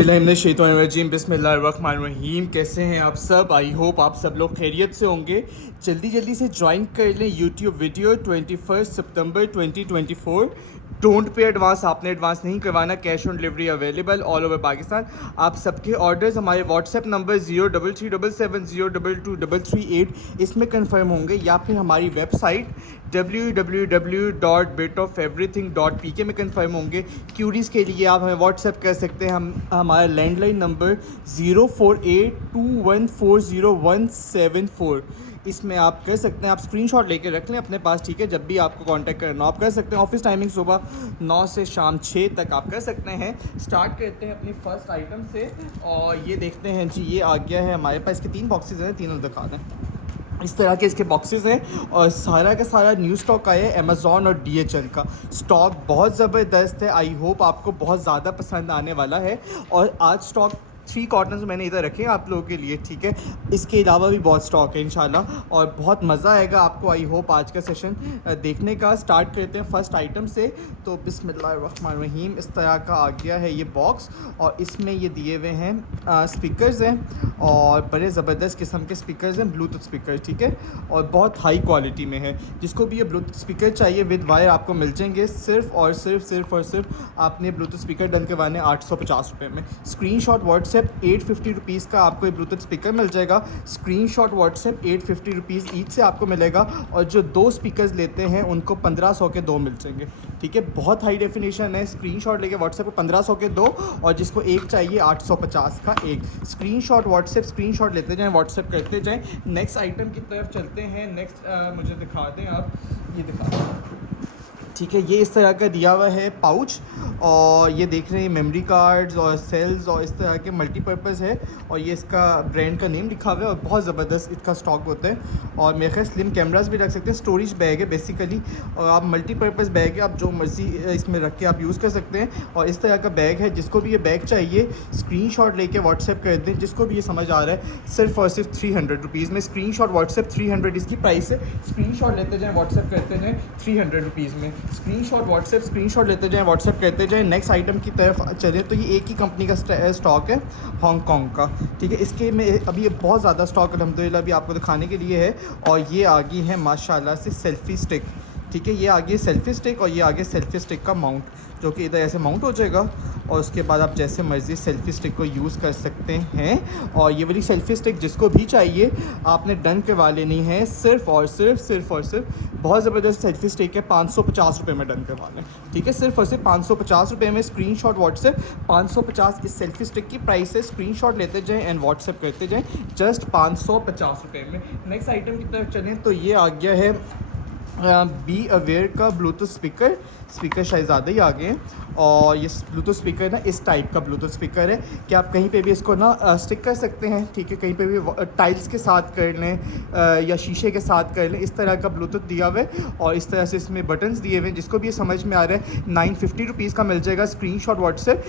औज़ुबिल्लाहिमिनश्शैतानिर्रजीम बिस्मिल्लाहिर्रहमानिर्रहीम। कैसे हैं आप सब? आई होप आप सब लोग खैरियत से होंगे। जल्दी से ज्वाइन कर लें YouTube video 21 September 2024। Don't pay advance, आपने एडवांस नहीं करवाना। Cash on delivery available all over Pakistan. आप सबके ऑर्डर्स हमारे व्हाट्सएप नंबर 0337702338 इसमें कंफर्म होंगे, या फिर हमारी वेबसाइट www.bitoferything.pk में कंफर्म होंगे। क्यूरीज़ के लिए आप हमें व्हाट्सएप कर सकते हैं। हमारा लैंडलाइन नंबर 0482140174 इसमें आप कर सकते हैं। आप स्क्रीनशॉट लेके रख लें अपने पास, ठीक है। जब भी आपको कांटेक्ट करना आप कर सकते हैं। ऑफिस टाइमिंग सुबह 9 से शाम 6 तक आप कर सकते हैं। स्टार्ट करते हैं अपनी फ़र्स्ट आइटम से, और ये देखते हैं जी, ये आ गया है हमारे पास। इसके 3 बॉक्सेस हैं, तीनों दिखा दें। इस तरह के इसके बॉक्सेस हैं, और सारा का सारा न्यू स्टॉक आया है अमेज़ॉन और DHL का। स्टॉक बहुत ज़बरदस्त है। आई होप आपको बहुत ज़्यादा पसंद आने वाला है। और आज स्टॉक 3 कॉटन्स मैंने इधर रखे हैं आप लोगों के लिए, ठीक है। इसके अलावा भी बहुत स्टॉक है इंशाल्लाह, और बहुत मज़ा आएगा आपको। आई होप आज का सेशन देखने का। स्टार्ट करते हैं फ़र्स्ट आइटम से। तो बिस्मिल्लाहिर्रहमानिर्रहीम, इस तरह का आ गया है ये बॉक्स, और इसमें ये दिए हुए हैं स्पीकर्स हैं, और बड़े ज़बरदस्त किस्म के स्पीकर्स हैं, ब्लूटूथ स्पीकर, ठीक है। और बहुत हाई क्वालिटी में है। जिसको भी ये ब्लूटूथ स्पीकर चाहिए विद वायर आपको मिल जाएंगे। सिर्फ आपने ब्लूटूथ स्पीकर डन करवाने 850 रुपये में। स्क्रीनशॉट व्हाट्सएप 850 रुपीज़ का आपको ये ब्लूटूथ स्पीकर मिल जाएगा। स्क्रीनशॉट व्हाट्सएप 850 रुपीज़ ईच से आपको मिलेगा, और जो 2 स्पीकर्स लेते हैं उनको 1500 के 2 मिल जाएंगे, ठीक है। बहुत हाई डेफिनेशन है। स्क्रीनशॉट लेके व्हाट्सएप पर 1500 के 2, और जिसको एक चाहिए 850 का एक। स्क्रीनशॉट व्हाट्सएप, स्क्रीनशॉट लेते जाएं, व्हाट्सएप करते जाएं। नेक्स्ट आइटम की तरफ चलते हैं। नेक्स्ट मुझे दिखा दें आप, ये दिखा दें, ठीक है। ये इस तरह का दिया हुआ है पाउच, और ये देख रहे हैं मेमोरी कार्ड्स और सेल्स और इस तरह के मल्टीपर्पज़ है, और ये इसका ब्रांड का नेम लिखा हुआ है, और बहुत ज़बरदस्त इसका स्टॉक होता है। और मेरे ख्याल स्लिम कैमरास भी रख सकते हैं। स्टोरेज बैग है बेसिकली, और आप मल्टीपर्पज़ बैग है, आप जो मर्ज़ी इसमें रख के आप यूज़ कर सकते हैं। और इस तरह का बैग है। जिसको भी ये बैग चाहिए स्क्रीनशॉट लेके व्हाट्सएप कर दें। जिसको भी ये समझ आ रहा है, सिर्फ और सिर्फ 300 रुपीज़ में। स्क्रीनशॉट व्हाट्सएप 300 इसकी प्राइस है। स्क्रीनशॉट लेते जाएँ, व्हाट्सएप करते जाएँ 300 रुपीज़ में। स्क्रीनशॉट व्हाट्सएप, स्क्रीनशॉट लेते जाएँ, व्हाट्सएप करते जाएँ। नेक्स्ट आइटम की तरफ चलें, तो ये एक ही कंपनी का स्टॉक है, हांगकॉन्ग का, ठीक है। इसके में अभी ये बहुत ज़्यादा स्टॉक अल्हम्दुलिल्लाह अभी आपको दिखाने के लिए है। और ये आ गई है माशाल्लाह से सेल्फ़ी स्टिक, ठीक है। ये आगे सेल्फ़ी स्टिक, और ये आगे सेल्फ़ी स्टिक का माउंट, जो कि इधर ऐसे माउंट हो जाएगा, और उसके बाद आप जैसे मर्ज़ी सेल्फ़ी स्टिक को यूज़ कर सकते हैं। और ये वाली सेल्फ़ी स्टिक जिसको भी चाहिए आपने डन करवा लेनी है। सिर्फ और सिर्फ बहुत ज़बरदस्त सेल्फ़ी स्टिक है, 550 रुपये में डन करवा लें, ठीक है। सिर्फ और सिर्फ 550 रुपये में। स्क्रीनशॉट व्हाट्सएप 550 इस सेल्फ़ी स्टिक की प्राइस है। स्क्रीनशॉट लेते जाएँ एंड व्हाट्सएप करते जाएँ, जस्ट 550 रुपये में। नेक्स्ट आइटम की तरफ चलें, तो ये आ गया है बी अवेयर का ब्लूटूथ स्पीकर शहज़ादे ही आ गए हैं। और ये ब्लूटूथ स्पीकर ना इस टाइप का ब्लूटूथ स्पीकर है कि आप कहीं पे भी इसको ना स्टिक कर सकते हैं, ठीक है। कहीं पे भी टाइल्स के साथ कर लें या शीशे के साथ कर लें। इस तरह का ब्लूटूथ दिया हुआ है, और इस तरह से इसमें बटन्स दिए हुए हैं। जिसको भी ये समझ में आ रहा है 950 रुपीज़ का मिल जाएगा। स्क्रीनशॉट व्हाट्सएप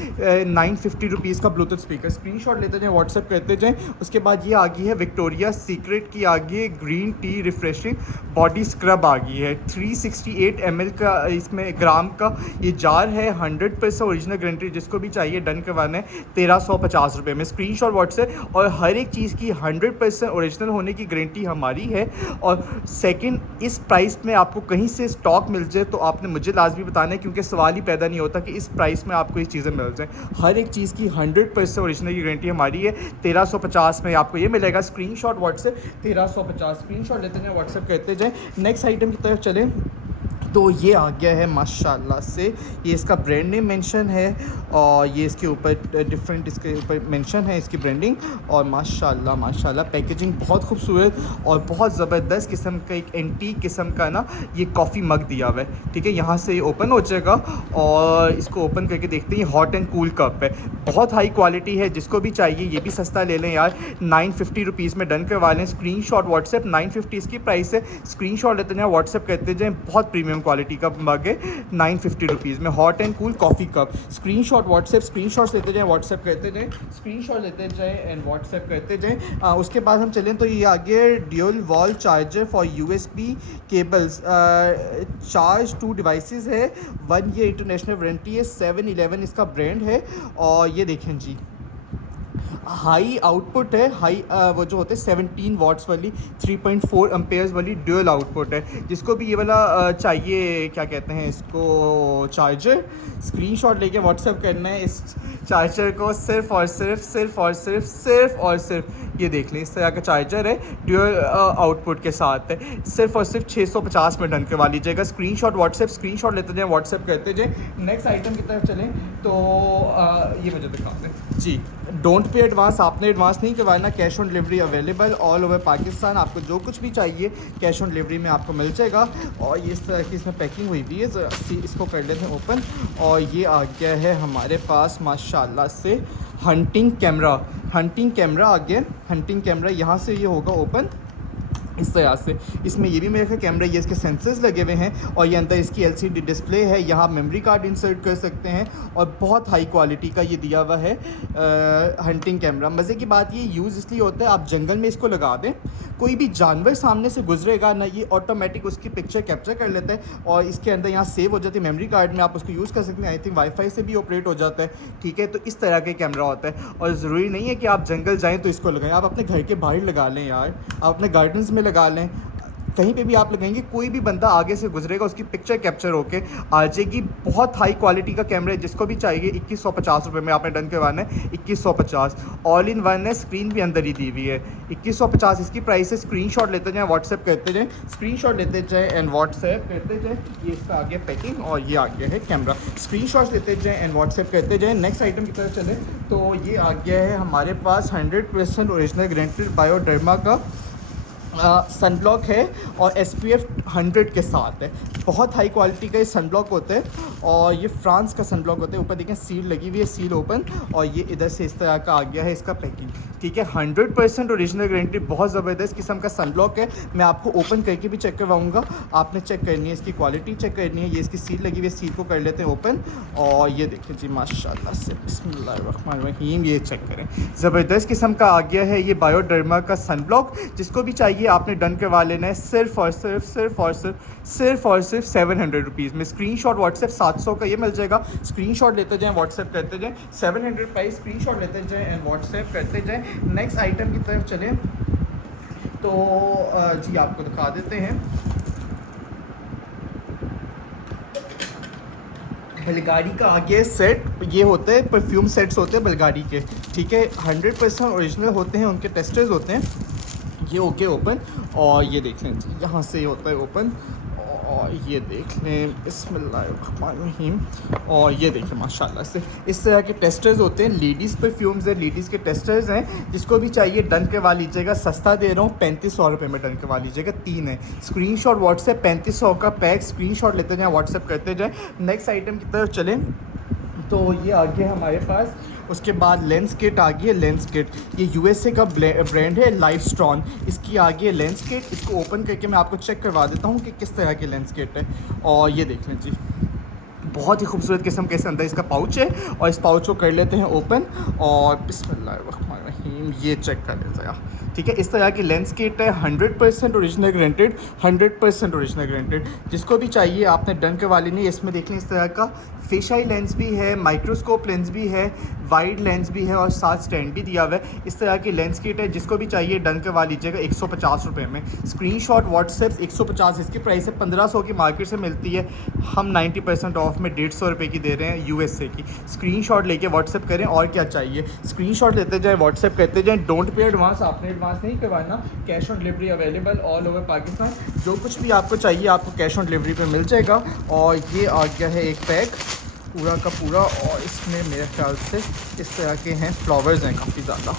950 रुपीज़ का ब्लूटूथ स्पीकर। स्क्रीनशॉट लेते जाएँ, व्हाट्सएप करते जाएँ। उसके बाद ये आ गई है विक्टोरिया सीक्रेट की, आ गई है green tea refreshing body scrub आ गई है। 368 ml का इसमें ग्राम का ये जार है। 100% ओरिजिनल गारंटी। जिसको भी चाहिए डन करवाना है 1350 रुपये में। स्क्रीनशॉट व्हाट्सएप, और हर एक चीज़ की 100% ओरिजिनल होने की गारंटी हमारी है। और सेकंड, इस प्राइस में आपको कहीं से स्टॉक मिल जाए तो आपने मुझे लाजमी बताना है, क्योंकि सवाल ही पैदा नहीं होता कि इस प्राइस में आपको ये चीज़ें मिल जाएँ। हर एक चीज़ की 100% ओरिजिनल की गारंटी हमारी है। 1350 में आपको ये मिलेगा। Screenshot WhatsApp 1350। स्क्रीनशॉट लेते जाएँ, व्हाट्सएप करते जाएँ। नेक्स्ट आइटम की तरफ चलें, तो ये आ गया है माशाल्लाह से। ये इसका ब्रांड नेम मेंशन है, और ये इसके ऊपर डिफरेंट इसके ऊपर मेंशन है इसकी ब्रांडिंग। और माशाल्लाह पैकेजिंग बहुत खूबसूरत और बहुत ज़बरदस्त किस्म का एक एंटीक किस्म का ना ये कॉफ़ी मग दिया हुआ है, ठीक है। यहाँ से ये ओपन हो जाएगा, और इसको ओपन करके देखते हैं। हॉट एंड कूल कप है, बहुत हाई क्वालिटी है। जिसको भी चाहिए ये भी सस्ता ले लें यार, 950 रुपीज़ में डन करवा लें। स्क्रीनशॉट व्हाट्सएप 950 इसकी प्राइस है। स्क्रीनशॉट लेते जाएँ, व्हाट्सएप करते जाएँ। बहुत प्रीमियम क्वालिटी का मग है, 950 रुपीज़ में। Hot and cool coffee cup. Screenshot WhatsApp, screenshots लेते जाएँ, व्हाट्सएप करते जाएँ। स्क्रीनशॉट लेते जाएँ एंड व्हाट्सएप करते जाएँ। उसके बाद हम चलें, तो ये आगे dual wall charger for USB cables, charge 2 devices है। 1 ईयर इंटरनेशनल वारंटी है। 711 इसका ब्रांड है। और ये देखें जी, हाई आउटपुट है, हाई वो जो होते हैं 17 वाट्स वाली 3.4 एम्पेयर्स वाली ड्यूअल आउटपुट है। जिसको भी ये वाला चाहिए, क्या कहते हैं इसको, चार्जर, स्क्रीनशॉट लेके व्हाट्सएप करना है इस चार्जर को, सिर्फ और सिर्फ ये देख लें, इस तरह का चार्जर है, ड्यूअल आउटपुट के साथ है। सिर्फ और सिर्फ 650 में डन करवा लीजिएगा। स्क्रीनशॉट लेते जाएँ, व्हाट्सएप करते जाएँ। नेक्स्ट आइटम की तरफ चलें तो ये मुझे दिखा दें जी। डोंट पे एडवांस, आपने एडवांस नहीं करवाना, cash on delivery available all over Pakistan. आपको जो कुछ भी चाहिए कैश ऑन डिलीवरी में आपको मिल जाएगा। और ये इस तरह की इसमें पैकिंग हुई भी है, इसको कर लेते हैं ओपन। और ये आ गया है हमारे पास माशाल्लाह से हंटिंग कैमरा आ गया। हंटिंग कैमरा यहाँ से ये होगा ओपन इस तरह से। इसमें ये भी मेरे ख्याल कैमरा, ये इसके सेंसर्स लगे हुए हैं और ये अंदर इसकी LCD डिस्प्ले है। यहाँ मेमोरी कार्ड इंसर्ट कर सकते हैं और बहुत हाई क्वालिटी का ये दिया हुआ है हंटिंग कैमरा। मज़े की बात ये यूज़ इसलिए होता है, आप जंगल में इसको लगा दें, कोई भी जानवर सामने से गुजरेगा ना, ये ऑटोमेटिक उसकी पिक्चर कैप्चर कर लेता है और इसके अंदर यहाँ सेव हो जाती है मेमोरी कार्ड में, आप उसको यूज़ कर सकते हैं। आई थिंक वाईफाई से भी ऑपरेट हो जाता है, ठीक है। तो इस तरह का कैमरा होता है और ज़रूरी नहीं है कि आप जंगल जाएँ तो इसको लगाएं, आप अपने घर के बाहर लगा लें यार, आप अपने गार्डन्स में लगा लें, कहीं पे भी आप लगाएंगे, कोई भी बंदा आगे से गुजरेगा उसकी पिक्चर कैप्चर होके आ जाएगी। बहुत हाई क्वालिटी का कैमरा है, जिसको भी चाहिए 2150 रुपये में आपने डन करवाना है। 2150 ऑल इन वन है, स्क्रीन भी अंदर ही दी हुई है। 2150 इसकी प्राइस है। स्क्रीनशॉट लेते जाएँ, व्हाट्सएप करते जाएँ, स्क्रीनशॉट लेते जाएँ एंड व्हाट्सएप करते जाएँ। ये इसका आ गया पैकिंग और ये आ गया है कैमरा। स्क्रीनशॉट लेते जाएँ एंड व्हाट्सएप करते जाएँ। नेक्स्ट आइटम की तरफ चले तो ये आ गया है हमारे पास 100% ओरिजिनल गारंटेड बायोडर्मा का सनब्लॉक है और SPF 100 के साथ है। बहुत हाई क्वालिटी का ये सनब्लॉक होता है और ये फ्रांस का सनब्लॉक होता है। ऊपर देखें सील लगी हुई है, सील ओपन, और ये इधर से इस तरह का आ गया है इसका पैकिंग, ठीक है। 100% ओरिजिनल गारंटी, बहुत ज़बरदस्त किस्म का सनब्लॉक है। मैं आपको ओपन करके भी चेक करवाऊँगा, आपने चेक करनी है, इसकी क्वालिटी चेक करनी है। ये इसकी सील लगी हुई है, सील को कर लेते हैं ओपन और ये देखें जी माशाल्लाह से, बिस्मिल्लाहिर्रहमानिर्रहीम, ये चेक करें, ज़बरदस्त किस्म का आ गया है ये बायोडर्मा का सनब्लॉक। जिसको भी चाहिए आपने डन करवा लेना है सिर्फ और सिर्फ 700 रुपीज़ में। स्क्रीनशॉट व्हाट्सएप 700 का ये मिल जाएगा। स्क्रीनशॉट लेते जाएं, व्हाट्सएप करते जाएं, 700 प्राइस, स्क्रीनशॉट लेते जाएं एंड व्हाट्सएप करते जाएं। नेक्स्ट आइटम की तरफ चलें तो जी आपको दिखा देते हैं, बलगाड़ी का आगे सेट, ये होते हैं परफ्यूम सेट्स होते हैं बलगाड़ी के, ठीक है। 100% ओरिजिनल होते हैं, उनके टेस्टर्स होते हैं। ये ओके ओपन और ये देख लें यहाँ से होता है ओपन और ये देख लें, बिस्मिल्लाहिर्रहमानिर्रहीम, और ये देखें माशाल्लाह से इस तरह के टेस्टर्स होते हैं। लेडीज़ परफ्यूम्स हैं, लेडीज़ के टेस्टर्स हैं। जिसको भी चाहिए डन करवा लीजिएगा, सस्ता दे रहा हूँ, 3500 रुपये में डन करवा लीजिएगा। 3 है। स्क्रीनशॉट व्हाट्सएप 3500 का पैक, स्क्रीनशॉट लेते जाएँ, व्हाट्सएप करते जाएँ। नेक्स्ट आइटम की तरफ चलें तो ये आ गया हमारे पास, उसके बाद लेंस किट आ गई है। लेंस किट ये USA का ब्रांड है, लाइफस्ट्रॉन, इसकी आ गई है लेंस किट। इसको ओपन करके मैं आपको चेक करवा देता हूँ कि किस तरह की लेंस किट है। और ये देख लें जी, बहुत ही खूबसूरत किस्म के अंदर इसका पाउच है और इस पाउच को कर लेते हैं ओपन और बिस्मिल्लाहिर्रहमानिर्रहीम, ये चेक कर लेते हैं, ठीक है। इस तरह की लेंस किट है, 100% ओरिजिनल गारंटेड, 100% ओरिजिनल गारंटेड। जिसको भी चाहिए आपने डन करवा लेनी है। इसमें देख लें इस तरह का फिश आई लेंस भी है, माइक्रोस्कोप लेंस भी है, वाइड लेंस भी है और साथ स्टैंड भी दिया हुआ है। इस तरह की लेंस किट है। जिसको भी चाहिए डन करवा लीजिएगा 150 रुपये में। स्क्रीनशॉट व्हाट्सएप 150, इसकी प्राइस है 1500 की मार्केट से मिलती है, हम 90% ऑफ में 150 रुपये की दे रहे हैं USA की। स्क्रीनशॉट लेके व्हाट्सएप करें, और क्या चाहिए स्क्रीनशॉट लेते जाएँ, व्हाट्सएप करते जाएँ। डोंट पे एडवांस, आपने एडवांस नहीं करवाना, cash on delivery available all over Pakistan. जो कुछ भी आपको चाहिए आपको कैश ऑन डिलीवरी पे मिल जाएगा। और ये आ गया है एक पैक पूरा का पूरा, और इसमें मेरे ख्याल से इस तरह के हैं, फ्लावर्स हैं काफ़ी ज़्यादा,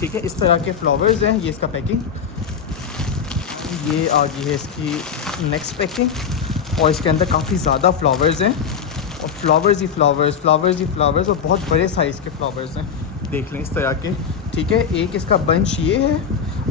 ठीक है। इस तरह के फ्लावर्स हैं, ये इसका पैकिंग, ये आ गई है इसकी नेक्स्ट पैकिंग, और इसके अंदर काफ़ी ज़्यादा फ्लावर्स हैं और फ्लावर्स और बहुत बड़े साइज़ के फ्लावर्स हैं, देख लें इस तरह के, ठीक है। एक इसका बंच ये है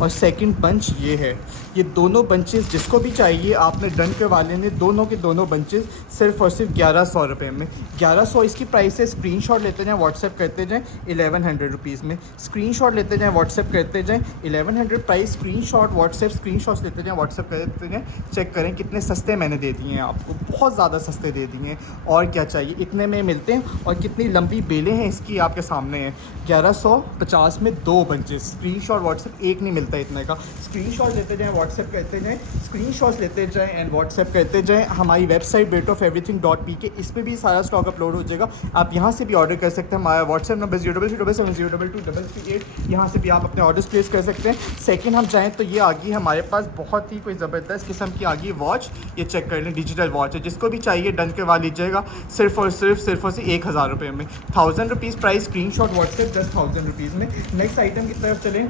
और सेकंड बंच ये है। ये दोनों बंचेस जिसको भी चाहिए आपने डन करवा लेने, दोनों के दोनों बंचेस सिर्फ और सिर्फ 1100 रुपये में। 1100 इसकी प्राइस है। स्क्रीनशॉट लेते जाएँ, व्हाट्सएप करते जाएँ, 1100 रुपीज़ में। स्क्रीनशॉट लेते जाएँ, व्हाट्सएप करते जाएँ, 1100 प्राइस। स्क्रीनशॉट व्हाट्सएप, स्क्रीनशॉट्स लेते जाएँ, व्हाट्सएप करते जाएँ, चेक करें कितने सस्ते मैंने दे दिए हैं आपको, बहुत ज़्यादा सस्ते दे दिए हैं। और क्या चाहिए, इतने में मिलते हैं। और कितनी लंबी बेलें हैं इसकी आपके सामने हैं। 1150 में में 2 बंचेस, स्क्रीनशॉट व्हाट्सएप एक नहीं मिलता इतने का। स्क्रीनशॉट लेते जाएं, व्हाट्सएप करते जाएं, स्क्रीनशॉट्स लेते जाएं एंड व्हाट्सएप करते जाएं। हमारी वेबसाइट beatoferything.pk, इस पर भी सारा स्टॉक अपलोड हो जाएगा, आप यहाँ से भी ऑर्डर कर सकते हैं। हमारा व्हाट्सएप नंबर 07770222238, यहाँ से भी आप अपने ऑर्डर्स प्लेस कर सकते हैं। सेकंड हम जाएँ तो ये आ गई हमारे पास बहुत ही कोई ज़बरदस्त किस्म की आ गई वॉच, ये चेक कर लें, डिजिटल वॉच है, जिसको भी चाहिए डन करवा लीजिएगा सिर्फ और सिर्फ 1000 रुपये में, 1000 rupees price, screenshot WhatsApp just 1000 rupees में। नेक्स्ट आइटम की तरफ चलें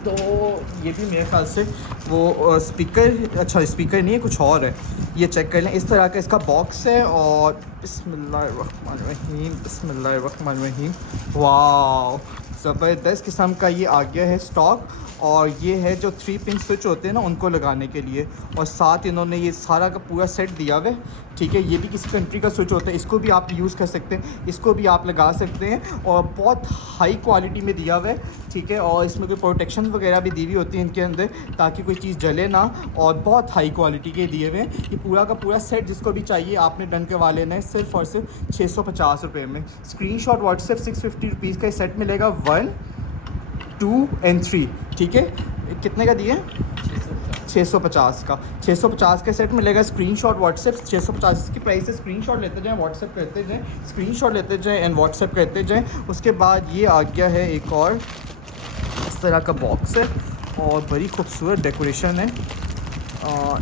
तो ये भी मेरे ख्याल से वो स्पीकर, अच्छा स्पीकर नहीं है कुछ और है, ये चेक कर लें। इस तरह का इसका बॉक्स है और बिस्मिल्लाहिर्रहमानिर्रहीम, वाह ज़बरदस्त किस्म का ये आ गया है स्टॉक। और ये है जो 3 पिन स्विच होते हैं ना उनको लगाने के लिए, और साथ इन्होंने ये सारा का पूरा सेट दिया हुआ है, ठीक है। ये भी किसी कंट्री का स्विच होता है, इसको भी आप यूज़ कर सकते हैं, इसको भी आप लगा सकते हैं, और बहुत हाई क्वालिटी में दिया हुआ है, ठीक है। और इसमें कोई प्रोटेक्शन वगैरह भी दी हुई होती है इनके अंदर ताकि कोई चीज़ जले ना, और बहुत हाई क्वालिटी के दिए हुए हैं। ये पूरा का पूरा सेट जिसको भी चाहिए आपने डन करवा लेना है सिर्फ और सिर्फ 650 रुपये में। स्क्रीनशॉट व्हाट्सएप 650 रुपीज़ का सेट मिलेगा, 1, 2 and 3, ठीक है। कितने का दिए? 650 का, 650 का सेट मिलेगा। स्क्रीनशॉट व्हाट्सएप 650 की प्राइस है, स्क्रीनशॉट लेते जाएं, व्हाट्सएप करते जाएं, स्क्रीनशॉट लेते जाएं एंड व्हाट्सएप करते जाएं। उसके बाद ये आ गया है एक और इस तरह का बॉक्स है और बड़ी खूबसूरत डेकोरेशन है,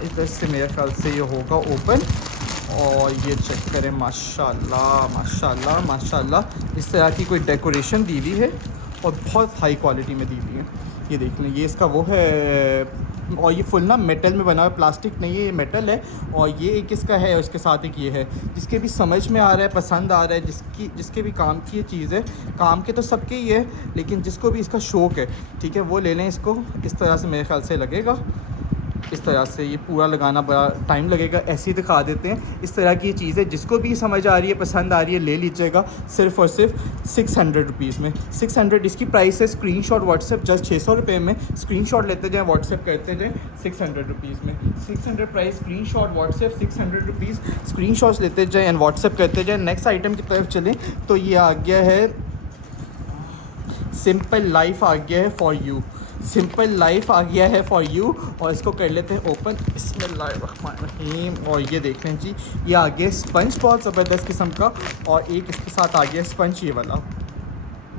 इधर से मेरे ख्याल से ये होगा ओपन, और ये चेक करें, माशाल्लाह माशाल्लाह माशाल्लाह, इस तरह की कोई डेकोरेशन दी हुई है और बहुत हाई क्वालिटी में दी हुई है। ये देख लें, ये इसका वो है, और ये फुल ना मेटल में बना हुआ, प्लास्टिक नहीं है, ये मेटल है। और ये एक इसका है और इसके साथ एक ये है, जिसके भी समझ में आ रहा है, पसंद आ रहा है, जिसके भी काम की ये चीज़ है, काम के तो सबके ही है, लेकिन जिसको भी इसका शौक़ है, ठीक है, वो ले लें इसको। इस तरह से मेरे ख्याल से लगेगा, इस तरह से ये पूरा लगाना बड़ा टाइम लगेगा, ऐसे ही दिखा देते हैं। इस तरह की ये चीज़ है, जिसको भी समझ आ रही है, पसंद आ रही है, ले लीजिएगा सिर्फ और सिर्फ 600 रुपीज़ में। 600 इसकी प्राइस है, स्क्रीनशॉट व्हाट्सएप जस्ट 600 रुपये में। स्क्रीनशॉट लेते जाएँ, व्हाट्सएप करते जाएँ, 600 रुपीज़ में। 600 price, screenshot WhatsApp 600 rupees, screenshots लेते जाएँ एंड व्हाट्सएप करते जाएँ। नेक्स्ट आइटम की तरफ चलें तो ये आ गया है सिंपल लाइफ, आ गया है फॉर यू, सिंपल लाइफ आ गया है फॉर यू। और इसको कर लेते हैं ओपन, बिस्मिल्लाहिर्रहमानिर्रहीम। और ये देख लें जी, ये आ गया स्पंज, बहुत ज़बरदस्त किस्म का, और एक इसके साथ आ गया स्पंज ये वाला।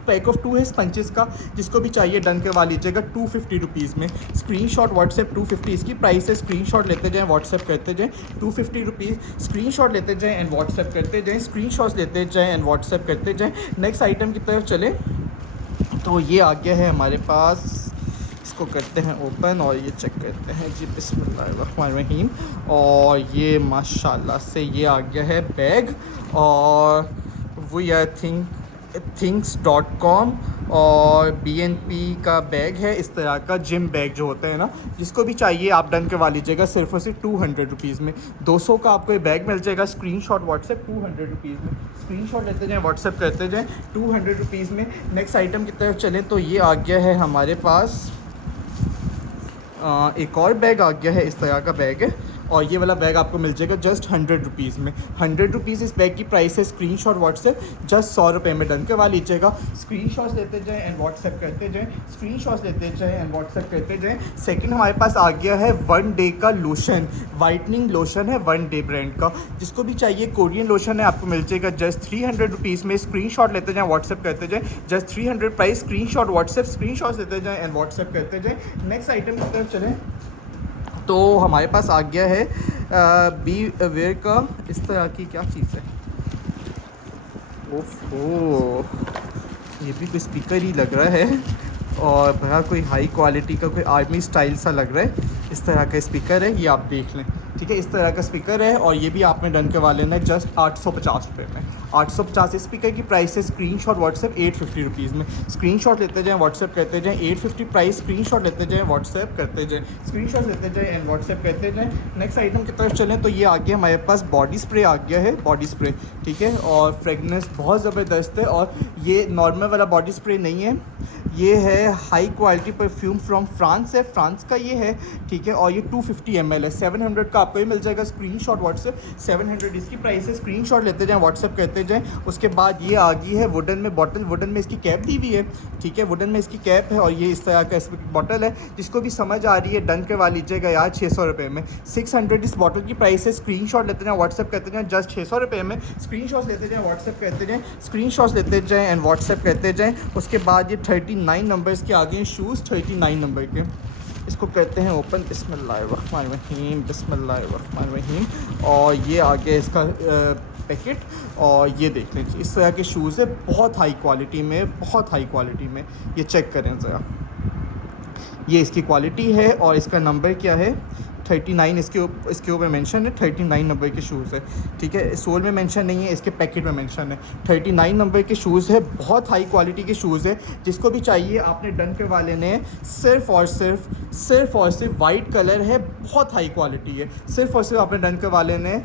पैक ऑफ 2 है स्पंचेस का, जिसको भी चाहिए डन करवा लीजिएगा 250 रुपीज़ में। स्क्रीनशॉट व्हाट्सएप 250 इसकी प्राइस है, स्क्रीनशॉट लेते जाएं, व्हाट्सएप करते जाएं, 250 रुपीज़। स्क्रीनशॉट लेते जाएं एंड व्हाट्सएप करते जाएं, स्क्रीनशॉट्स लेते जाएं एंड व्हाट्सएप करते जाएं। नेक्स्ट आइटम की तरफ चलें तो ये आ गया है हमारे पास, इसको करते हैं ओपन और ये चेक करते हैं जी, बिस्मिल्लाहिर्रहमानिर्रहीम। और ये माशाल्लाह से ये आ गया है बैग, और वी आर थिंग्स.com और BNP का बैग है, इस तरह का जिम बैग जो होता है ना, जिसको भी चाहिए आप डन करवा लीजिएगा सिर्फ और सिर्फ 200 रुपीज़ में। 200 का आपको ये बैग मिल जाएगा। स्क्रीनशॉट व्हाट्सएप 200 रुपीज़ में, स्क्रीनशॉट लेते जाएं, व्हाट्सएप करते जाएं, 200 रुपीज़ में। नेक्स्ट आइटम की तरफ चलें तो ये आ गया है हमारे पास एक और बैग आ गया है, इस तरह का बैग है, और ये वाला बैग आपको मिल जाएगा जस्ट 100 रुपीज़ में। 100 रुपीज़ इस बैग की प्राइस है। स्क्रीनशॉट व्हाट्सएप जस्ट 100 रुपये में डन करवा लीजिएगा। स्क्रीनशॉट्स लेते जाएं एंड व्हाट्सएप करते जाएं, स्क्रीनशॉट्स लेते जाएं एंड व्हाट्सएप करते जाएं। सेकंड हमारे पास आ गया है 1 डे का लोशन, वाइटनिंग लोशन है 1 डे ब्रांड का, जिसको भी चाहिए कोरियन लोशन है, आपको मिल जाएगा जस्ट 300 रुपीज़ में। स्क्रीनशॉट लेते जाएं, व्हाट्सएप करते जाएं, just 300 price. Screenshot WhatsApp, screenshots लेते जाएं एंड व्हाट्सएप करते जाएं। नेक्स्ट आइटम की तरफ चलें तो हमारे पास आ गया है बी वेयर का, इस तरह की क्या चीज़ है, ओफो ये भी कोई स्पीकर ही लग रहा है, और बड़ा कोई हाई क्वालिटी का कोई आर्मी स्टाइल सा लग रहा है। इस तरह का स्पीकर है, ये आप देख लें, ठीक है, इस तरह का स्पीकर है, और ये भी आपने डन करवा लेना है जस्ट 850 रुपये में। 850 स्पीकर की प्राइस है। स्क्रीनशॉट व्हाट्सएप 850 रुपीज़ में। स्क्रीनशॉट लेते जाएं, व्हाट्सएप करते जाएं, 850 प्राइस। स्क्रीनशॉट लेते जाएं, व्हाट्सएप करते जाएं, स्क्रीनशॉट लेते जाएं एंड व्हाट्सएप करते जाएं। नेक्स्ट आइटम की तरफ चलें तो ये आ गया हमारे पास बॉडी स्प्रे आ गया है, बॉडी स्प्रे, ठीक है, और फ्रेगनेंस बहुत ज़बरदस्त है, और ये नॉर्मल वाला बॉडी स्प्रे नहीं है, ये है high quality perfume from France है, फ्रांस का ये है, ठीक है, और ये 250 ml है, 700 का आपको ही मिल जाएगा। स्क्रीनशॉट व्हाट्सएप 700 इसकी प्राइस है। स्क्रीनशॉट लेते जाएं, व्हाट्सएप करते करते जाएँ। उसके बाद ये आ गई है वुडन में बॉटल, वुडन में इसकी कैप दी हुई है, ठीक है, वुडन में इसकी कैप है और ये इस तरह का इस बॉटल है। जिसको भी समझ आ रही है डन करवा लीजिएगा यार 600 रुपये में। 600 इस बॉटल की प्राइस है। स्क्रीनशॉट लेते जाएँ, व्हाट्सएप करते जाएँ, जस्ट 600 रुपये में। स्क्रीनशॉट्स लेते जाएँ, व्हाट्सएप करते जाएँ, स्क्रीनशॉट्स लेते जाएँ एंड व्हाट्सएप करते जाएँ। उसके बाद ये 39 नंबर्स के आगे शूज़, 39 नंबर के। इसको करते हैं ओपन, बिस्मिल्लाहिर्रहमानिर्रहीम, बिस्मिल्लाहिर्रहमानिर्रहीम। और ये आगे इसका पैकेट और ये देख लीजिए इस तरह के शूज़ है, बहुत हाई क्वालिटी में, बहुत हाई क्वालिटी में। ये चेक करें ज़रा, ये इसकी क्वालिटी है और इसका नंबर क्या है 39, इसके ऊपर मेंशन है 39 नंबर के शूज़ है, ठीक है। सोल में मेंशन नहीं है, इसके पैकेट में मेंशन है 39 नंबर के शूज़ है। बहुत हाई क्वालिटी के शूज़ है। जिसको भी चाहिए आपने डन करवा लेने हैं। सिर्फ़ और सिर्फ वाइट कलर है, बहुत हाई क्वालिटी है। सिर्फ़ और सिर्फ आपने डन करवा लेने हैं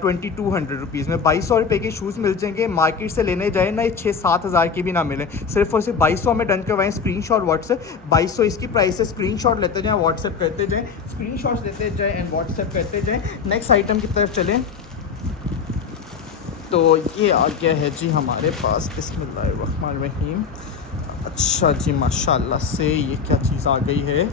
2200 रुपीज़ में। 2200 रुपये के शूज़ मिल जाएंगे। मार्केट से लेने जाए ना 6-7 हज़ार के भी ना मिले, सिर्फ और सिर्फ 2200 में डन करवाएं। स्क्रीनशॉट व्हाट्सएप, 2200 इसकी प्राइस है। स्क्रीनशॉट लेते जाएँ, व्हाट्सएप करते जाएँ, स्क्रीनशॉट्स लेते जाएँ एंड व्हाट्सएप करते जाएँ। नेक्स्ट आइटम की तरफ चलें तो ये आ गया है जी हमारे पास, बिस्मिल्लाहिर्रहमानिर्रहीम। अच्छा जी, माशाल्लाह से ये क्या चीज़ आ गई है,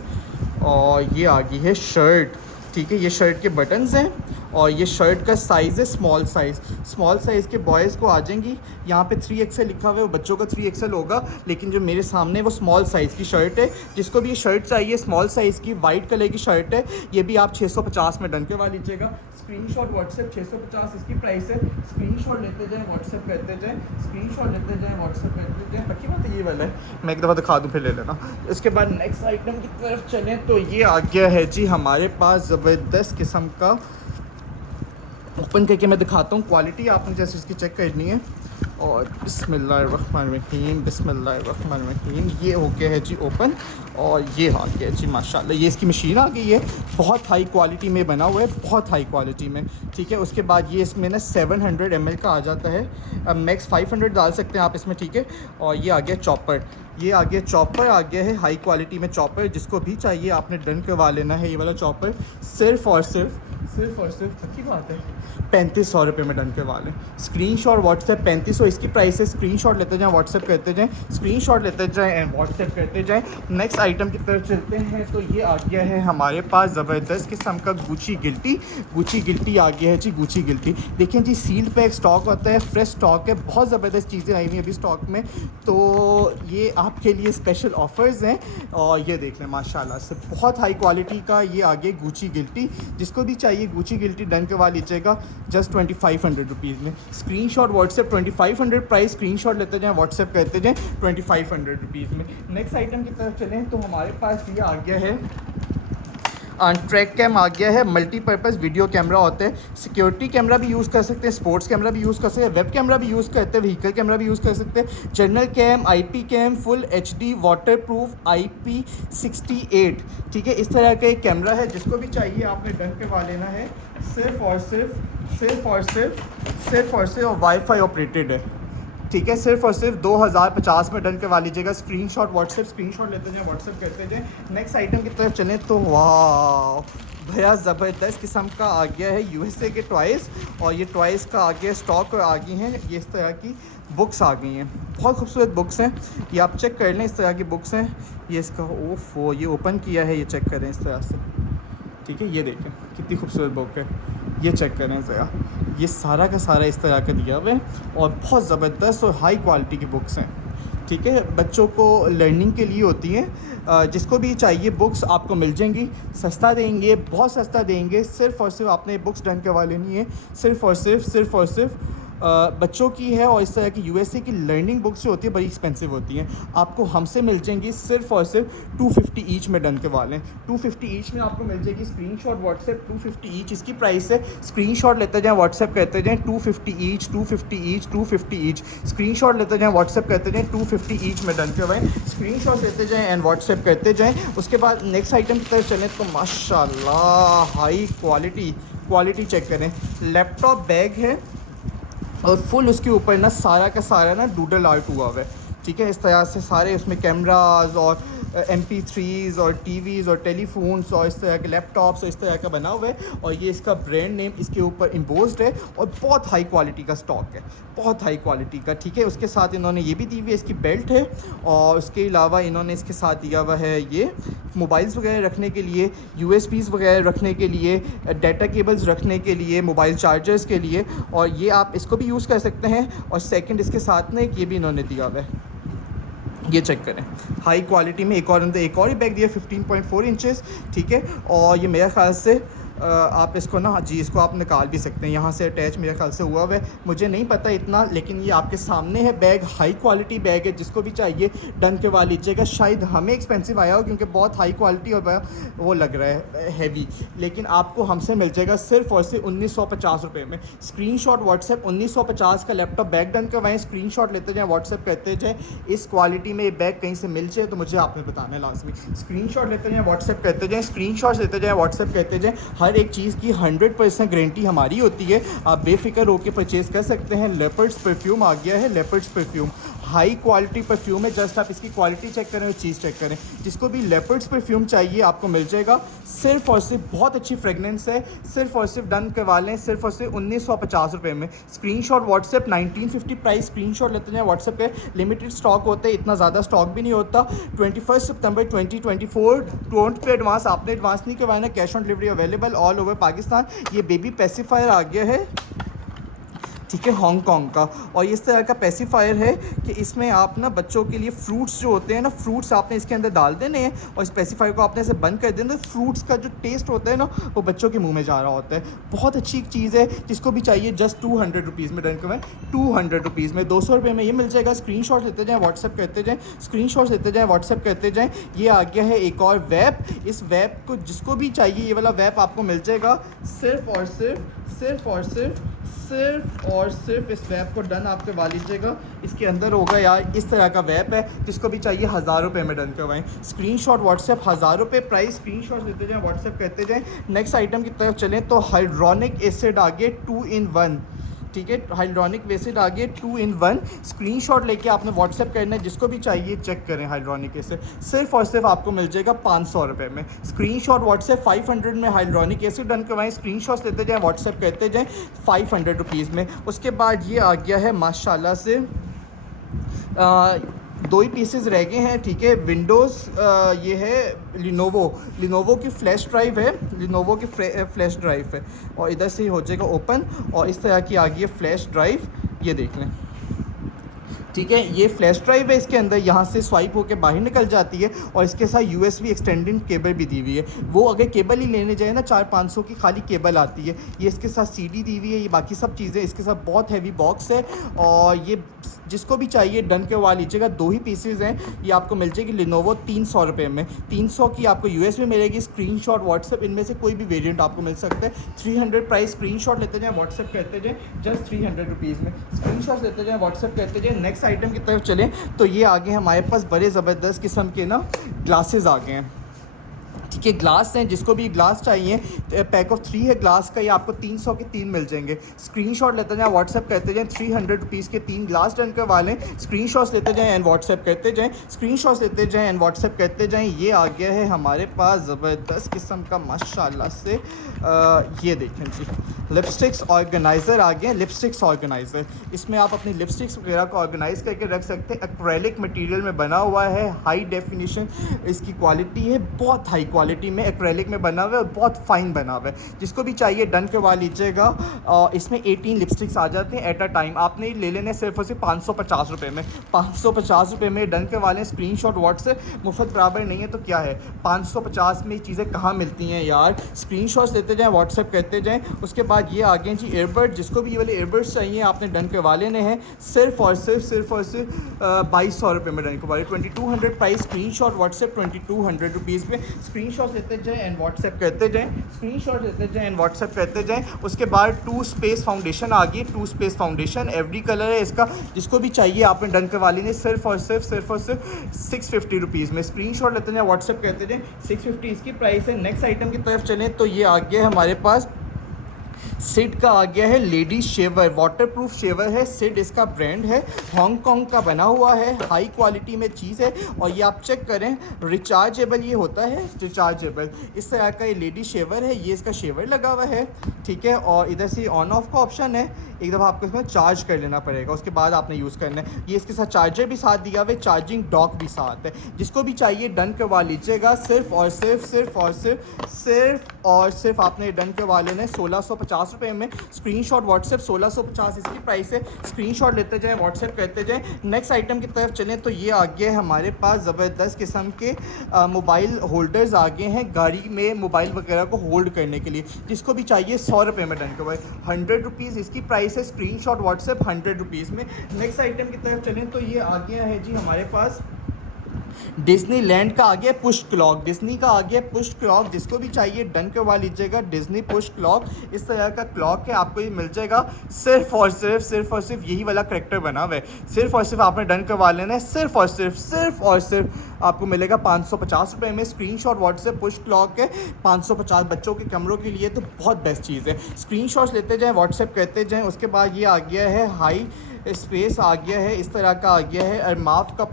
और ये आ गई है शर्ट, ठीक है। ये शर्ट के बटन्स हैं और ये शर्ट का साइज़ है स्मॉल साइज़ के बॉयज़ को आ जाएंगी। यहाँ पे 3XL लिखा हुआ है, वो बच्चों का 3XL होगा, लेकिन जो मेरे सामने वो स्मॉल साइज़ की शर्ट है। जिसको भी ये शर्ट चाहिए स्मॉल साइज़ की वाइट कलर की शर्ट है, ये भी आप 650 में डन करवा लीजिएगा। स्क्रीनशॉट व्हाट्सएप, 650 इसकी प्राइस है। स्क्रीनशॉट लेते जाएँ, व्हाट्सएप करते जाएँ, स्क्रीनशॉट लेते जाएँ, व्हाट्सएप करते जाएँ। पक्की बात है, ये वाला है, मैं एक दफ़ा दिखा दूँ फिर ले लेना। इसके बाद नेक्स्ट आइटम की तरफ चलें तो ये आ गया है जी हमारे पास ज़बरदस्त किस्म का। ओपन करके मैं दिखाता हूँ, क्वालिटी आपने जैसे इसकी चेक करनी है। और बिस्मिल्लाहिर्रहमानिर्रहीम, बिस्मिल्लाहिर्रहमानिर्रहीम। ये हो गया है जी ओपन और ये आ गया जी माशाल्लाह। ये इसकी मशीन आ गई है, बहुत हाई क्वालिटी में बना हुआ है, बहुत हाई क्वालिटी में, ठीक है। उसके बाद ये इसमें ना 700 ml का आ जाता है। अब मैक्स 500 डाल सकते हैं आप इसमें, ठीक है। और ये आ गया चॉपर, ये आ गया चॉपर, आ गया है हाई क्वालिटी में चॉपर। जिसको भी चाहिए आपने डन करवा लेना है ये वाला चॉपर। सिर्फ़ और सिर्फ अच्छी बात है 3500 रुपये में डन करवा लें। स्क्रीनशॉट व्हाट्सएप 3500 इसकी प्राइस है। स्क्रीनशॉट लेते जाएँ, व्हाट्सएप करते जाएँ, स्क्रीनशॉट लेते जाएँ एंड व्हाट्सएप करते जाएँ। नेक्स्ट आइटम की तरफ चलते हैं तो ये आ गया है हमारे पास ज़बरदस्त किस्म का गुची गिल्टी आ गया है जी। गुची गिल्टी देखें जी, सील्ड पैक स्टॉक होता है, फ्रेश स्टॉक है, बहुत ज़बरदस्त चीज़ें आई हुई हैं अभी स्टॉक में। तो ये आपके लिए स्पेशल ऑफ़र्स हैं और ये देख लें माशाल्लाह से बहुत हाई क्वालिटी का ये आ गया गुची गिल्टी। जिसको भी चाहिए गुची गिल्टी डन करवा लीजिएगा जस्ट 2500 रुपीज़ में। स्क्रीनशॉट व्हाट्सएप 2500 प्राइस, स्क्रीनशॉट लेते जाएँ, व्हाट्सएप करते जाएँ 2500 रुपीज़ में। नेक्स्ट आइटम की तरफ चलें तो हमारे पास ये आ गया है ट्रैक कैम आ गया है। मल्टीपर्पज़ वीडियो कैमरा होता है, सिक्योरिटी कैमरा भी यूज़ कर सकते हैं, स्पोर्ट्स कैमरा भी यूज़ कर सकते हैं, वेब कैमरा भी यूज़ करते हैं, व्हीकल कैमरा भी यूज़ कर सकते हैं, general cam, IP cam, full HD waterproof IP68, ठीक है। इस तरह का एक कैमरा है। जिसको भी चाहिए आपने डन करवा लेना है। सिर्फ़ और सिर्फ वाईफाई ऑपरेटेड है, ठीक है। सिर्फ और सिर्फ 2050 में डन करवा लीजिएगा। स्क्रीनशॉट व्हाट्सएप, स्क्रीनशॉट लेते जाएँ, व्हाट्सएप करते जाएँ। नेक्स्ट आइटम की तरफ चलें तो वाह भैया ज़बरदस्त किस्म का आ गया है USA के टॉयज़। और ये टॉयज़ का आ गया स्टॉक आ गई हैं, ये इस तरह की बुक्स आ गई हैं, बहुत खूबसूरत बुक्स हैं। ये आप चेक कर लें, इस तरह की बुक्स हैं। ये इसका ओफो ये ओपन किया है, ये चेक करें इस तरह से, ठीक है। ये देखें कितनी खूबसूरत बुक है, ये चेक करें ज़रा। ये सारा का सारा इस तरह का दिया हुआ है और बहुत ज़बरदस्त और हाई क्वालिटी की बुक्स हैं, ठीक है। बच्चों को लर्निंग के लिए होती हैं। जिसको भी चाहिए बुक्स आपको मिल जाएंगी, सस्ता देंगे, बहुत सस्ता देंगे। सिर्फ़ और सिर्फ आपने बुक्स डन करवा लेनी है। सिर्फ़ और सिर्फ बच्चों की है। और इस तरह की USA की लर्निंग बुक्स जो होती है बड़ी एक्सपेंसिव होती हैं, आपको हमसे मिल जाएंगी सिर्फ़ और सिर्फ 250 ईच में डन करवा लें। 250 ईच में आपको मिल जाएगी। स्क्रीनशॉट व्हाट्सएप 250 ईच इसकी प्राइस है। स्क्रीनशॉट लेते जाएँ, व्हाट्सएप करते जाएँ 250 ईच, 250 ईच। स्क्रीनशॉट लेते जाएँ, व्हाट्सएप करते जाएँ 250 ईच में डन करवाएँ। स्क्रीनशॉट लेते जाएँ एंड व्हाट्सएप करते जाएँ। उसके बाद नेक्स्ट आइटम की तरफ चलें तो माशाल्लाह हाई क्वालिटी चेक करें। लैपटॉप बैग है और फुल उसके ऊपर ना सारा का सारा ना डूडल आर्ट हुआ हुआ है, ठीक है। इस तरह से सारे उसमें कैमराज और MP3s और टीवीज़ और टेलीफोन्स और इस तरह के लैपटॉप्स और इस तरह का बना हुआ है। और ये इसका ब्रांड नेम इसके ऊपर इम्पोज्ड है और बहुत हाई क्वालिटी का स्टॉक है, बहुत हाई क्वालिटी का, ठीक है। उसके साथ इन्होंने ये भी दी हुई है, इसकी बेल्ट है। और उसके अलावा इन्होंने इसके साथ दिया हुआ है ये मोबाइल्स वगैरह रखने के लिए, USBs वगैरह रखने के लिए, डाटा केबल्स रखने के लिए, मोबाइल चार्जर्स के लिए। और ये आप इसको भी यूज़ कर सकते हैं। और सेकंड इसके साथ में ये भी इन्होंने दिया हुआ है, ये चेक करें, हाई क्वालिटी में। एक और ही बैग दिया 15.4 इंचेस, ठीक है। और ये मेरे ख्याल से आप इसको ना जी इसको आप निकाल भी सकते हैं, यहाँ से अटैच मेरे ख्याल से हुआ है, मुझे नहीं पता इतना, लेकिन ये आपके सामने है बैग। हाई क्वालिटी बैग है, जिसको भी चाहिए डन करवा लीजिएगा। शायद हमें एक्सपेंसिव आया हो क्योंकि बहुत हाई क्वालिटी और वो लग रहा है हैवी, लेकिन आपको हमसे मिल जाएगा सिर्फ और सिर्फ 1950 रुपये में। स्क्रीनशॉट व्हाट्सएप 1950 का लैपटॉप बैग डन करवाएं, स्क्रीनशॉट लेते जाएँ, व्हाट्सएप करते जाएँ। इस क्वालिटी में ये बैग कहीं से मिल जाए तो मुझे आपने बताना है लाजमी। स्क्रीनशॉट लेते जाएँ, व्हाट्सएप करते जाएँ, स्क्रीनशॉट्स लेते जाएँ, व्हाट्सएप करते जाएँ। हर एक चीज़ की 100% गारंटी हमारी होती है, आप बेफिक्र होकर परचेज़ कर सकते हैं। लेपर्ड्स परफ्यूम आ गया है, leopards perfume high quality perfume है। जस्ट आप इसकी क्वालिटी चेक करें और चीज़ चेक करें। जिसको भी लेपर्ड्स परफ्यूम चाहिए आपको मिल जाएगा सिर्फ और सिर्फ, बहुत अच्छी फ्रेगनेंस है, सिर्फ और सिर्फ डन करवा लें सिर्फ और सिर्फ 1950 रुपये में। स्क्रीनशॉट व्हाट्सएप 1950 प्राइस, स्क्रीनशॉट लेते हैं व्हाट्सएप पे। लिमिटेड स्टॉक होते हैं, इतना ज़्यादा स्टॉक भी नहीं होता। 21 सितंबर 2024, डोंट पे एडवांस, आपने एडवांस नहीं करवाना, cash on delivery available all over Pakistan. ये बेबी पेसिफायर आ गया है, ठीक है, हांगकॉन्ग का। और इस तरह का पेसिफायर है कि इसमें आप ना बच्चों के लिए फ्रूट्स जो होते हैं ना, फ्रूट्स आपने इसके अंदर डाल देने हैं और इस पेसिफायर को आपने ऐसे बंद कर देना, फ्रूट्स का जो टेस्ट होता है ना वो बच्चों के मुंह में जा रहा होता है। बहुत अच्छी चीज़ है, जिसको भी चाहिए जस्ट 200 रुपीज़ में डन करवाएं, 200 रुपीज़ में, 200 रुपये में ये मिल जाएगा। स्क्रीनशॉट लेते जाएँ, व्हाट्सएप करते जाएँ, स्क्रीनशॉट लेते जाएँ, व्हाट्सएप करते जाएँ। ये आ गया है एक और वेब, इस वेब को जिसको भी चाहिए ये वाला वेब आपको मिल जाएगा सिर्फ और सिर्फ इस वेब को डन आप करवा लीजिएगा। इसके अंदर होगा यार इस तरह का वेब है, जिसको भी चाहिए 1000 रुपये में डन करवाएं। स्क्रीनशॉट व्हाट्सएप 1000 रुपये प्राइस, स्क्रीनशॉट देते जाएं, व्हाट्सएप करते जाएं। नेक्स्ट आइटम की तरफ चलें तो हाइड्रोनिक एसिड आगे 2 in 1, ठीक है, हाइड्रोनिक एसिड आगे 2 in 1। स्क्रीनशॉट लेके आपने व्हाट्सएप करना है, जिसको भी चाहिए चेक करें। हाइड्रोनिक एसिड सिर्फ और सिर्फ आपको मिल जाएगा 500 रुपये में। स्क्रीनशॉट व्हाट्सएप 500 में हाइड्रोनिक एसिड डन करवाएं, स्क्रीनशॉट्स लेते जाएं, व्हाट्सएप करते जाएं 500 रुपीज़ में। उसके बाद ये आ गया है माशाल्लाह से 2 ही पीसेस रह गए हैं, ठीक है। विंडोज़ ये है लिनोवो की फ्लैश ड्राइव है, लिनोवो की फ्लैश ड्राइव है। और इधर से ही हो जाएगा ओपन और इस तरह की आ गई है फ्लैश ड्राइव, ये देख लें, ठीक है। ये फ्लैश ड्राइव है, इसके अंदर यहाँ से स्वाइप होकर बाहर निकल जाती है और इसके साथ USB एक्सटेंडेड केबल भी दी हुई है। वो अगर केबल ही लेने जाए ना 400-500 की खाली केबल आती है। ये इसके साथ CD दी हुई है, ये बाकी सब चीज़ें इसके साथ। बहुत हैवी बॉक्स है और ये जिसको भी चाहिए डन करवा लीजिएगा। 2 ही पीसेज हैं, ये आपको मिल जाएगी लिनोवो 300 रुपये में। 300 की आपको USB मिलेगी। स्क्रीनशॉट व्हाट्सएप इनमें से कोई भी वेरिएंट आपको मिल सकता है। 300 प्राइस, स्क्रीनशॉट लेते जाएँ, व्हाट्सएप करते जाएँ, जस्ट 300 रुपीज़ में। स्क्रीनशॉट लेते जाएँ, व्हाट्सएप करते जाएँ। नेक्स्ट आइटम की तरफ चलें तो ये आगे हमारे पास बड़े ज़बरदस्त किस्म के ना ग्लासेस आ गए हैं, ठीक है। ग्लास हैं, जिसको भी ग्लास चाहिए, पैक ऑफ 3 है ग्लास का, ये आपको 300 के 3 मिल जाएंगे। स्क्रीनशॉट लेते जाएं, व्हाट्सएप करते जाएं, 300 रुपीज़ के 3 ग्लास डन करवा लें। स्क्रीनशॉट्स लेते जाएं एंड व्हाट्सएप करते जाएं, स्क्रीनशॉट्स लेते जाएं एंड व्हाट्सएप करते जाएं। ये आ गया है हमारे पास ज़बरदस्त किस्म का माशाल्लाह से ये देखें जी, लिपस्टिक्स ऑर्गेनाइज़र आ गए। लिपस्टिक्स ऑर्गेनाइज़र, इसमें आप अपनी लिपस्टिक्स वगैरह को ऑर्गेनाइज़ करके रख सकते हैं। एक्रेलिक मटेरियल में बना हुआ है, हाई डेफिनेशन इसकी क्वालिटी है, बहुत हाई क्वालिटी में एक्रेलिक में बना हुआ है और बहुत फाइन बना हुआ है। जिसको भी चाहिए डन करवा लीजिएगा। इसमें 18 लिपस्टिक्स आ जाते हैं एट अ टाइम। आपने ले लेने सिर्फ और सिर्फ 550 रुपये में, 550 रुपये में डन करवा लें। स्क्रीनशॉट व्हाट्सएप मुफ्त बराबर नहीं है तो क्या है, 550 में चीज़ें कहाँ मिलती हैं यार। स्क्रीनशॉट्स लेते जाएँ, व्हाट्सएप करते जाएँ। उसके बाद ये आ गए जी एयरबड, जिसको भी ये वाले एयरबड्स चाहिए आपने डन करवा लेने हैं सिर्फ और सिर्फ 2200 रुपये में डन करवा लें। 2200 प्राइस, स्क्रीनशॉट व्हाट्सएप 2200 रुपीज़ में। स्क्रीनशॉट लेते जाएँ एंड व्हाट्सएप करते जाएँ, स्क्रीनशॉट लेते जाएँ एंड व्हाट्सएप करते जाएँ। उसके बाद 2 स्पेस फाउंडेशन आ गई, 2 स्पेस फाउंडेशन एवरी कलर है इसका। जिसको भी चाहिए आपने डन करवा लेंगे सिर्फ और सिर्फ 650 रुपीज़ में। स्क्रीनशॉट लेते जाएँ, व्हाट्सएप करते जाएँ, 650 इसकी प्राइस है। नेक्स्ट आइटम की तरफ चलें तो ये आ गया हमारे पास सिड का आ गया है लेडीज शेवर, वाटरप्रूफ शेवर है, सिड इसका ब्रांड है, हांगकांग का बना हुआ है, हाई क्वालिटी में चीज़ है। और ये आप चेक करें रिचार्जेबल ये होता है, रिचार्जेबल इस तरह का ये लेडीज शेवर है, ये इसका शेवर लगा हुआ है, ठीक है। और इधर से ऑन ऑफ का ऑप्शन है, एक दफ़ा आपको इसमें चार्ज कर लेना पड़ेगा, उसके बाद आपने यूज़ करना है। ये इसके साथ चार्जर भी साथ दिया हुआ है, चार्जिंग डॉक भी साथ है। जिसको भी चाहिए डन करवा लीजिएगा, सिर्फ और सिर्फ आपने डन करवा लेना है 1650 रुपये में। स्क्रीनशॉट व्हाट्सएप 1650 इसकी प्राइस है, स्क्रीनशॉट लेते जाएँ, व्हाट्सएप करते जाएँ। नेक्स्ट आइटम की तरफ चलें तो ये आ गया है हमारे पास ज़बरदस्त किस्म के मोबाइल होल्डर्स आ गए हैं, गाड़ी में मोबाइल वगैरह को होल्ड करने के लिए। जिसको भी चाहिए 100 रुपये में डन करवाए, 100 रुपीज़ इसकी प्राइस है, स्क्रीनशॉट व्हाट्सएप 100 रुपीज़ में। नेक्स्ट आइटम की तरफ चलें तो ये आ गया है जी हमारे पास डिज्नी लैंड का आ गया पुश क्लॉक, डिज्नी का आ गया पुश क्लॉक। जिसको भी चाहिए डन करवा लीजिएगा, डिज्नी पुश क्लॉक इस तरह का क्लॉक है, आपको ये मिल जाएगा सिर्फ और सिर्फ यही वाला करेक्टर बना हुआ है। सिर्फ और सिर्फ आपने डन करवा लेना है, सिर्फ और सिर्फ आपको मिलेगा 550 रुपये में। स्क्रीनशॉट व्हाट्सएप पुश क्लॉक है, 550 बच्चों के कमरों के लिए तो बहुत बेस्ट चीज़ है। स्क्रीनशॉट्स लेते जाएँ, व्हाट्सएप करते जाएँ। उसके बाद ये आ गया है हाई स्पेस आ गया है, इस तरह का आ गया है अरमाफ का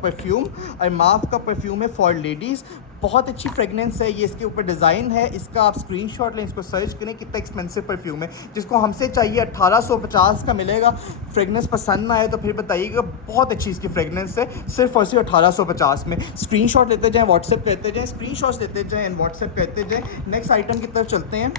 परफ्यूम है फॉर लेडीज़। बहुत अच्छी फ्रेगनेंस है ये, इसके ऊपर डिज़ाइन है इसका, आप स्क्रीनशॉट लें, इसको सर्च करें कितना एक्सपेंसिव परफ्यूम है। जिसको हमसे चाहिए 1850 का मिलेगा। फ्रेगनेंस पसंद ना आए तो फिर बताइएगा, बहुत अच्छी इसकी फ्रेगनेंस है, सिर्फ और सिर्फ 1850 में। स्क्रीनशॉट लेते जाएँ, व्हाट्सएप करते जाएँ, स्क्रीनशॉट्स लेते जाएँ एंड व्हाट्सएप करते जाएँ। नेक्स्ट आइटम की तरफ चलते हैं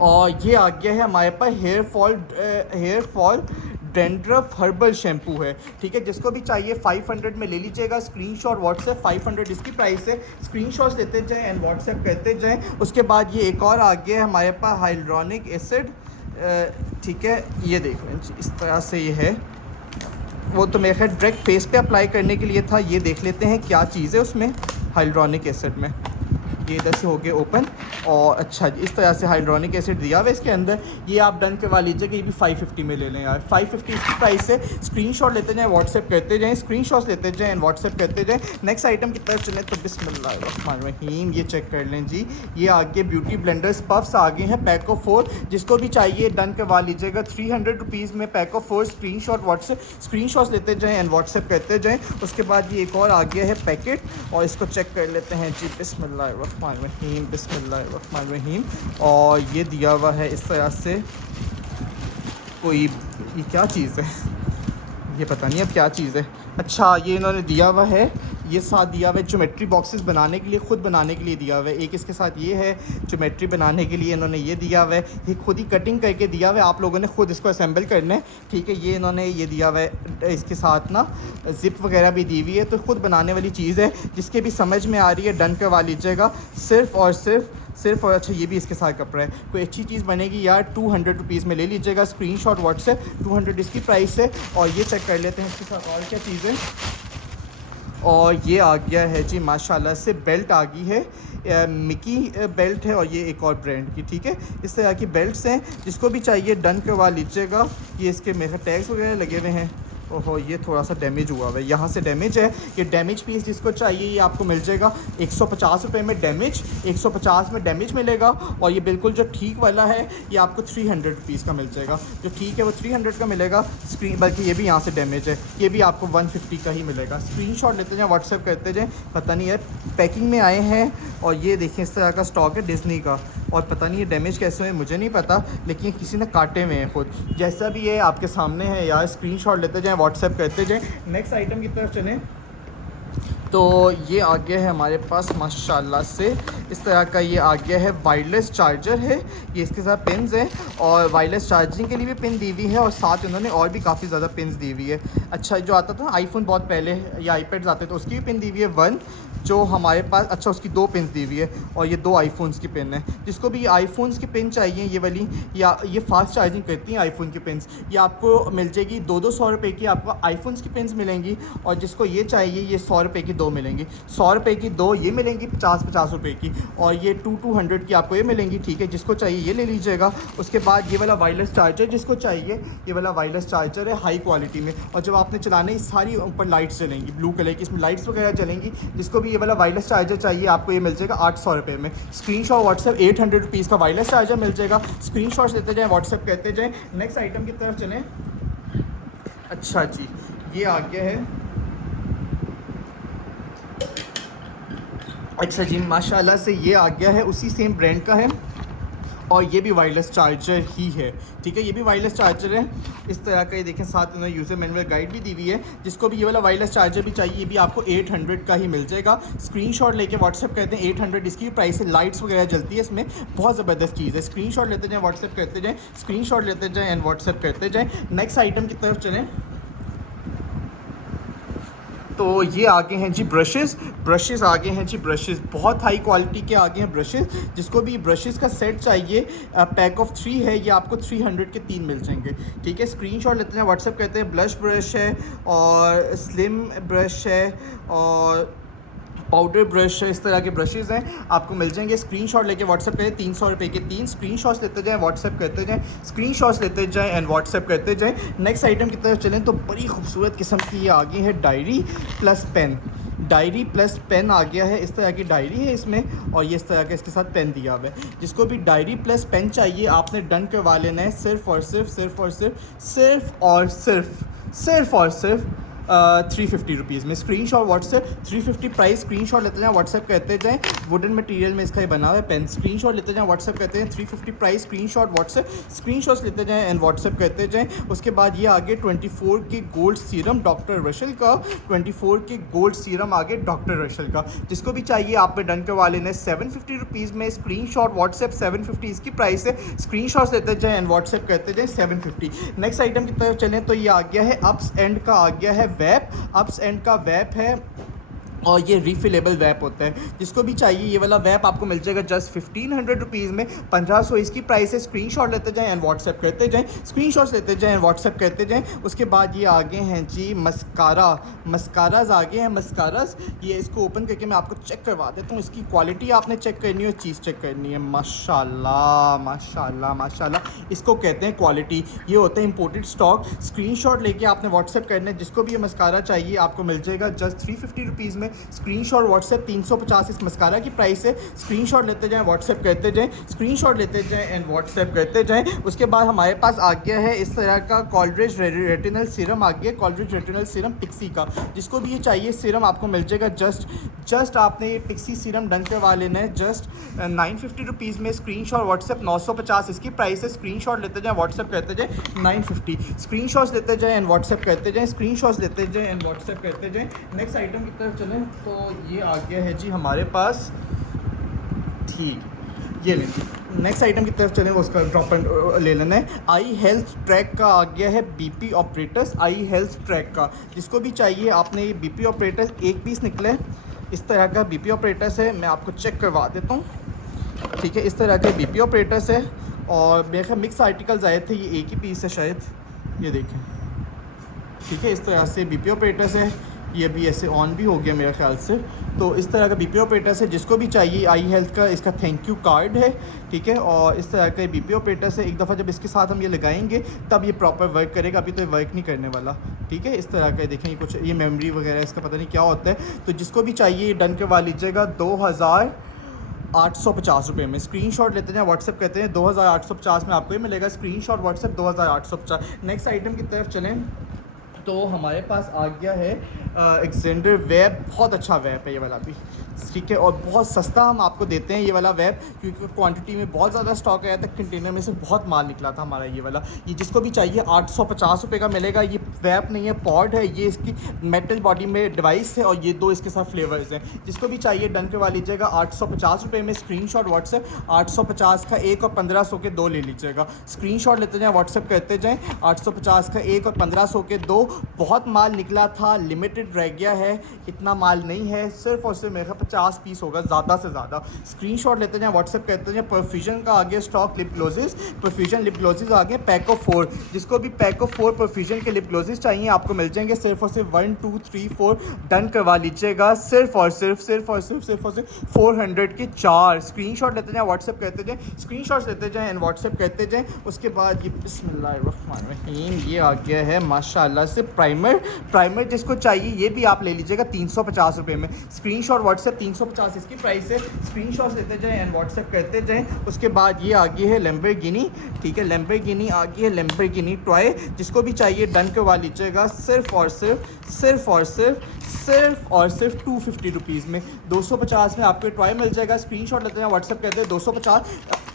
और ये आ गया है हमारे पास hair fall dandruff herbal shampoo है, ठीक है। जिसको भी चाहिए 500 में ले लीजिएगा, स्क्रीनशॉट व्हाट्सएप 500 इसकी प्राइस है। स्क्रीनशॉट्स लेते जाएं एंड व्हाट्सएप करते जाएं। उसके बाद ये एक और आ गया है हमारे पास हाइलुरोनिक एसिड, ठीक है, ये देख लें इस तरह से ये है। वो तो मेरे ख्याल डायरेक्ट फेस पे अप्लाई करने के लिए था। ये देख लेते हैं क्या चीज़ है उसमें हाइलुरोनिक एसिड में। ये इधर से हो गए ओपन और अच्छा जी इस तरह से हाइड्रोनिक एसिड दिया हुआ है इसके अंदर। ये आप डन करवा लीजिएगा, ये भी 550 में ले लें यार, 550 इसकी प्राइस है। स्क्रीनशॉट लेते जाएं, व्हाट्सएप करते जाएं, स्क्रीनशॉट्स लेते जाएं एंड व्हाट्सएप करते जाएं। नेक्स्ट आइटम की तरफ चलें तो बिस्मिल्लाहिर्रहमानिर्रहीम, ये चेक कर लें जी, ये आगे ब्यूटी ब्लेंडर्स पफ्स आ गए हैं पैक ऑफ 4। जिसको भी चाहिए डन करवा लीजिएगा 300 रुपीज़ में pack of 4। Screenshot WhatsApp, screenshots लेते जाएँ एंड व्हाट्सएप करते जाएँ। उसके बाद ये एक और आ गया है पैकेट और इसको चेक कर लेते हैं जी, बिस्मिल्लाहिर्रहमानिर्रहीम। और ये दिया हुआ है इस तरह से, कोई ये क्या चीज़ है, ये पता नहीं अब क्या चीज़ है। अच्छा ये इन्होंने दिया हुआ है, ये साथ दिया हुआ है ज्योमेट्री बॉक्सेस बनाने के लिए, ख़ुद बनाने के लिए दिया हुआ है। एक इसके साथ ये है ज्योमेट्री बनाने के लिए इन्होंने ये दिया हुआ है, ये खुद ही कटिंग करके दिया हुआ है, आप लोगों ने ख़ुद इसको असेंबल करना है, ठीक है। ये इन्होंने ये दिया हुआ है, इसके साथ ना ज़िप वगैरह भी दी हुई है, तो ख़ुद बनाने वाली चीज़ है। जिसके भी समझ में आ रही है डन करवा लीजिएगा, सिर्फ और अच्छा ये भी इसके साथ कपड़ा है। कोई अच्छी चीज़ बनेगी यार 200 रुपीज़ में ले लीजिएगा, स्क्रीनशॉट व्हाट्सएप 200 इसकी प्राइस है। और ये चेक कर लेते हैं इसके साथ और क्या चीज़ है। और ये आ गया है जी माशाल्लाह से बेल्ट आ गई है, मिकी बेल्ट है और ये एक और ब्रांड की, ठीक है। इस तरह की बेल्ट्स हैं, जिसको भी चाहिए डन करवा लीजिएगा। ये इसके मेरे टैग्स वगैरह लगे हुए हैं। ओहो ये थोड़ा सा डैमेज हुआ है, यहाँ से डैमेज है। ये डैमेज पीस जिसको चाहिए ये आपको मिल जाएगा 150 रुपये में डैमेज, 150 में डैमेज मिलेगा। और ये बिल्कुल जो ठीक वाला है ये आपको 300 रुपीज़ का मिल जाएगा, जो ठीक है वो 300 का मिलेगा। स्क्रीन बल्कि ये भी यहाँ से डैमेज है, ये भी आपको 150 का ही मिलेगा। स्क्रीनशॉट लेते जाएँ, व्हाट्सएप करते जाएँ। पता नहीं यार पैकिंग में आए हैं और ये देखें इस तरह का स्टॉक है डिज्नी का, और पता नहीं ये डैमेज कैसे हुए मुझे नहीं पता, लेकिन किसी ने काटे हुए हैं खुद। जैसा भी है आपके सामने है यार, स्क्रीनशॉट लेते जाएँ, व्हाट्सएप करते जाएँ। नेक्स्ट आइटम की तरफ चलें तो ये आ गया है हमारे पास माशाल्लाह से इस तरह का, ये आ गया है वायरलेस चार्जर है। ये इसके साथ पिन्स हैं और वायरलेस चार्जिंग के लिए भी पिन दी हुई है, और साथ उन्होंने और भी काफ़ी ज़्यादा पिन्स दी हुई है। अच्छा जो आता था आईफोन बहुत पहले या आईपैड्स आते थे उसकी भी पिन दी हुई है 1 जो हमारे पास, अच्छा उसकी 2 पिन्स दी हुई है और ये 2 आईफोन्स की पिन है। जिसको भी आईफोन्स की पिन चाहिए ये वाली, या ये फास्ट चार्जिंग करती हैं आईफोन की पिन्स, ये आपको मिल जाएगी 200 रुपये की, आपको आईफोन्स की पिन्स मिलेंगी। और जिसको ये चाहिए ये 100 रुपये की दो मिलेंगी, 100 रुपये की दो ये मिलेंगी 50-50 रुपये की, और ये 200 की आपको ये मिलेंगी, ठीक है। जिसको चाहिए ये ले लीजिएगा। उसके बाद ये वाला वायरलेस चार्जर जिसको चाहिए, ये वाला वायरलेस चार्जर है हाई क्वालिटी में, और जब आपने चलाना है सारी ऊपर लाइट्स जलेंगी ब्लू कलर की, इसमें लाइट्स वगैरह जलेंगी। जिसको भी ये वाला वायरलेस चार्जर चाहिए आपको ये मिल जाएगा 800 रुपये में। स्क्रीनशॉट व्हाट्सएप 800 रुपीज़ का वायरलेस चार्जर मिल जाएगा। स्क्रीनशॉट्स लेते जाएँ, व्हाट्सएप करते जाएँ। नेक्स्ट आइटम की तरफ चलें। अच्छा जी, ये आ गया है। अच्छा जी, माशाल्लाह से ये आ गया है, उसी सेम ब्रांड का है, और ये भी वायरलेस चार्जर ही है, ठीक है। ये भी वायरलेस चार्जर है इस तरह का, ये देखें साथ में यूज़र मैनुअल गाइड भी दी हुई है। जिसको भी ये वाला वायरलेस चार्जर भी चाहिए, ये भी आपको 800 का ही मिल जाएगा। स्क्रीनशॉट लेके व्हाट्सएप करते हैं, 800 इसकी प्राइस है। लाइट्स वगैरह जलती है इसमें, बहुत ज़बरदस्त चीज़ है। स्क्रीनशॉट लेते जाएँ, व्हाट्सएप करते जाएँ, स्क्रीनशॉट लेते जाएँ एंड व्हाट्सएप करते जाएँ। नेक्स्ट आइटम की तरफ चलें। तो ये आगे हैं जी ब्रशेज़ आगे हैं जी ब्रशेज़, बहुत हाई क्वालिटी के आगे हैं ब्रशेज़। जिसको भी ब्रशेज़ का सेट चाहिए, पैक ऑफ 3 है, ये आपको 300 के 3 मिल जाएंगे, ठीक है। स्क्रीनशॉट लेते हैं, व्हाट्सएप करते हैं। ब्लश ब्रश है और स्लिम ब्रश है और पाउडर ब्रश है, इस तरह के ब्रशेज़ हैं, आपको मिल जाएंगे। स्क्रीनशॉट लेके व्हाट्सएप करें, 300 रुपये के 3 स्क्रीनशॉट्स लेते जाएँ, व्हाट्सएप करते जाएँ, स्क्रीनशॉट्स लेते जाएँ एंड व्हाट्सएप करते जाएँ। नेक्स्ट आइटम की तरफ चलें तो बड़ी खूबसूरत किस्म की ये आ गई है diary plus pen. Diary plus pen आ गया है, इस तरह की डायरी है इसमें, और ये इस तरह का इसके साथ पेन दिया हुआ है। जिसको भी डायरी प्लस पेन चाहिए आपने डन करवा लेना है, सिर्फ़ और सिर्फ 350 रुपीज़ में। स्क्रीनशॉट व्हाट्सएप 350 प्राइस, स्क्रीनशॉट लेते जाएँ, व्हाट्सएप करते जाएँ। वुडन मटेरियल में इसका ये बना हुआ है पेन। स्क्रीनशॉट लेते जाएँ, व्हाट्सएप करते हैं। 350 प्राइस, स्क्रीनशॉट व्हाट्सएप, स्क्रीनशॉट्स लेते जाएँ एंड व्हाट्सएप करते जाएँ। उसके बाद ये आगे 24 के गोल्ड सीरम डॉक्टर रशल का, 24 के गोल्ड सीरम आगे डॉक्टर रशल का। जिसको भी चाहिए आप में डन करवा लेना है 750 रुपीज़ में। स्क्रीनशॉट व्हाट्सएप 750 इसकी प्राइस है। स्क्रीनशॉट्स लेते जाएँ एंड व्हाट्सएप करते जाएँ 750। नेक्स्ट आइटम की तरफ चलें तो ये आ गया है अप्स एंड का, आ गया है वैप, अप्स एंड का वैप है, और ये रिफिलेबल वैप होता है। जिसको भी चाहिए ये वाला वैप आपको मिल जाएगा जस्ट 1500 रुपीज़ में, 1500 इसकी प्राइस है। स्क्रीनशॉट लेते जाएँ एंड व्हाट्सएप करते जाएँ, स्क्रीनशॉट्स लेते जाएँ एंड व्हाट्सएप करते जाएँ। उसके बाद ये आगे हैं जी मस्काराज आगे हैं मस्काराज। ये इसको ओपन करके मैं आपको चेक करवा देता हूँ। इसकी क्वालिटी आपने चेक करनी है, चीज़ चेक करनी है। माशाल्लाह इसको कहते हैं क्वालिटी। ये होता है इंपोर्टेड स्टॉक। स्क्रीनशॉट लेके आपने व्हाट्सएप करना है। जिसको भी ये मस्कारा चाहिए आपको मिल जाएगा जस्ट 350 रुपीज़ में। स्क्रीनशॉट व्हाट्सएप 350 इस मस्कारा की प्राइस है। स्क्रीनशॉट लेते जाएं, व्हाट्सएप करते जाएं, स्क्रीनशॉट लेते जाएं एंड व्हाट्सएप करते जाएं। उसके बाद हमारे पास आ गया है इस तरह का कोलरिज रेटिनल सीरम आ गया, कोलरिज रेटिनल सीरम पिक्सी का। जिसको भी ये चाहिए सीरम आपको मिल जाएगा जस्ट आपने ये पिक्सी सीरम डन करवा लेना है जस्ट 950 रुपीज़ में। स्क्रीनशॉट व्हाट्सएप 950 इसकी प्राइस है। स्क्रीनशॉट लेते जाएं, व्हाट्सएप करते जाएं 950। स्क्रीनशॉट्स लेते जाएं एंड व्हाट्सएप करते जाएं, स्क्रीनशॉट्स लेते जाएं एंड व्हाट्सएप करते जाएं। नेक्स्ट आइटम की तरफ चलें तो ये आ गया है जी हमारे पास, ठीक, ये लें। नेक्स्ट आइटम की तरफ चलें, उसका ड्रॉप एंड ले लेना है। आई हेल्थ ट्रैक का आ गया है बीपी ऑपरेटर्स, आई हेल्थ ट्रैक का। जिसको भी चाहिए आपने ये बीपी ऑपरेटर्स एक पीस निकले इस तरह का बीपी ऑपरेटर्स है, मैं आपको चेक करवा देता हूँ, ठीक है। इस तरह के बीपी ऑपरेटर्स है और मेरे ख्याल मिक्स आर्टिकल्स आए थे, ये एक ही पीस है शायद, ये देखें, ठीक है। इस तरह से बीपी ऑपरेटर्स है, ये अभी ऐसे ऑन भी हो गया मेरे ख्याल से। तो इस तरह का बीपी ऑपरेटर्स है। जिसको भी चाहिए आई हेल्थ का इसका थैंक यू कार्ड है, ठीक है। और इस तरह का बीपी ऑपरेटर्स है। एक दफ़ा जब इसके साथ हम ये लगाएंगे तब ये प्रॉपर वर्क करेगा, अभी तो ये वर्क नहीं करने वाला, ठीक है। इस तरह का देखें, कुछ ये मेमोरी वगैरह इसका पता नहीं क्या होता है। तो जिसको भी चाहिए डन करवा लीजिएगा 2850 रुपये में। स्क्रीनशॉट लेते हैं, व्हाट्सएप कहते हैं 2850 में आपको ये मिलेगा। Screenshot WhatsApp 2850। नेक्स्ट आइटम की तरफ चलें तो हमारे पास आ गया है एक्सेंडर वेब, बहुत अच्छा वेब है ये वाला भी, ठीक है। और बहुत सस्ता हम आपको देते हैं ये वाला वेब, क्योंकि क्वांटिटी में बहुत ज़्यादा स्टॉक आया था, कंटेनर में से बहुत माल निकला था हमारा ये वाला। ये जिसको भी चाहिए 850 रुपये का मिलेगा। ये वेब नहीं है, पॉड है, ये इसकी मेटल बॉडी में डिवाइस है और ये दो इसके साथ फ्लेवर्स हैं। जिसको भी चाहिए डन करवा लीजिएगा 850 रुपये में। स्क्रीनशॉट व्हाट्सएप 850 का एक और 1500 के दो ले लीजिएगा। स्क्रीनशॉट लेते जाएँ, व्हाट्सएप करते जाएँ, 850 का एक और 1500 के दो। बहुत माल निकला था, लिमिटेड लिमिटेड रह गया है, इतना माल नहीं है, सिर्फ और सिर्फ मेरे ख्याल 50 पीस होगा ज़्यादा से ज़्यादा। स्क्रीनशॉट लेते जाएँ, व्हाट्सएप करते जाएँ। परफ्यूजन का आ गया स्टॉक लिप ग्लोजेस, परफ्यूजन लिप ग्लोजेस आ गए पैक ऑफ 4। जिसको भी पैक ऑफ 4 परफ्यूजन के लिप ग्लोजेस चाहिए आपको मिल जाएंगे। सिर्फ और सिर्फ 1 2 3 4 डन करवा लीजिएगा। सिर्फ और सिर्फ 400 के 4। स्क्रीनशॉट लेते जाएँ, व्हाट्सएप करते जाएँ, स्क्रीनशॉट्स लेते जाएँ एंड व्हाट्सएप करते जाएँ। उसके बाद ये बिस्मिल्लाहिर्रहमानिर्रहीम ये आ गया है माशाल्लाह से प्राइमर जिसको चाहिए ये भी आप ले लीजिएगा 350 रुपये में। स्क्रीनशॉट व्हाट्सएप 350 इसकी प्राइस है। स्क्रीनशॉट्स लेते जाएँ एंड व्हाट्सएप करते जाएँ। उसके बाद ये आ गई है लैम्बोर्गिनी, ठीक है, लैम्बोर्गिनी आ गई है, लैम्बोर्गिनी टॉय जिसको भी चाहिए डन करवा लीजिएगा। सिर्फ और सिर्फ 250 रुपीज़ में, 250 में आपको टॉय मिल जाएगा। स्क्रीनशॉट लेते हैं, व्हाट्सएप करते हैं। 250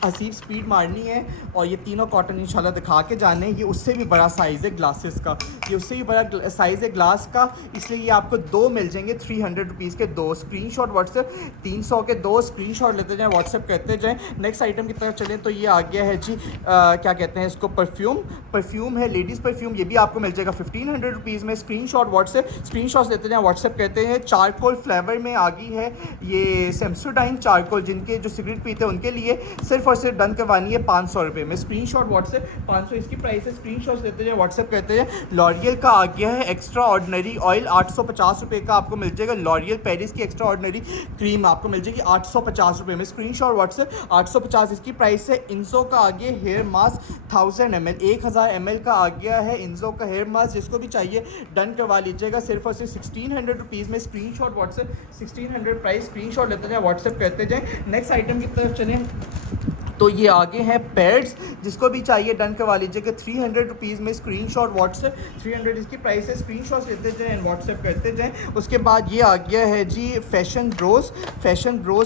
हसीब स्पीड मारनी है। और ये तीनों कॉटन इंशाल्लाह दिखा के जाने। ये उससे भी बड़ा साइज़ है ग्लासेस का, ये उससे भी बड़ा साइज़ है ग्लास का, इसलिए ये आपको 2 मिल जाएंगे 300 रुपीज़ के 2। स्क्रीनशॉट व्हाट्सएप 300 के 2 स्क्रीनशॉट लेते जाएँ, व्हाट्सएप करते जाएँ। नेक्स्ट आइटम की तरफ चलें तो ये आ गया है जी क्या कहते हैं इसको, परफ्यूम है, लेडीज़ परफ्यूम, ये भी आपको मिल जाएगा 1500 रुपीज़ में। स्क्रीनशॉट व्हाट्सएप, स्क्रीनशॉट्स लेते जाएँ, व्हाट्सएप कहते हैं। चारकोल फ्लेवर में आ गई है ये सेंसोडाइन चारकोल, जिनके जो सिगरेट पीते हैं उनके लिए। सिर्फ और सिर्फ डन करवानी है 500 रुपये में। स्क्रीनशॉट व्हाट्सएप 500 इसकी प्राइस है। स्क्रीनशॉट्स लेते जाएँ, व्हाट्सएप कहते हैं। लॉरियल का आ गया है एक्स्ट्रा ऑर्डिनरी ऑयल, 850 रुपये का आपको मिल जाएगा। लॉरियल पेरिस की एक्स्ट्रा ऑर्डिनरी क्रीम आपको मिल जाएगी 850 रुपये में। स्क्रीनशॉट व्हाट्सएप 850 इसकी प्राइस है। इंजो का आ गया हेयर मास्क 1000 ml, 1000 ml का आ गया है इंजो का हेयर मास्क, जिसको भी चाहिए डन करवा लीजिएगा। सिर्फ और सिर्फ 1600 रुपीज़ में। Screenshot WhatsApp 1600 price. स्क्रीनशॉट लेते जाएँ, व्हाट्सएप करते जाएँ। नेक्स्ट आइटम की तरफ चलें तो ये आगे हैं पैड्स, जिसको भी चाहिए डन करवा लीजिएगा 300 रुपीज़ में। स्क्रीनशॉट व्हाट्सएप 300 इसकी प्राइस है। स्क्रीनशॉट्स लेते जाएँ एंड व्हाट्सएप करते जाएँ। उसके बाद ये आ गया है जी फैशन ब्रोज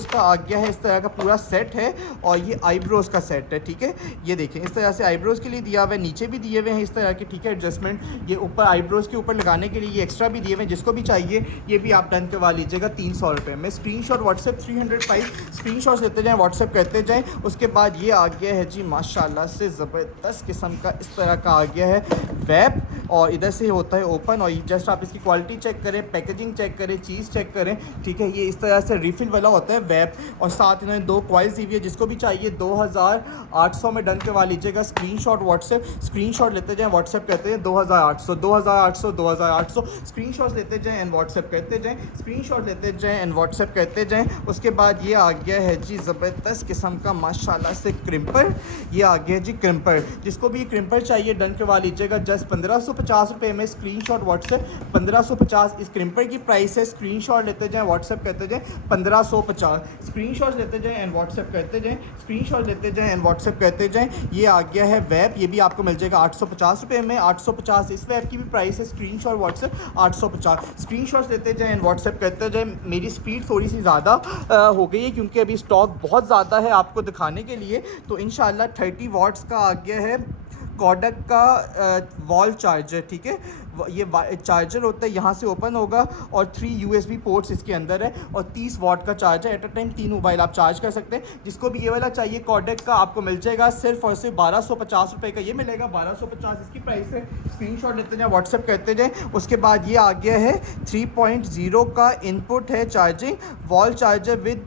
का आ गया है इस तरह का पूरा सेट है। और ये आईब्रोज़ का सेट है, ठीक है, ये देखें इस तरह से आईब्रोज़ के लिए दिया हुआ है, नीचे भी दिए हुए हैं इस तरह के, ठीक है, एडजस्टमेंट। ये ऊपर आईब्रोज़ के ऊपर लगाने के लिए ये एक्स्ट्रा भी दिए हुए हैं, जिसको भी चाहिए ये भी आप डन करवा लीजिएगा 300 रुपये में। Screenshot WhatsApp 300 price. स्क्रीनशॉट्स लेते जाएँ, व्हाट्सएप करते जाएँ। उसके बाद ये आ गया है जी माशाल्लाह से ज़बरदस्त किस्म का इस तरह का आ गया है वेब, और इधर से होता है ओपन। और जस्ट आप इसकी क्वालिटी चेक करें, पैकेजिंग चेक करें, चीज़ चेक करें, ठीक है। ये इस तरह से रिफिल वाला होता है वेब, और साथ इन्होंने 2 कॉइल्स दी हुई है, जिसको भी चाहिए 2800 में डन करवा लीजिएगा। स्क्रीनशॉट व्हाट्सएप, स्क्रीनशॉट लेते जाएँ, व्हाट्सएप करते हैं 2800 स्क्रीनशॉट्स लेते जाएँ एंड व्हाट्सएप करते जाएँ, स्क्रीनशॉट लेते जाएँ एंड व्हाट्सएप करते जाएँ। उसके बाद ये आ गया है जी ज़बरदस्त किस्म का माशाल्लाह से क्रिम्पर, ये आ गया जी क्रिम्पर, जिसको भी क्रिम्पर चाहिए डन करवा लीजिएगा जस्ट 1550 रुपये में। स्क्रीनशॉट व्हाट्सएप 1550 इस क्रिम्पर की प्राइस है। स्क्रीनशॉट लेते जाएँ, व्हाट्सएप करते जाएँ 1550। स्क्रीनशॉट लेते जाएँ एंड व्हाट्सएप करते जाएँ, स्क्रीनशॉट लेते जाएँ एंड व्हाट्सएप करते जाएँ। ये आ गया है वेब, ये भी आपको मिल जाएगा 850 रुपये में। 850 इस वेब की भी प्राइस है। Screenshot WhatsApp 850। स्क्रीनशॉट्स लेते जाएँ एंड व्हाट्सएप करते जाएँ। मेरी स्पीड थोड़ी सी ज़्यादा हो गई है क्योंकि अभी स्टॉक बहुत ज़्यादा है आपको दिखाने के लिए। तो इंशाल्लाह 30 वाट्स का आ गया है कोडक का वॉल चार्जर, ठीक है। ये चार्जर होता है, यहाँ से ओपन होगा और 3 USB पोर्ट्स इसके अंदर है, और 30 वाट का charger, at a time 3 mobile आप चार्ज कर सकते हैं। जिसको भी ये वाला चाहिए कोडक का आपको मिल जाएगा सिर्फ और सिर्फ 1250 रुपये का, ये मिलेगा 1250 इसकी प्राइस है। स्क्रीनशॉट लेते जाएँ, व्हाट्सएप करते जाएँ। उसके बाद ये आ गया है 3.0 का इनपुट है charging wall charger with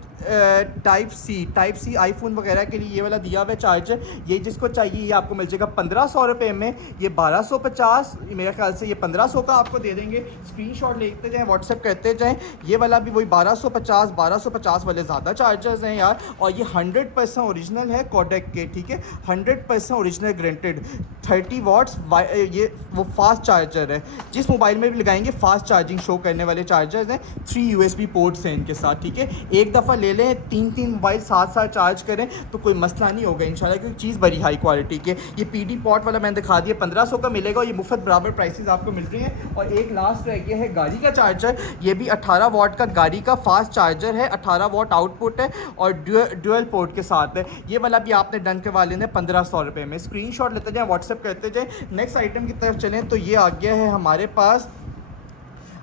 type C iPhone वगैरह के लिए ये वाला दिया हुआ है चार्जर। ये जिसको चाहिए ये आपको मिल जाएगा 1500 रुपये में। ये 1250, मेरे ख्याल से ये 1500 का आपको दे देंगे। स्क्रीनशॉट लेते जाएँ, व्हाट्सएप करते जाएँ। ये वाला भी वही 1250 वाले ज़्यादा चार्जर्स हैं यार, और ये 100% ओरिजिनल है कोडक के, ठीक है, 100% ओरिजिनल ग्रेंटेड 30 वाट्स। ये वो फास्ट चार्जर है, जिस मोबाइल में भी लगाएंगे फास्ट चार्जिंग शो करने वाले चार्जर्स हैं। 3 USB पोर्ट्स हैं इनके साथ, ठीक है। एक दफ़ा ले लें, 3 मोबाइल साथ चार्ज करें तो कोई मसला नहीं होगा इंशाल्लाह, क्योंकि चीज़ बड़ी हाई क्वालिटी के। ये PD पॉट वाला मैंने दिखा दिया 1500 का मिलेगा, और ये मुफ्त बराबर प्राइसेस आपको मिल रही हैं। और एक लास्ट रह गया है गाड़ी का चार्जर, ये भी 18 वाट का गाड़ी का फास्ट चार्जर है, 18 वाट आउटपुट है और ड्यूअल पोर्ट के साथ है। ये वाला भी आपने डन करवा लेना 1500 रुपये में। स्क्रीनशॉट लेते जाएँ, व्हाट्सएप करते जाएँ। नेक्स्ट आइटम की तरफ चलें तो ये आ गया है हमारे पास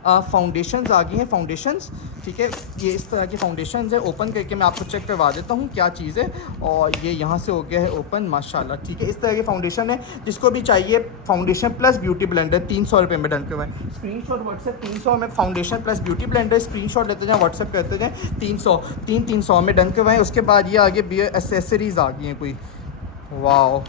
फाउंडेशंस आ गई हैं, फाउंडेशंस, ठीक है। ये इस तरह की फाउंडेशंस है। ओपन करके मैं आपको चेक करवा देता हूँ क्या चीज़ है। और ये यहाँ से हो गया है ओपन, माशाल्लाह, ठीक है। इस तरह की फाउंडेशन है। जिसको भी चाहिए फाउंडेशन प्लस ब्यूटी ब्लेंडर 300 रुपये में डन करवाएं। स्क्रीनशॉट व्हाट्सएप 300 में foundation plus beauty blender, screenshot लेते जाएँ, व्हाट्सएप करते जाएँ, 300 में डन करवाएं। उसके बाद ये आगे बियर एसेसरीज़ आ गई हैं कोई, वाह,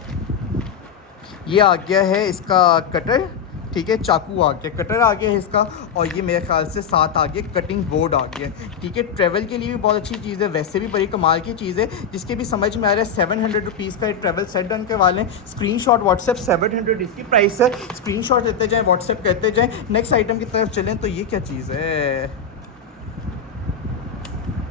ये आ गया है इसका कटर, ठीक है, चाकू आ गया, कटर आ गया है इसका। और ये मेरे ख्याल से साथ आ गया कटिंग बोर्ड आ गया, ठीक है। ट्रैवल के लिए भी बहुत अच्छी चीज़ है, वैसे भी बड़ी कमाल की चीज़ है। जिसके भी समझ में आ रहा है 700 रुपीज़ का एक ट्रैवल सेट डन करवा लें। स्क्रीनशॉट व्हाट्सएप 700 इसकी प्राइस है। स्क्रीनशॉट लेते जाएँ, व्हाट्सएप करते जाएँ। नेक्स्ट आइटम की तरफ चलें तो ये क्या चीज़ है,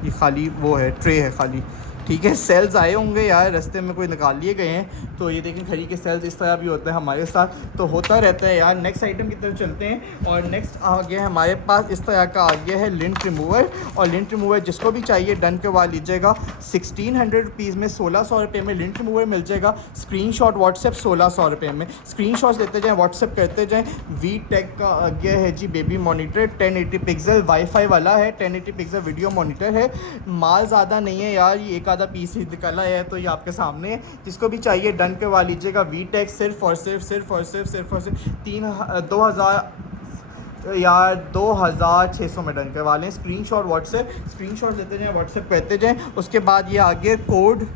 ये खाली वो है, ट्रे है खाली, ठीक है। सेल्स आए होंगे यार, रास्ते में कोई निकाल लिए गए हैं। तो ये देखें खरी के सेल्स इस तरह भी होता है हमारे साथ, तो होता रहता है यार। नेक्स्ट आइटम की तरफ चलते हैं। और नेक्स्ट आ गया है हमारे पास इस तरह का आ गया है लिंट रिमूवर। और लिंट रिमूवर जिसको भी चाहिए डन करवा लीजिएगा। 1600 रुपीज़ में 1600 रुपये में लिंट रिमूवर मिल जाएगा। स्क्रीनशॉट व्हाट्सएप 1600 रुपये में। स्क्रीनशॉट्स लेते जाएँ, व्हाट्सएप करते जाएँ। वी टेक का आ गया है जी बेबी मॉनिटर, 1080 पिक्सल वाईफाई वाला है, 1080 पिक्सल वीडियो मॉनिटर है। माल ज़्यादा नहीं है यार, ये एक आधा पीस ही निकला है, तो ये आपके सामने है। जिसको भी चाहिए डन करवा लीजिएगा। वी टेक सिर्फ 2600 में डन करवा लें। स्क्रीनशॉट व्हाट्सएप, स्क्रीनशॉट लेते जाएँ, व्हाट्सएप करते जाएँ। उसके बाद ये आगे कोड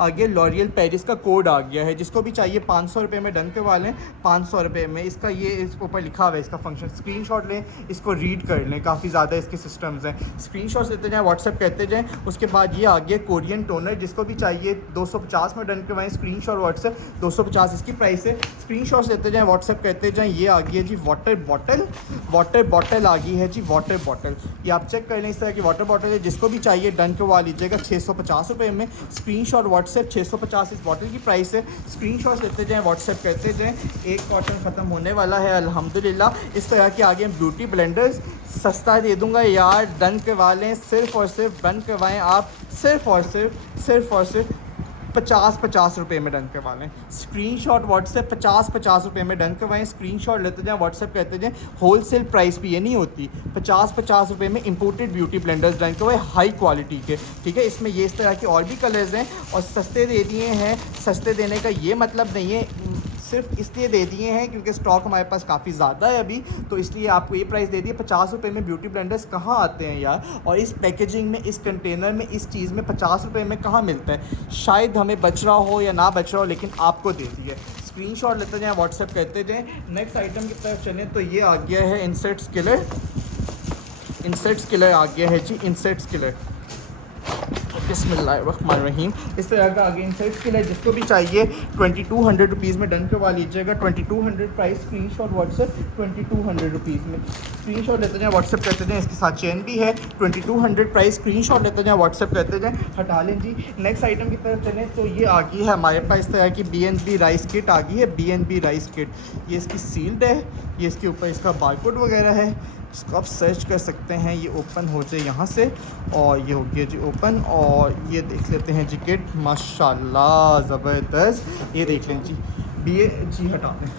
आगे लॉरियल पेरिस का कोड आ गया है। जिसको भी चाहिए 500 रुपये में डन करवा लें। 500 रुपये में इसका ये इसके ऊपर लिखा हुआ है इसका फंक्शन, स्क्रीनशॉट लें, इसको रीड कर लें, काफ़ी ज़्यादा इसके सिस्टम्स हैं। स्क्रीनशॉट्स लेते जाएँ, व्हाट्सएप करते जाएँ। उसके बाद ये आ गया कोरियन टोनर, जिसको भी चाहिए 250 में डन करवाएं। स्क्रीनशॉट व्हाट्सएप 250 इसकी प्राइस है। स्क्रीनशॉट्स लेते जाएँ, व्हाट्सएप करते जाएँ। ये आ गया जी वाटर बॉटल आ गई है जी, वाटर बॉटल। ये आप चेक कर लें, इस तरह की वाटर बॉटल है। जिसको भी चाहिए डन करवा लीजिएगा 650 रुपये में। स्क्रीनशॉट व्हाट्सएप 650 इस बॉटल की प्राइस है। स्क्रीनशॉट्स लेते जाएँ, व्हाट्सएप करते जाएँ। एक कॉटन ख़त्म होने वाला है अल्हम्दुलिल्लाह। इस तरह के आगे ब्यूटी ब्लेंडर्स सस्ता दे दूंगा यार, डन करवा लें। सिर्फ और सिर्फ डन करवाएं आप, सिर्फ और सिर्फ 50 रुपये में डन करवा लें। स्क्रीनशॉट व्हाट्सएप 50 रुपये में डन करवाएं। स्क्रीनशॉट लेते जाएँ, व्हाट्सएप करते जाएँ। होलसेल प्राइस भी ये नहीं होती, 50 रुपये में इंपोर्टेड ब्यूटी ब्लेंडर्स डन करवाए, हाई क्वालिटी के, ठीक है। इसमें ये इस तरह के और भी कलर्स हैं और सस्ते दे दिए हैं। सस्ते देने का ये मतलब नहीं है, सिर्फ इसलिए दे दिए हैं क्योंकि स्टॉक हमारे पास काफ़ी ज़्यादा है अभी, तो इसलिए आपको ये प्राइस दे दी है। 50 रुपये में ब्यूटी ब्लेंडर्स कहाँ आते हैं यार, और इस पैकेजिंग में, इस कंटेनर में, इस चीज़ में 50 रुपये में कहाँ मिलता है। शायद हमें बच रहा हो या ना बच रहा हो, लेकिन आपको दे दी है। स्क्रीनशॉट लेते जाएँ, व्हाट्सएप करते जाएँ। नेक्स्ट आइटम की तरफ चलें तो ये आ गया है इंसेक्ट्स किलर आ गया है जी, इंसेक्ट्स किलर। बिस्मिल्लाहिर्रहमानिर्रहीम। इस तरह का आगे इंसेक्ट्स किलर, जिसको भी चाहिए 2200 रुपीज़ में डन करवा लीजिएगा। 2200 प्राइस। स्क्रीनशॉट व्हाट्सएप 2200 रुपीज़ में। स्क्रीनशॉट लेते जाएँ, व्हाट्सएप करते जाएँ। इसके साथ चेन भी है, 2200 प्राइस। स्क्रीनशॉट लेते जाएँ, व्हाट्सएप करते जाएँ। हटा लें जी। नेक्स्ट आइटम की तरफ चलें तो ये आ गई है हमारे पास इस तरह की BNB राइस किट आ गई है, BNB राइस किट। ये इसकी सील्ड है, ये इसके ऊपर इसका बारकोड वगैरह है, इसको आप सर्च कर सकते हैं। ये ओपन हो जाए यहाँ से, और ये हो गया जी ओपन। और ये देख लेते हैं जी किट, माशाल्लाह ज़बरदस्त। ये देख लें जी, जी हटा दें,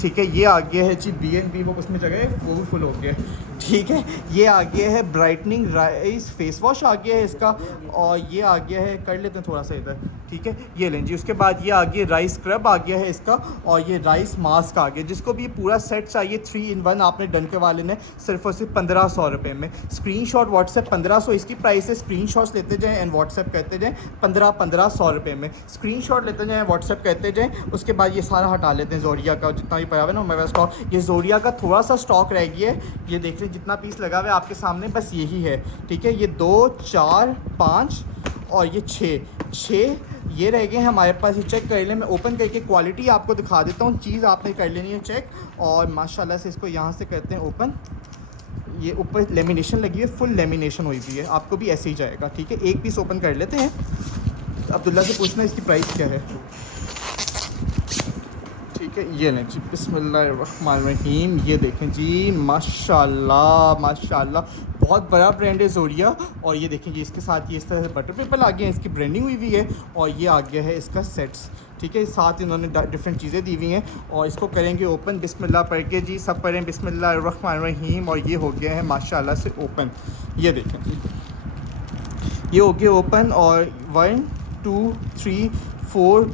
ठीक है। ये आ गया है जी BNB, वो उसमें जगह है, वो भी फुल हो गया, ठीक है। ये आ गया है ब्राइटनिंग राइस फेस वॉश आ गया है इसका। और ये आ गया है, कर लेते हैं थोड़ा सा इधर, ठीक है। ये लें जी। उसके बाद ये आ गया राइस स्क्रब आ गया है इसका, और ये राइस मास्क आ गया। जिसको भी पूरा सेट चाहिए 3 in 1 आपने डन करवा लेना है, सिर्फ और सिर्फ 1500 रुपये में। स्क्रीनशॉट व्हाट्सएप 1500 इसकी प्राइस है। स्क्रीनशॉट्स लेते जाएँ एंड व्हाट्सएप करते जाएँ, 1500 रुपये में। स्क्रीनशॉट लेते जाएँ, व्हाट्सएप करते जाएँ। उसके बाद ये सारा हटा लेते हैं, ज़ोरिया का जितना भी पड़ा हुआ है ना हमारे पास स्टॉक। ये ज़ोरिया का थोड़ा सा स्टॉक रह गया है, ये देख लें जितना पीस लगा हुआ है आपके सामने, बस यही है, ठीक है। ये 2, 4, 5 और ये 6 ये रह गए हैं हमारे पास। ये चेक कर लें, मैं ओपन करके क्वालिटी आपको दिखा देता हूँ। चीज़ आपने कर लेनी है चेक, और माशाल्लाह से इसको यहाँ से करते हैं ओपन। ये ऊपर लेमिनेशन लगी है, फुल लेमिनेशन हुई भी है, आपको भी ऐसे ही जाएगा, ठीक है। एक पीस ओपन कर लेते हैं। अब्दुल्ला से पूछना इसकी प्राइस क्या है, ठीक है। ये लें जी, बिस्मिल्लाहिर्रहमानिर्रहीम। ये देखें जी, माशाल्लाह माशाल्लाह, बहुत बड़ा ब्रांड है ज़ोरिया। और ये देखें जी इसके साथ ये इस तरह से बटर पेपर आ गया है, इसकी ब्रांडिंग हुई हुई है। और ये आ गया है इसका सेट्स, ठीक है। साथ इन्होंने डिफरेंट चीज़ें दी हुई हैं। और इसको करेंगे ओपन, बिस्मिल्लाह पढ़ के जी, सब पढ़ें बिस्मिल्लाहिर्रहमानिर्रहीम। और ये हो गया है माशाल्लाह से ओपन। ये देखें जी, ये हो गया ओपन। और 1 2 3 4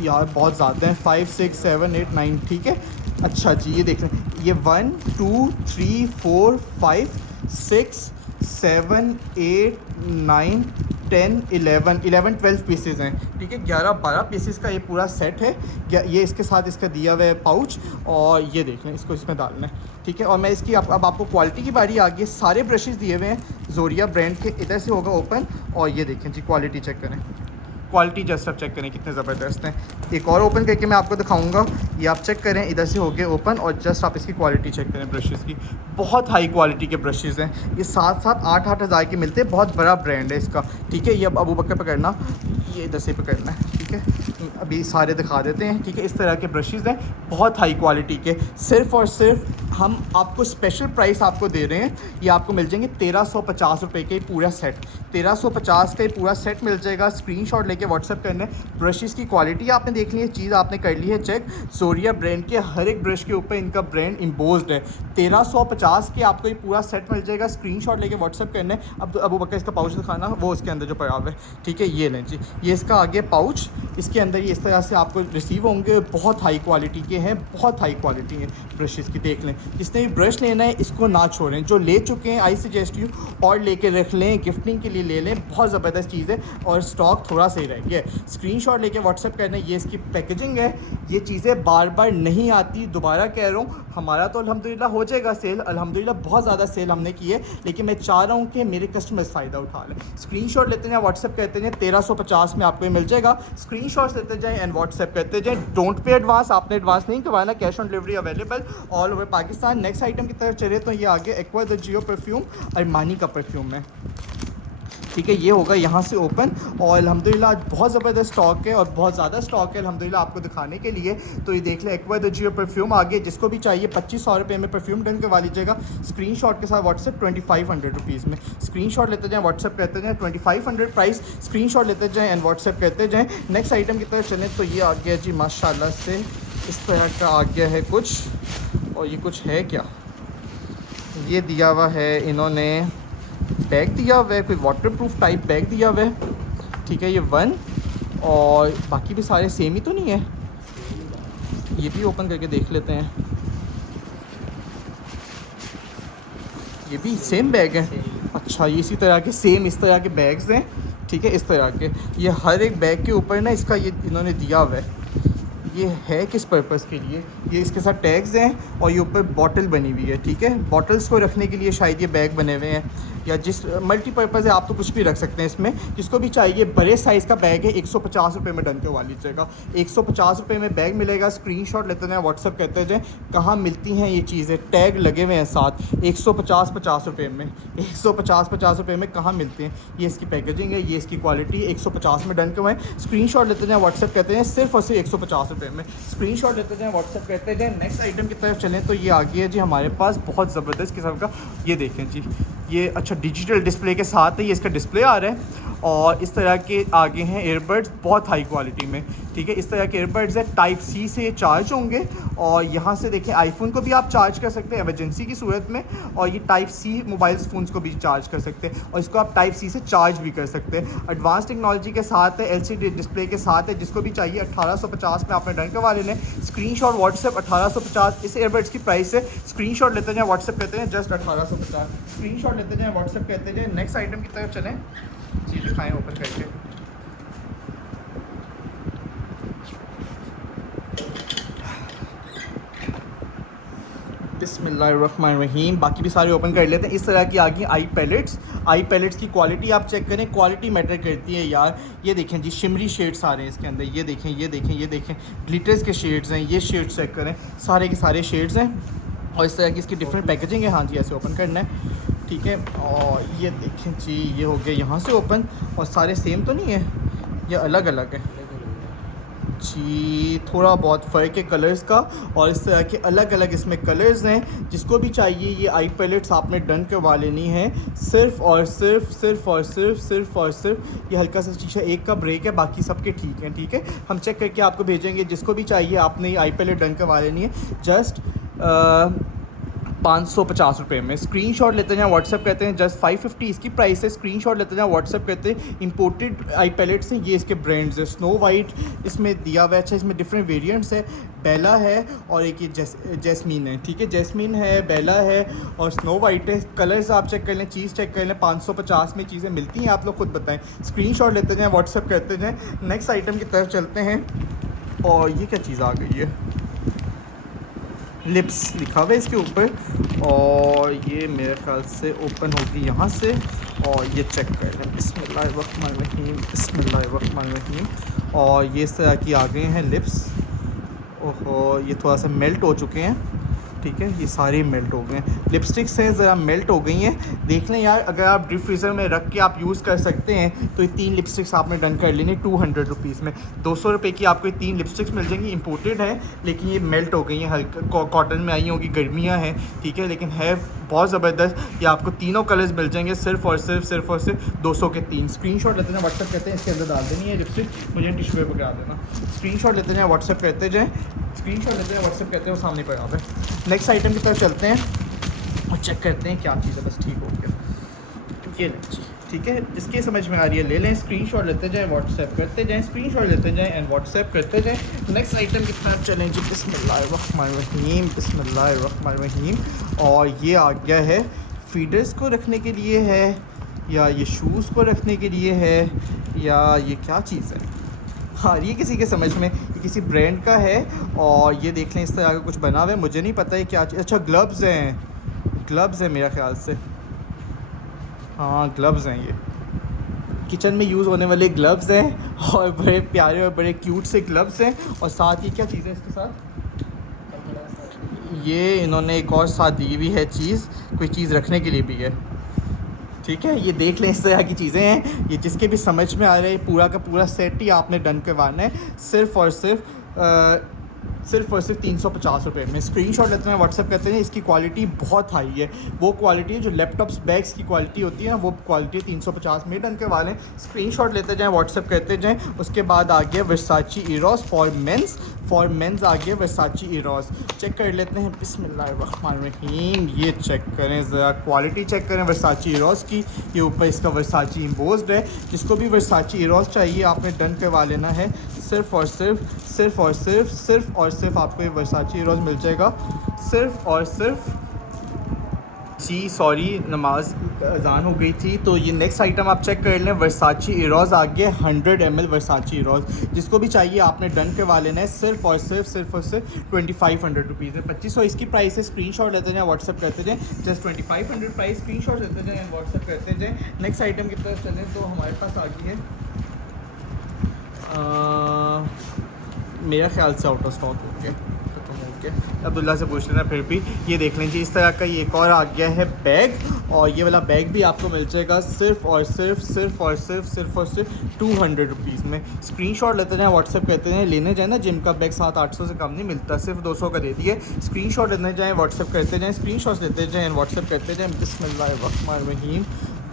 यार बहुत ज़्यादा है, 5 6 7 8 9, ठीक है। अच्छा जी, ये देख लें, ये 1 2 3 4 5 6 7 8 9 10 11 12 पीसेस हैं, ठीक है। 11-12 पीसेस का ये पूरा सेट है। ये इसके साथ इसका दिया हुआ है पाउच। और ये देख लें, इसको इसमें डालना है, ठीक है। और मैं इसकी अब आपको क्वालिटी की बारी आ गई है। सारे ब्रशेस दिए हुए हैं ज़ोरिया ब्रांड के। इधर से होगा ओपन। और ये देखें जी, क्वालिटी चेक करें, क्वालिटी जस्ट आप चेक करें कितने ज़बरदस्त हैं। एक और ओपन करके मैं आपको दिखाऊंगा, ये आप चेक करें। इधर से हो गए ओपन। और जस्ट आप इसकी क्वालिटी चेक करें ब्रशेज़ की, बहुत हाई क्वालिटी के ब्रशेज़ हैं। ये 7-8 हज़ार के मिलते हैं, बहुत बड़ा ब्रांड है इसका, ठीक है। ये अब अबू बकर पकड़ना, ये इधर से पकड़ना है, ठीक है। अभी सारे दिखा देते हैं, ठीक है। इस तरह के ब्रशेज़ हैं, बहुत हाई क्वालिटी के। सिर्फ़ और सिर्फ हम आपको स्पेशल प्राइस आपको दे रहे हैं, ये आपको मिल जाएंगे 1350 रुपये के पूरा सेट। 1350 का ये पूरा सेट मिल जाएगा। स्क्रीनशॉट लेके व्हाट्सएप करना है। ब्रशेज़ की क्वालिटी आपने देख ली है, चीज़ आपने कर ली है चेक। ज़ोरिया ब्रांड के हर एक ब्रश के ऊपर इनका ब्रांड इम्पोज्ड है। 1350 के आपको ये पूरा सेट मिल जाएगा। स्क्रीनशॉट लेके व्हाट्सएप करना है। अब अबू बकर इसका पाउच दिखाना, वो उसके अंदर जो पड़ा हुआ है, ठीक है। ये लें जी, ये इसका आगे पाउच, इसके अंदर ये इस तरह से आपको रिसीव होंगे। बहुत हाई क्वालिटी के हैं, बहुत हाई क्वालिटी है ब्रशेज़ की, देख लें। जिसने भी ब्रश लेना है इसको ना छोड़ें, जो ले चुके हैं आई सजेस्ट यू और लेके रख लें, गिफ्टिंग के लिए ले लें, बहुत ज़बरदस्त चीज़ है। और स्टॉक थोड़ा सही रह गया है। स्क्रीनशॉट लेके व्हाट्सएप करना है। ये इसकी पैकेजिंग है। ये चीज़ें बार बार नहीं आती, दोबारा कह रहा हूँ। हमारा तो अल्हम्दुलिल्लाह हो जाएगा सेल, अल्हम्दुलिल्लाह बहुत ज़्यादा सेल हमने की है, लेकिन मैं चाह रहा हूँ कि मेरे कस्टमर्स फ़ायदा उठा लें। स्क्रीनशॉट लेते हैं, व्हाट्सएप करते हैं, 1350 में आपको ये मिल जाएगा। स्क्रीनशॉट्स लेते जाएँ एंड व्हाट्सएप करते जाएँ। डोंट पे एडवांस, आपने एडवांस नहीं करवाना, cash on delivery available all over Pakistan. Next item की तरफ चले तो ये आगे aqua the Jio perfume, Armani का परफ्यूम है, ठीक है। ये होगा यहाँ से ओपन। और अल्हम्दुलिल्लाह आज बहुत ज़बरदस्त स्टॉक है और बहुत ज़्यादा स्टॉक है अल्हम्दुलिल्लाह आपको दिखाने के लिए। तो ये देख लें, एक्वा द जियो परफ्यूम आ गया। जिसको भी चाहिए 2500 रुपये में परफ्यूम डन करवा लीजिएगा स्क्रीनशॉट के साथ व्हाट्सएप 2500 रुपीज़ में। स्क्रीनशॉट लेते जाएँ, व्हाट्सएप करते जाएँ, 2500 प्राइस। स्क्रीनशॉट लेते जाएँ एंड व्हाट्सएप करते जाएँ। नेक्स्ट आइटम की तरफ चलें तो ये आ गया जी माशाल्लाह से इस तरह का आ गया है कुछ। और ये कुछ है क्या, ये दिया हुआ है इन्होंने, बैग दिया हुआ है, कोई वाटरप्रूफ टाइप बैग दिया हुआ है, ठीक है। ये 1 और बाकी भी सारे सेम ही तो नहीं है। ये भी ओपन करके देख लेते हैं, ये भी सेम बैग है। अच्छा, ये इसी तरह के सेम इस तरह के बैग्स हैं, ठीक है। इस तरह के ये हर एक बैग के ऊपर ना इसका ये इन्होंने दिया हुआ है। ये है किस पर्पज़ के लिए, ये इसके साथ टैग्स हैं और ये ऊपर बॉटल बनी हुई है, ठीक है। बॉटल्स को रखने के लिए शायद ये बैग बने हुए हैं, या जिस मल्टीपर्पज़ है, आप तो कुछ भी रख सकते हैं इसमें। जिसको भी चाहिए बड़े साइज़ का बैग है, 150 रुपये में डन करवा लीजिएगा। 150 रुपये में बैग मिलेगा। स्क्रीनशॉट लेते जाएँ, व्हाट्सअप करते जाएँ। कहाँ मिलती हैं ये चीज़ें, टैग लगे हुए हैं साथ। 150 रुपये में, 150 रुपये में कहाँ मिलते हैं। ये इसकी पैकेजिंग है, ये इसकी क्वालिटी 150 में डन करवाएँ। स्क्रीनशॉट लेते जाएँ, व्हाट्सअप करते हैं, सिर्फ और सिर्फ 150 रुपये में। स्क्रीनशॉट लेते जाएँ, व्हाट्सएप करते जाएँ। नेक्स्ट आइटम की तरफ चलें तो ये आ गया है जी हमारे पास बहुत ज़बरदस्त किस्म का, ये देखें जी, ये अच्छा डिजिटल डिस्प्ले के साथ है, ये इसका डिस्प्ले आ रहा है। और इस तरह के आगे हैं एयरबड्स बहुत हाई क्वालिटी में, ठीक है। इस तरह के एयरबड्स है, टाइप सी से चार्ज होंगे। और यहाँ से देखें आईफोन को भी आप चार्ज कर सकते हैं एमरजेंसी की सूरत में। और ये टाइप सी मोबाइल फ़ोन्स को भी चार्ज कर सकते हैं, और इसको आप टाइप सी से चार्ज भी कर सकते हैं। एडवांस टेक्नोलॉजी के साथ है, LCD डिस्प्ले के साथ है। जिसको भी चाहिए 1850 में आपने डन करवा लेने। स्क्रीनशॉट व्हाट्सएप 1850 इस एयरबड्स की प्राइस है। स्क्रीनशॉट लेते जाएँ, व्हाट्सएप करते हैं, जस्ट 1850। स्क्रीनशॉट लेते जाएँ, व्हाट्सएप करते जाएँ। नेक्स्ट आइटम की तरफ चलें जी, दिखाएँ ओपन करके। बिस्मिल्लाहिर्रहमानिर्रहीम। बाकी भी सारे ओपन कर लेते हैं। इस तरह की आ गई आई पैलेट्स की क्वालिटी आप चेक करें, क्वालिटी मैटर करती है यार। ये देखें जी, शिमरी शेड्स आ रहे हैं इसके अंदर, ये देखें, ये देखें, ये देखें, ग्लिटर्स के शेड्स हैं। ये शेड्स चेक करें, सारे के सारे शेड्स हैं। और इस तरह की इसकी डिफरेंट पैकेजिंग है। हाँ जी, ऐसे ओपन करना है, ठीक है। और ये देखें जी, ये हो गया यहाँ से ओपन। और सारे सेम तो नहीं है, ये अलग अलग है, जी थोड़ा बहुत फ़र्क है कलर्स का, और इस तरह के अलग अलग इसमें कलर्स हैं। जिसको भी चाहिए ये आई पैलेट्स आपने डन करवा लेनी है। सिर्फ़ और सिर्फ ये हल्का सा शीशा एक का ब्रेक है, बाकी सबके ठीक हैं। ठीक है, हम चेक करके आपको भेजेंगे। जिसको भी चाहिए आपने ये आई पैलेट डन करवा लेनी है। जस्ट 550 रुपये में। स्क्रीनशॉट लेते हैं, व्हाट्सएप करते हैं। जस्ट 550 इसकी प्राइस है। स्क्रीनशॉट लेते हैं, व्हाट्सएप करते हैं। इंपोर्टेड आई पैलेट्स हैं, ये इसके ब्रांड्स है। स्नो वाइट इसमें दिया हुआ है। अच्छा, इसमें डिफरेंट वेरिएंट्स है। बेला है और एक ये जैस्मीन है। ठीक है, जैस्मीन है, बेला है और स्नो वाइट है। कलर्स आप चेक कर लें, चीज़ चेक कर लें। 550 में चीज़ें मिलती हैं, आप लोग खुद बताएं। स्क्रीनशॉट लेते जाएँ, व्हाट्सएप करते जाएँ। नेक्स्ट आइटम की तरफ चलते हैं। और ये क्या चीज़ आ गई है, लिप्स लिखा हुआ है इसके ऊपर, और ये मेरे ख्याल से ओपन होगी यहाँ से। और ये चेक कर लें, बिस्मिल्लाहिर्रहमानिर्रहीम, बिस्मिल्लाहिर्रहमानिर्रहीम। और ये इस तरह की आ गए हैं लिप्स। ओहो, ये थोड़ा सा मेल्ट हो चुके हैं। ठीक है, ये सारे मेल्ट हो गए हैं। लिपस्टिक्स हैं, ज़रा मेल्ट हो गई हैं। देख लें यार, अगर आप डीप फ्रीज़र में रख के आप यूज़ कर सकते हैं तो ये 3 लिपस्टिक्स आपने डन कर लेनी 200 रुपीज़ में। 200 रुपये की आपको ये 3 लिपस्टिक्स मिल जाएंगी। इंपोर्टेड है लेकिन ये मेल्ट हो गई हैं, हल्का कॉटन में आई होंगी, गर्मियाँ हैं। ठीक है, लेकिन है बहुत ज़बरदस्त। ये आपको तीनों कलर्स मिल जाएंगे सिर्फ और सिर्फ 200 के 3। स्क्रीनशॉट लेते हैं, व्हाट्सएप करते हैं। इसके अंदर डाल देनी है लिपस्टिक, मुझे टिश्यू पेपर करा देना। स्क्रीनशॉट लेते हैं, व्हाट्सएप करते जाएँ। स्क्रीनशॉट लेते हैं, व्हाट्सएप करते हैं, वो सामने पर यहाँ पे। नेक्स्ट आइटम की तरफ चलते हैं और चेक करते हैं क्या चीज़ है। बस ठीक हो गया, ये जी ठीक है। जिसकी समझ में आ रही है ले लें। स्क्रीनशॉट लेते जाएं, व्हाट्सएप करते जाएं। स्क्रीनशॉट लेते जाएं एंड व्हाट्सएप करते जाएं। नेक्स्ट आइटम की तरफ चलें जी। बिस्मिल्लाहिर्रहमानिर्रहीम, बिस्मिल्लाहिर्रहमानिर्रहीम। और ये आ गया है, फीडर्स को रखने के लिए है या ये शूज़ को रखने के लिए है या ये क्या चीज़ है। हाँ, ये किसी के समझ में, ये किसी ब्रांड का है। और ये देख लें, इस तरह का कुछ बना हुआ है, मुझे नहीं पता है क्या चीज़। अच्छा, ग्लव्स हैं, ग्लव्स हैं मेरा ख्याल से। हाँ, ग्लव्स हैं, ये किचन में यूज़ होने वाले ग्लव्स हैं और बड़े प्यारे और बड़े क्यूट से ग्लव्स हैं। और साथ ही क्या चीज़ है इसके साथ, ये इन्होंने एक और साथ दी हुई है चीज़, कोई चीज़ रखने के लिए भी है। ठीक है, ये देख लें, इस तरह की चीज़ें हैं। ये जिसके भी समझ में आ रहा है, पूरा का पूरा सेट ही आपने डन करवाना है सिर्फ़ और सिर्फ 350 रुपये में। स्क्रीनशॉट लेते हैं, व्हाट्सएप करते हैं। इसकी क्वालिटी बहुत हाई है, वो क्वालिटी है जो लैपटॉप्स बैग्स की क्वालिटी होती है, वो क्वालिटी 350 में डन करवा लें। स्क्रीनशॉट लेते जाएँ, व्हाट्सएप करते जाएँ। उसके बाद आ गया वर्साची इरोस फॉर मेंस आ गया वर्साची इरोस। चेक कर लेते हैं, बिस्मिल्लाहिर्रहमानिर्रहीम। ये चेक करें ज़रा, क्वालिटी चेक करें वर्साची इरोस की। ये ऊपर इसका वर्साची इम्पोज्ड है। जिसको भी वर्साची इरोस चाहिए आपने डन करवा लेना है। सिर्फ़ और सिर्फ आपको ये वर्साची इरोस मिल जाएगा। सिर्फ़ और सिर्फ जी सॉरी, नमाज अजान हो गई थी। तो ये नेक्स्ट आइटम आप चेक कर लें, वर्साची इरोज़ आ गया 100 ml वर्साची इरोज़। जिसको भी चाहिए आपने डन करवा लेना है। सिर्फ और सिर्फ 2500 रुपीज़ है। 2500 इसकी प्राइस है। स्क्रीनशॉट लेते जाएँ, व्हाट्सएप करते जाएँ। Just 2500 price. स्क्रीनशॉट लेते जाएँ, व्हाट्सएप करते जाएँ। नेक्स्ट आइटम की तरफ चलें तो हमारे पास आ गई है, मेरा ख्याल से आउट ऑफ स्टॉक हो गया, खत्म हो गया। अब्दुल्ला से पूछ लेना फिर भी। ये देख लें जी, इस तरह का ये एक और आ गया है बैग। और ये वाला बैग भी आपको मिल जाएगा सिर्फ और सिर्फ 200 रुपीज़ में। स्क्रीनशॉट लेते जाएँ, व्हाट्सएप करते हैं। लेने जाए ना, जिम का बैग 700-800 से कम नहीं मिलता, सिर्फ 200 का दे दिए। स्क्रीनशॉट लेने जाएँ, व्हाट्सएप करते जाएँ। स्क्रीनशॉट्स लेते जाएँ, व्हाट्सएप करते जाएँ। बिस्मिल्लाहिर्रहमानिर्रहीम।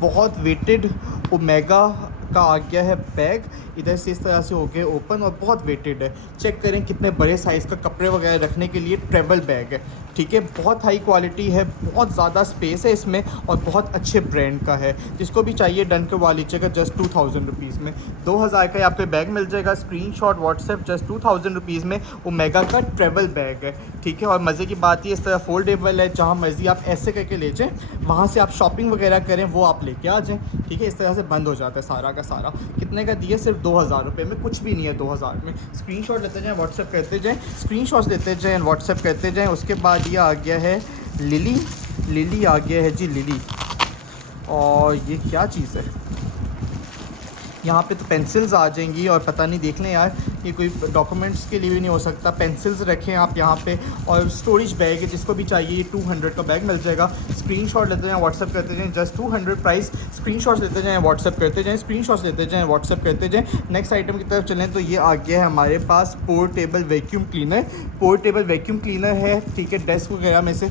बहुत वेटेड ओमेगा का आ गया है बैग। इधर से इस तरह से हो गया ओपन और बहुत वेटेड है। चेक करें कितने बड़े साइज़ का कपड़े वगैरह रखने के लिए ट्रैवल बैग है। ठीक है, बहुत हाई क्वालिटी है, बहुत ज़्यादा स्पेस है इसमें और बहुत अच्छे ब्रांड का है। जिसको भी चाहिए डन करवा लीजिएगा। जस्ट 2000 रुपीज़ में 2000 का आपको बैग मिल जाएगा। स्क्रीनशॉट व्हाट्सएप, जस्ट 2000 रुपीज़ में ओमेगा का ट्रैवल बैग है। ठीक है, और मज़े की बात ये इस तरह फोल्डेबल है, जहाँ मर्जी आप ऐसे करके ले जाएँ, वहाँ से आप शॉपिंग वगैरह करें वो आप लेके आ जाएँ। ठीक है, इस तरह से बंद हो जाता है सारा का सारा। कितने का दिए, सिर्फ 2000 रुपये में, कुछ भी नहीं है 2000 में। स्क्रीनशॉट लेते जाएँ, व्हाट्सएप करते जाएँ। स्क्रीनशॉट्स लेते जाएँ, व्हाट्सएप करते जाएँ। उसके बाद ये आ गया है लिली आ गया है जी, लिली। और ये क्या चीज़ है, यहाँ पे तो पेंसिल्स आ जाएंगी और पता नहीं, देख लें यार, ये कोई डॉक्यूमेंट्स के लिए भी नहीं हो सकता। पेंसिल्स रखें आप यहाँ पे। और स्टोरेज बैग है, जिसको भी चाहिए 200 का बैग मिल जाएगा। स्क्रीनशॉट लेते जाएं, व्हाट्सअप करते जाएं, जस्ट 200 प्राइस। स्क्रीनशॉट्स लेते जाएं, व्हाट्सअप करते जाएं, स्क्रीनशॉट्स लेते जाएं, व्हाट्सअप करते जाएं। नेक्स्ट आइटम की तरफ चलें तो ये आ गया है हमारे पास portable vacuum cleaner. Portable vacuum cleaner है, ठीक है। डेस्क वगैरह में से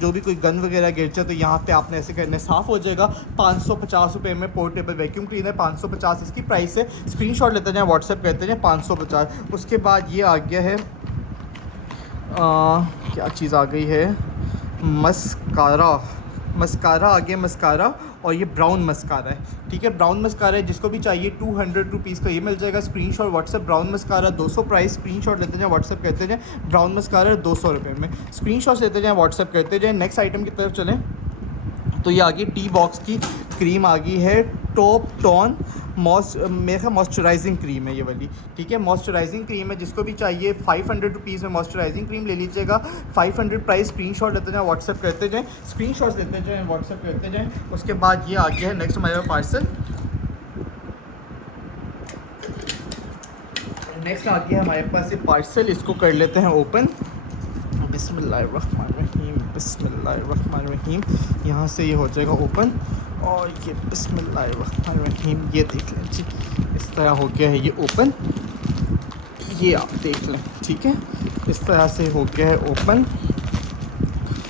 जो भी कोई गन वगैरह गिर जाए तो यहाँ पे आपने ऐसे करने साफ़ हो जाएगा। 550 रुपये में पोर्टेबल वैक्यूम क्लीनर, 550 इसकी प्राइस है। स्क्रीनशॉट लेते जाएं, व्हाट्सअप करते जाएं, 550। उसके बाद ये आ गया है क्या चीज़ आ गई है, मस्कारा। मस्कारा आ गया, मस्कारा, और ये ब्राउन मस्कारा है, ठीक है। ब्राउन मस्कारा है, जिसको भी चाहिए 200 रुपीज़ का ये मिल जाएगा। Screenshot WhatsApp, brown mascara 200 price. Screenshot लेते जाएं, व्हाट्सअप करते जाएं, ब्राउन मस्कारा 200 रुपये में। स्क्रीनशॉट लेते जाएं, व्हाट्सअप करते जाएं। नेक्स्ट आइटम की तरफ चलें तो ये आ गई टी बॉक्स की क्रीम आ गई है, टॉप टॉन मेरे ख्याल मॉइस्चराइजिंग क्रीम है ये वाली, ठीक है। मॉइस्चराइजिंग क्रीम है, जिसको भी चाहिए 500 रुपीज़ में मॉइस्चराइजिंग क्रीम ले लीजिएगा। 500 प्राइस। स्क्रीनशॉट लेते जाएं, व्हाट्सअप करते जाएं, स्क्रीनशॉट्स लेते जाएं, व्हाट्सअप करते जाएं। उसके बाद ये आ गया है नेक्स्ट हमारे पार्सल। नेक्स्ट आ गया हमारे पास ये पार्सल, इसको कर लेते हैं ओपन। बिस्मिल्लाहिर्रहमानिर्रहीम, बिस्मिल्लाहिर्रहमानिर्रहीम। यहाँ से ये हो जाएगा ओपन, और ये बिस्मिल्लाहिर्रहमानिर्रहीम, ये देख लें जी, इस तरह हो गया है ये ओपन। ये आप देख लें, ठीक है, इस तरह से हो गया है ओपन।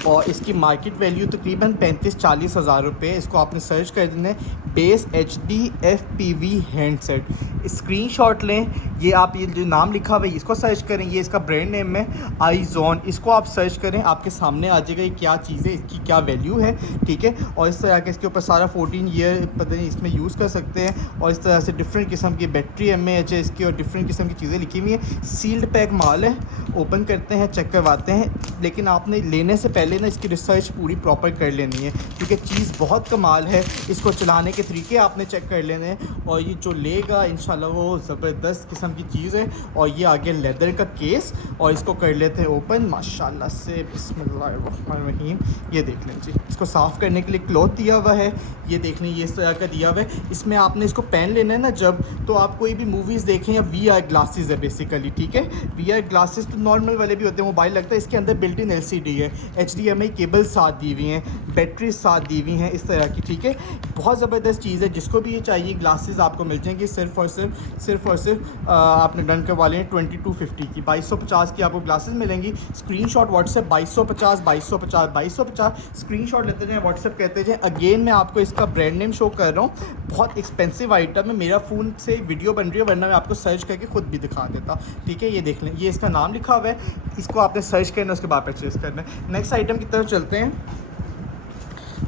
और इसकी मार्केट वैल्यू तकरीबन 35-40 हज़ार रुपये। इसको आपने सर्च कर देना है, base HD FPV hand set. Screenshot लें, ये आप ये जो नाम लिखा हुआ है इसको सर्च करें, ये इसका ब्रांड नेम है आईजोन। इसको आप सर्च करें, आपके सामने आ जाएगा ये क्या चीज़ है, इसकी क्या वैल्यू है, ठीक है। और इस तरह के इसके ऊपर सारा 14 ईयर पता नहीं इसमें यूज़ कर सकते हैं। और इस तरह से डिफरेंट किस्म की बैटरी MAH है इसकी, और डिफरेंट किस्म की चीज़ें लिखी हुई हैं। सील्ड पैक माल है, ओपन करते हैं, चेक करवाते हैं। लेकिन आपने लेने से पहले ना इसकी रिसर्च पूरी प्रॉपर कर लेनी है, क्योंकि चीज़ बहुत कमाल है। इसको चलाने के तरीके आपने चेक कर लेने हैं, और ये जो लेगा इंशाल्लाह वो ज़बरदस्त किस्म की चीज़ है। और ये आगे लेदर का केस, और इसको कर लेते हैं ओपन माशाल्लाह से। बिस्मिल्लाहिर्रहमानिर्रहीम, ये देख लें जी, इसको साफ़ करने के लिए क्लॉथ दिया हुआ है, ये देख लें, ये इस तरह का दिया हुआ है। इसमें आपने इसको पहन लेना है ना जब, तो आप कोई भी मूवीज़ देखें, या VR ग्लासेस है बेसिकली, ठीक है। VR ग्लासेस तो नॉर्मल वाले भी होते हैं, मोबाइल लगता है। इसके अंदर बिल्ट इन LCD है, HDMI केबल साथ दी हुई हैं, बैटरी साथ दी हुई हैं, इस तरह की, ठीक है। बहुत ज़बरदस्त चीज़ है, जिसको भी ये चाहिए ग्लासेस आपको मिल जाएंगी सिर्फ़ और सिर्फ आपने डन करवा लें 2250 की, 2250 की आपको ग्लासेस मिलेंगी। Screenshot WhatsApp 2250 2250 2250। स्क्रीनशॉट लेते जाएं, व्हाट्सएप कहते जाएं। अगेन मैं आपको इसका ब्रांड नेम शो कर रहा हूँ, बहुत एक्सपेंसिव आइटम है। मेरा फ़ोन से वीडियो बन रही है, वरना मैं आपको सर्च करके ख़ुद भी दिखा देता, ठीक है। ये देख लें, ये इसका नाम लिखा हुआ है, इसको आपने सर्च करना, उसके बाद परचेज़ करना है। नेक्स्ट आइटम की तरफ चलते हैं,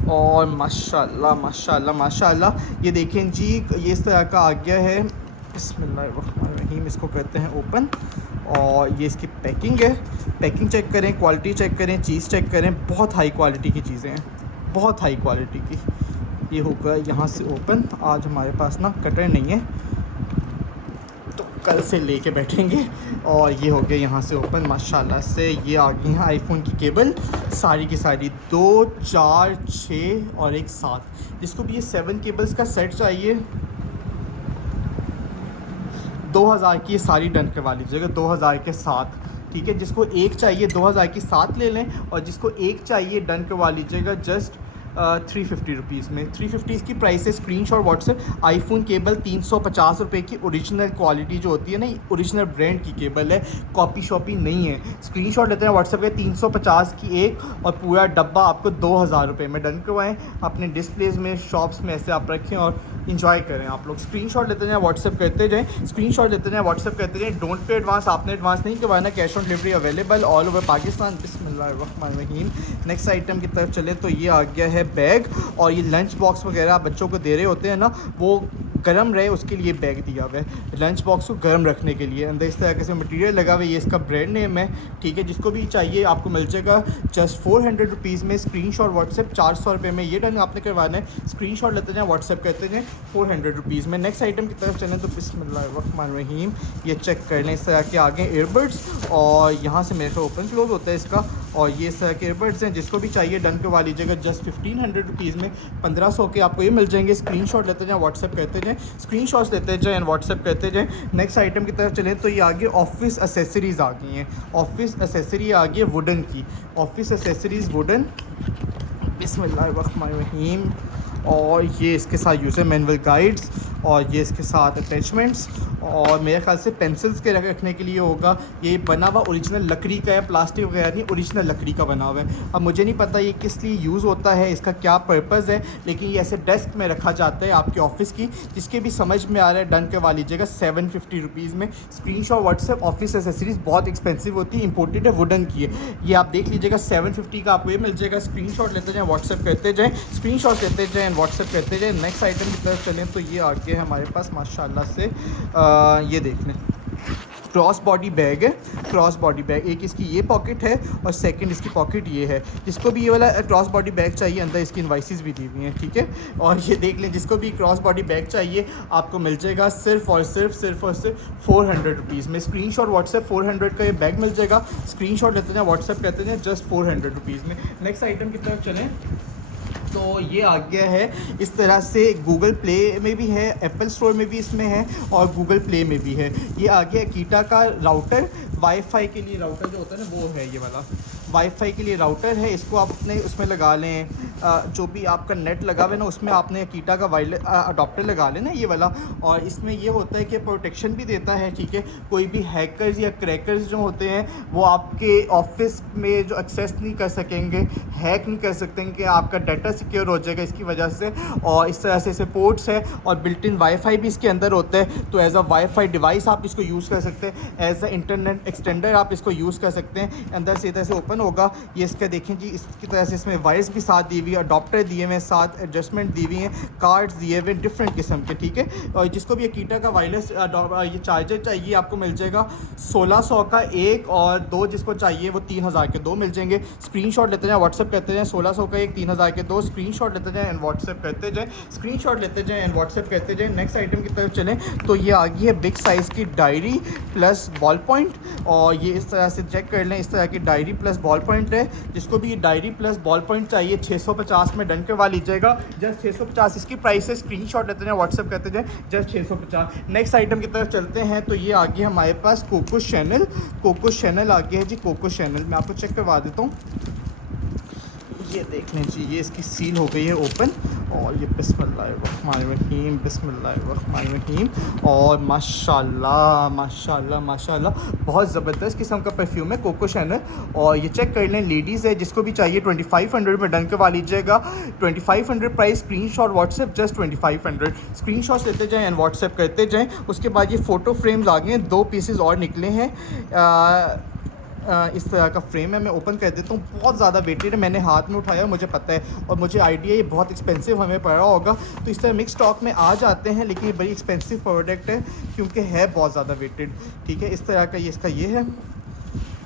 और माशाल्लाह माशाल्लाह माशाल्लाह, ये देखें जी, ये इस तरह का आ गया है। बिस्मिल्लाहिर्रहमानिर्रहीम, इसको करते हैं ओपन, और ये इसकी पैकिंग है। पैकिंग चेक करें, क्वालिटी चेक करें, चीज़ चेक करें, बहुत हाई क्वालिटी की चीज़ें हैं, बहुत हाई क्वालिटी की। ये होगा यहाँ से ओपन। आज हमारे पास ना कटर नहीं है, तो कल से लेके बैठेंगे। और ये हो गया यहाँ से ओपन माशाल्लाह से। ये आ गई हैं आईफोन की केबल सारी की सारी, 2, 4, 6 और एक 7। जिसको भी ये 7 केबल्स का सेट चाहिए, 2000 की ये सारी डन करवा लीजिएगा, 2000 के साथ, ठीक है। जिसको एक चाहिए 2000 की साथ ले लें, और जिसको एक चाहिए डन करवा लीजिएगा जस्ट 350 रुपीज़ में। 350 की प्राइस है। Screenshot WhatsApp. आईफोन केबल 350 रुपये की, ओरिजिनल क्वालिटी जो होती है ना, ओरिजिनल ब्रांड की केबल है, कॉपी शॉपी नहीं है। स्क्रीनशॉट लेते हैं व्हाट्सएप पे, 350 की एक, और पूरा डब्बा आपको 2000 रुपये में डन करवाएं। अपने डिस्प्लेज में, शॉप्स में ऐसे आप रखें और इंजॉय करें आप लोग। स्क्रीनशॉट लेते जाएं, व्हाट्सएप करते जाएं, स्क्रीनशॉट लेते जाएं, व्हाट्सएप करते जाएं। डोंट पे एडवांस, आपने एडवांस नहीं करवाना, cash on delivery available all over Pakistan. बिस्मिल्लाहिर्रहमानिर्रहीम। नेक्स्ट आइटम की तरफ चले तो ये आ गया है बैग, और ये लंच बॉक्स वगैरह आप बच्चों को दे रहे होते हैं ना, वो गर्म रहे उसके लिए बैग दिया हुआ है, लंच बॉक्स को गर्म रखने के लिए। अंदर इस तरह से मटेरियल लगा हुआ है, ये इसका ब्रांड नेम है, ठीक है। जिसको भी चाहिए आपको मिल जाएगा जस्ट 400 रुपीज़ में। स्क्रीनशॉट व्हाट्सएप 400 रुपये में ये डन आपने करवाना है। स्क्रीनशॉट लेते जाएं, व्हाट्सएप करते जाएं, 400 रुपीज़ में। नेक्स्ट आइटम की तरफ चलें तो बिस्मिल्लाहिर्रहमानिर्रहीम, ये चेक कर लें। इस तरह के आगे एयरबड्स, और यहाँ से मेरे को ओपन क्लोज होता है इसका, और ये इस तरह के एयरबड्स हैं। जिसको भी चाहिए डन करवा लीजिएगा जस्ट 1500 रुपीज़ में। 1500 के आपको ये मिल जाएंगे। स्क्रीनशॉट लेते जाएं, व्हाट्सएप करते जाएं, स्क्रीनशॉट्स लेते जाएं, व्हाट्सएप करते जाएं। नेक्स्ट आइटम की तरफ चलें तो ये आगे ऑफिस एसेसरीज़ आ गई हैं। ऑफिस एसेसरी आ गई है वुडन की, ऑफिस एसेसरीज़ वुडन, बिस्मिल्लाहिर्रहमानिर्रहीम। और ये इसके साथ यूज़र मैनुअल गाइड्स, और ये इसके साथ अटैचमेंट्स, और मेरे ख्याल से पेंसिल्स के रखने के लिए होगा। ये बना हुआ ओरिजिनल लकड़ी का है, प्लास्टिक वगैरह नहीं, ओरिजिनल लकड़ी का बना हुआ है। अब मुझे नहीं पता ये किस लिए यूज़ होता है, इसका क्या पर्पज़ है, लेकिन ये ऐसे डेस्क में रखा जाता है आपके ऑफिस की। जिसके भी समझ में आ रहा है डन करवा लीजिएगा 750 रुपीज़ में। स्क्रीनशॉट व्हाट्सएप ऑफिस एसेसरीज़ बहुत एक्सपेंसिव होती है, इंपोर्टेड है, वुडन की है। ये आप देख लीजिएगा 750 का आपको ये मिल जाएगा। स्क्रीनशॉट लेते जाएँ, व्हाट्सएप करते जाएँ, स्क्रीनशॉट लेते जाएँ, व्हाट्सएप करते जाएँ। नेक्स्ट आइटम की तरफ चलें तो ये आगे है हमारे पास माशाल्लाह से, ये देख लें, क्रॉस बॉडी बैग है। क्रॉस बॉडी बैग, एक इसकी ये पॉकेट है और सेकंड इसकी पॉकेट ये है। जिसको भी ये वाला क्रॉस बॉडी बैग चाहिए, अंदर इसकी इनवाइसेस भी दी हुई हैं, ठीक है। और ये देख लें, जिसको भी क्रॉस बॉडी बैग चाहिए आपको मिल जाएगा सिर्फ और सिर्फ 400 रुपीज़ में। स्क्रीनशॉट व्हाट्सएप 400 का ये बैग मिल जाएगा। स्क्रीनशॉट लेते हैं, व्हाट्सएप कहते हैं, जस्ट 400 रुपीज़ में। नेक्स्ट आइटम की तरफ चलें तो ये आ गया है इस तरह से, गूगल प्ले में भी है, एप्पल स्टोर में भी इसमें है, और गूगल प्ले में भी है। ये आ गया कीटा का राउटर, वाईफाई के लिए राउटर जो होता है ना, वो है ये वाला वाईफाई के लिए राउटर है। इसको आप अपने उसमें लगा लें, जो भी आपका नेट लगा हुआ है ना, उसमें आपने कीटा का वायरलेस अडॉप्टर लगा लेना ये वाला। और इसमें ये होता है कि प्रोटेक्शन भी देता है, ठीक है। कोई भी हैकर्स या क्रैकर्स जो होते हैं वो आपके ऑफिस में जो एक्सेस नहीं कर सकेंगे, हैक नहीं कर सकते कि आपका डाटा सिक्योर हो जाएगा इसकी वजह से। और इस तरह से पोर्ट्स है, और बिल्ट इन वाईफाई भी इसके अंदर होता है। तो एज अ वाईफाई डिवाइस आप इसको यूज़ कर सकते हैं, एज अ इंटरनेट एक्सटेंडर आप इसको यूज़ कर सकते हैं। अंदर से इधर से ओपन होगा ये, इसका देखें जी, इसकी तरह से इसमें वायर्स भी साथ दी हुई है, अडॉप्टर दिए हुए हैं, साथ एडजस्टमेंट दी हुई हैं, कार्ड्स दिए हुए डिफरेंट किस्म के, ठीक है। और जिसको भी ये कीटा का वायरलेस ये चार्जर चाहिए आपको मिल जाएगा 1600 का एक, और दो जिसको चाहिए वो 3000 के दो मिल जाएंगे। स्क्रीनशॉट लेते जाएं, व्हाट्सएप करते जाएं, 1600 का एक, 3000 के दो। स्क्रीनशॉट लेते जाएं एंड व्हाट्सएप करते जाएं, स्क्रीनशॉट लेते जाएं एंड व्हाट्सएप करते जाएं। नेक्स्ट आइटम की तरफ चलें तो ये आ गई है बिग साइज़ की डायरी प्लस बॉल पॉइंट, और ये इस तरह से चेक कर लें, इस तरह की डायरी प्लस बॉल पॉइंट है। जिसको भी ये डायरी प्लस बॉल पॉइंट चाहिए 650 में डन करवा लीजिएगा, जस्ट 650 इसकी प्राइस है। स्क्रीनशॉट लेते जाएं, व्हाट्सएप करते जाएं, जस्ट 650। नेक्स्ट आइटम की तरफ चलते हैं तो ये आगे हमारे पास कोको शैनल, कोको शैनल आ गया है जी। कोको शैनल मैं आपको चेक करवा देता हूँ, ये देख लें जी, ये इसकी सील हो गई है ओपन, और ये बिस्मिल्लाहिर्रहमानिर्रहीम, बिस्मिल्लाहिर्रहमानिर्रहीम। और माशाल्लाह माशाल्लाह माशाल्लाह बहुत ज़बरदस्त किस्म का परफ्यूम है कोको शैनल। और ये चेक कर लें, लेडीज़ है, जिसको भी चाहिए 2500 में डन करवा लीजिएगा। 2500 price, screenshot WhatsApp just 2500। Screenshots लेते जाएँ एंड व्हाट्सएप करते जाएँ। उसके बाद ये फ़ोटो फ्रेम्स आ गए हैं, 2 पीसेस और निकले हैं। इस तरह का फ्रेम है, मैं ओपन कर देता हूँ। बहुत ज़्यादा वेटेड है, मैंने हाथ में उठाया, मुझे पता है, और मुझे आइडिया ये बहुत एक्सपेंसिव हमें पड़ा होगा। तो इस तरह मिक्स स्टॉक में आ जाते हैं, लेकिन ये बड़ी एक्सपेंसिव प्रोडक्ट है क्योंकि है बहुत ज़्यादा वेटेड, ठीक है। इस तरह का ये इसका ये है,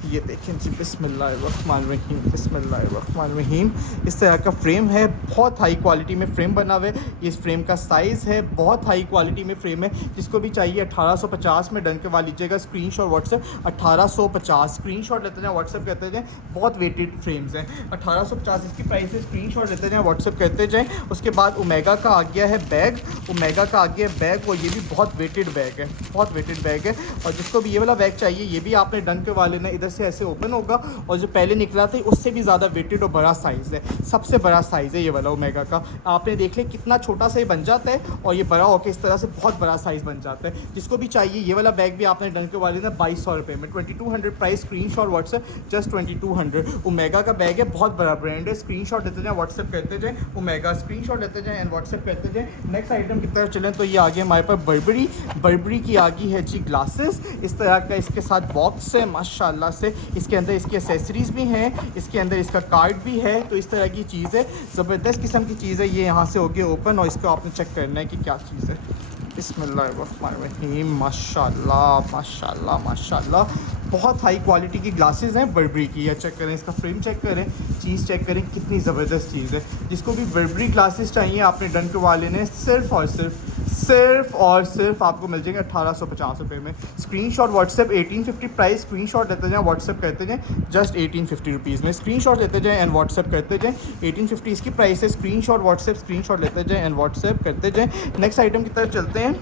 ये देखें जी, बिस्मिल्लाहिर्रहमानिर्रहीम, बिस्मिल्लाहिर्रहमानिर्रहीम। इस तरह का फ्रेम है, बहुत हाई क्वालिटी में फ्रेम बना हुआ है। इस फ्रेम का साइज़ है, बहुत हाई क्वालिटी में फ्रेम है। जिसको भी चाहिए 1850 में डन करवा लीजिएगा। स्क्रीनशॉट व्हाट्सएप 1850, स्क्रीनशॉट लेते जाएं, व्हाट्सएप करते जाएं। बहुत वेटेड फ्रेम्स हैं, 1850 इसकी प्राइस है। स्क्रीनशॉट लेते जाएं, व्हाट्सएप करते जाएं। उसके बाद ओमेगा का आ गया है बैग, ओमेगा का आ गया है बैग, और ये भी बहुत वेटेड बैग है, बहुत वेटेड बैग है। और जिसको भी ये वाला बैग चाहिए, ये भी आपने डन करवा लेना। इधर से ऐसे ओपन होगा, और जो पहले निकला था उससे भी ज़्यादा वेटेड और बड़ा साइज़ है, सबसे बड़ा साइज़ है ये वाला ओमेगा का। आपने देख लिया कितना छोटा सा ही बन जाता है, और ये बड़ा होकर इस तरह से बहुत बड़ा साइज़ बन जाता है। जिसको भी चाहिए ये वाला बैग भी आपने डन करवा लेना 2200 रुपये में। 2200 price, screenshot WhatsApp just 2200। Omega का बैग है, बहुत बड़ा ब्रांड है। स्क्रीनशॉट लेते जाएं, व्हाट्सएप करते जाएं, ओमेगा। स्क्रीनशॉट लेते जाएं एंड व्हाट्सएप करते जाएं। नेक्स्ट आइटम की तरफ चलें तो ये आगे हमारे पास बर्बरी, बर्बरी की आ गई है जी ग्लासेस। इस तरह का इसके साथ बॉक्स है माशाल्लाह से। इसके अंदर इसकी एसेसरीज़ भी हैं, इसके अंदर इसका कार्ड भी है। तो इस तरह की चीज़ है, ज़बरदस्त किस्म की चीज़ है। ये यहाँ से हो गया ओपन, और इसको आपने चेक करना है कि क्या चीज़ है। बिस्मिल्लाहिर्रहमानिर्रहीम, माशाल्लाह माशाल्लाह माशाल्लाह। बहुत हाई क्वालिटी की ग्लासेस हैं बर्बरी की। या चेक करें, इसका फ्रेम चेक करें, चीज़ चेक करें, कितनी ज़बरदस्त चीज़ है। जिसको भी बर्बरी ग्लासेस चाहिए आपने डन करवा लेने, सिर्फ़ और सिर्फ आपको मिल जाएंगे 1850 रुपये में। स्क्रीनशॉट व्हाट्सएप 1850 प्राइस, स्क्रीनशॉट लेते जाएं, व्हाट्सएप करते जाएं, जस्ट 1850 रुपीज़ में। स्क्रीनशॉट लेते जाएं एंड व्हाट्सएप करते जाएं, 1850 इसकी प्राइस है। स्क्रीनशॉट व्हाट्सएप, स्क्रीनशॉट लेते जाएं एंड व्हाट्सएप करते जाएं। नेक्स्ट आइटम की तरफ चलते हैं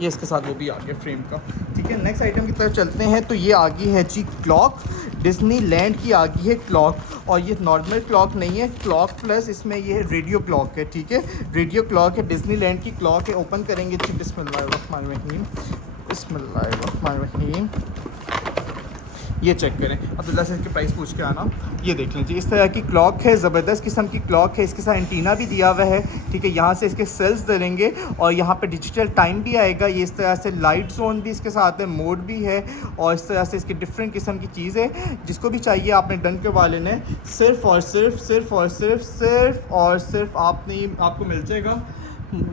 ये इसके साथ वो भी आ गया फ्रेम का। ठीक है, नेक्स्ट आइटम की तरफ चलते हैं। तो ये आ गई है जी क्लॉक, डिज्नीलैंड की आ गई है क्लॉक। और ये नॉर्मल क्लॉक नहीं है, क्लॉक प्लस इसमें ये रेडियो क्लॉक है। ठीक है, रेडियो क्लॉक है, डिज्नीलैंड की क्लॉक है। ओपन करेंगे जी, बिस्मिल्लाहिर्रहमानिर्रहीम, बिस्मिल्लाहिर्रहमानिर्रहीम। ये चेक करें, अब्दुल्ला से इसके प्राइस पूछ के आना। ये देख लीजिए, इस तरह की क्लॉक है, ज़बरदस्त किस्म की क्लॉक है। इसके साथ एंटीना भी दिया हुआ है। ठीक है, यहाँ से इसके सेल्स डलेंगे और यहाँ पे डिजिटल टाइम भी आएगा। ये इस तरह से लाइट जोन भी इसके साथ है, मोड भी है, और इस तरह से इसकी डिफरेंट किस्म की चीज़ है। जिसको भी चाहिए आपने डन के वाले ने सिर्फ़ और सिर्फ आपको मिल जाएगा।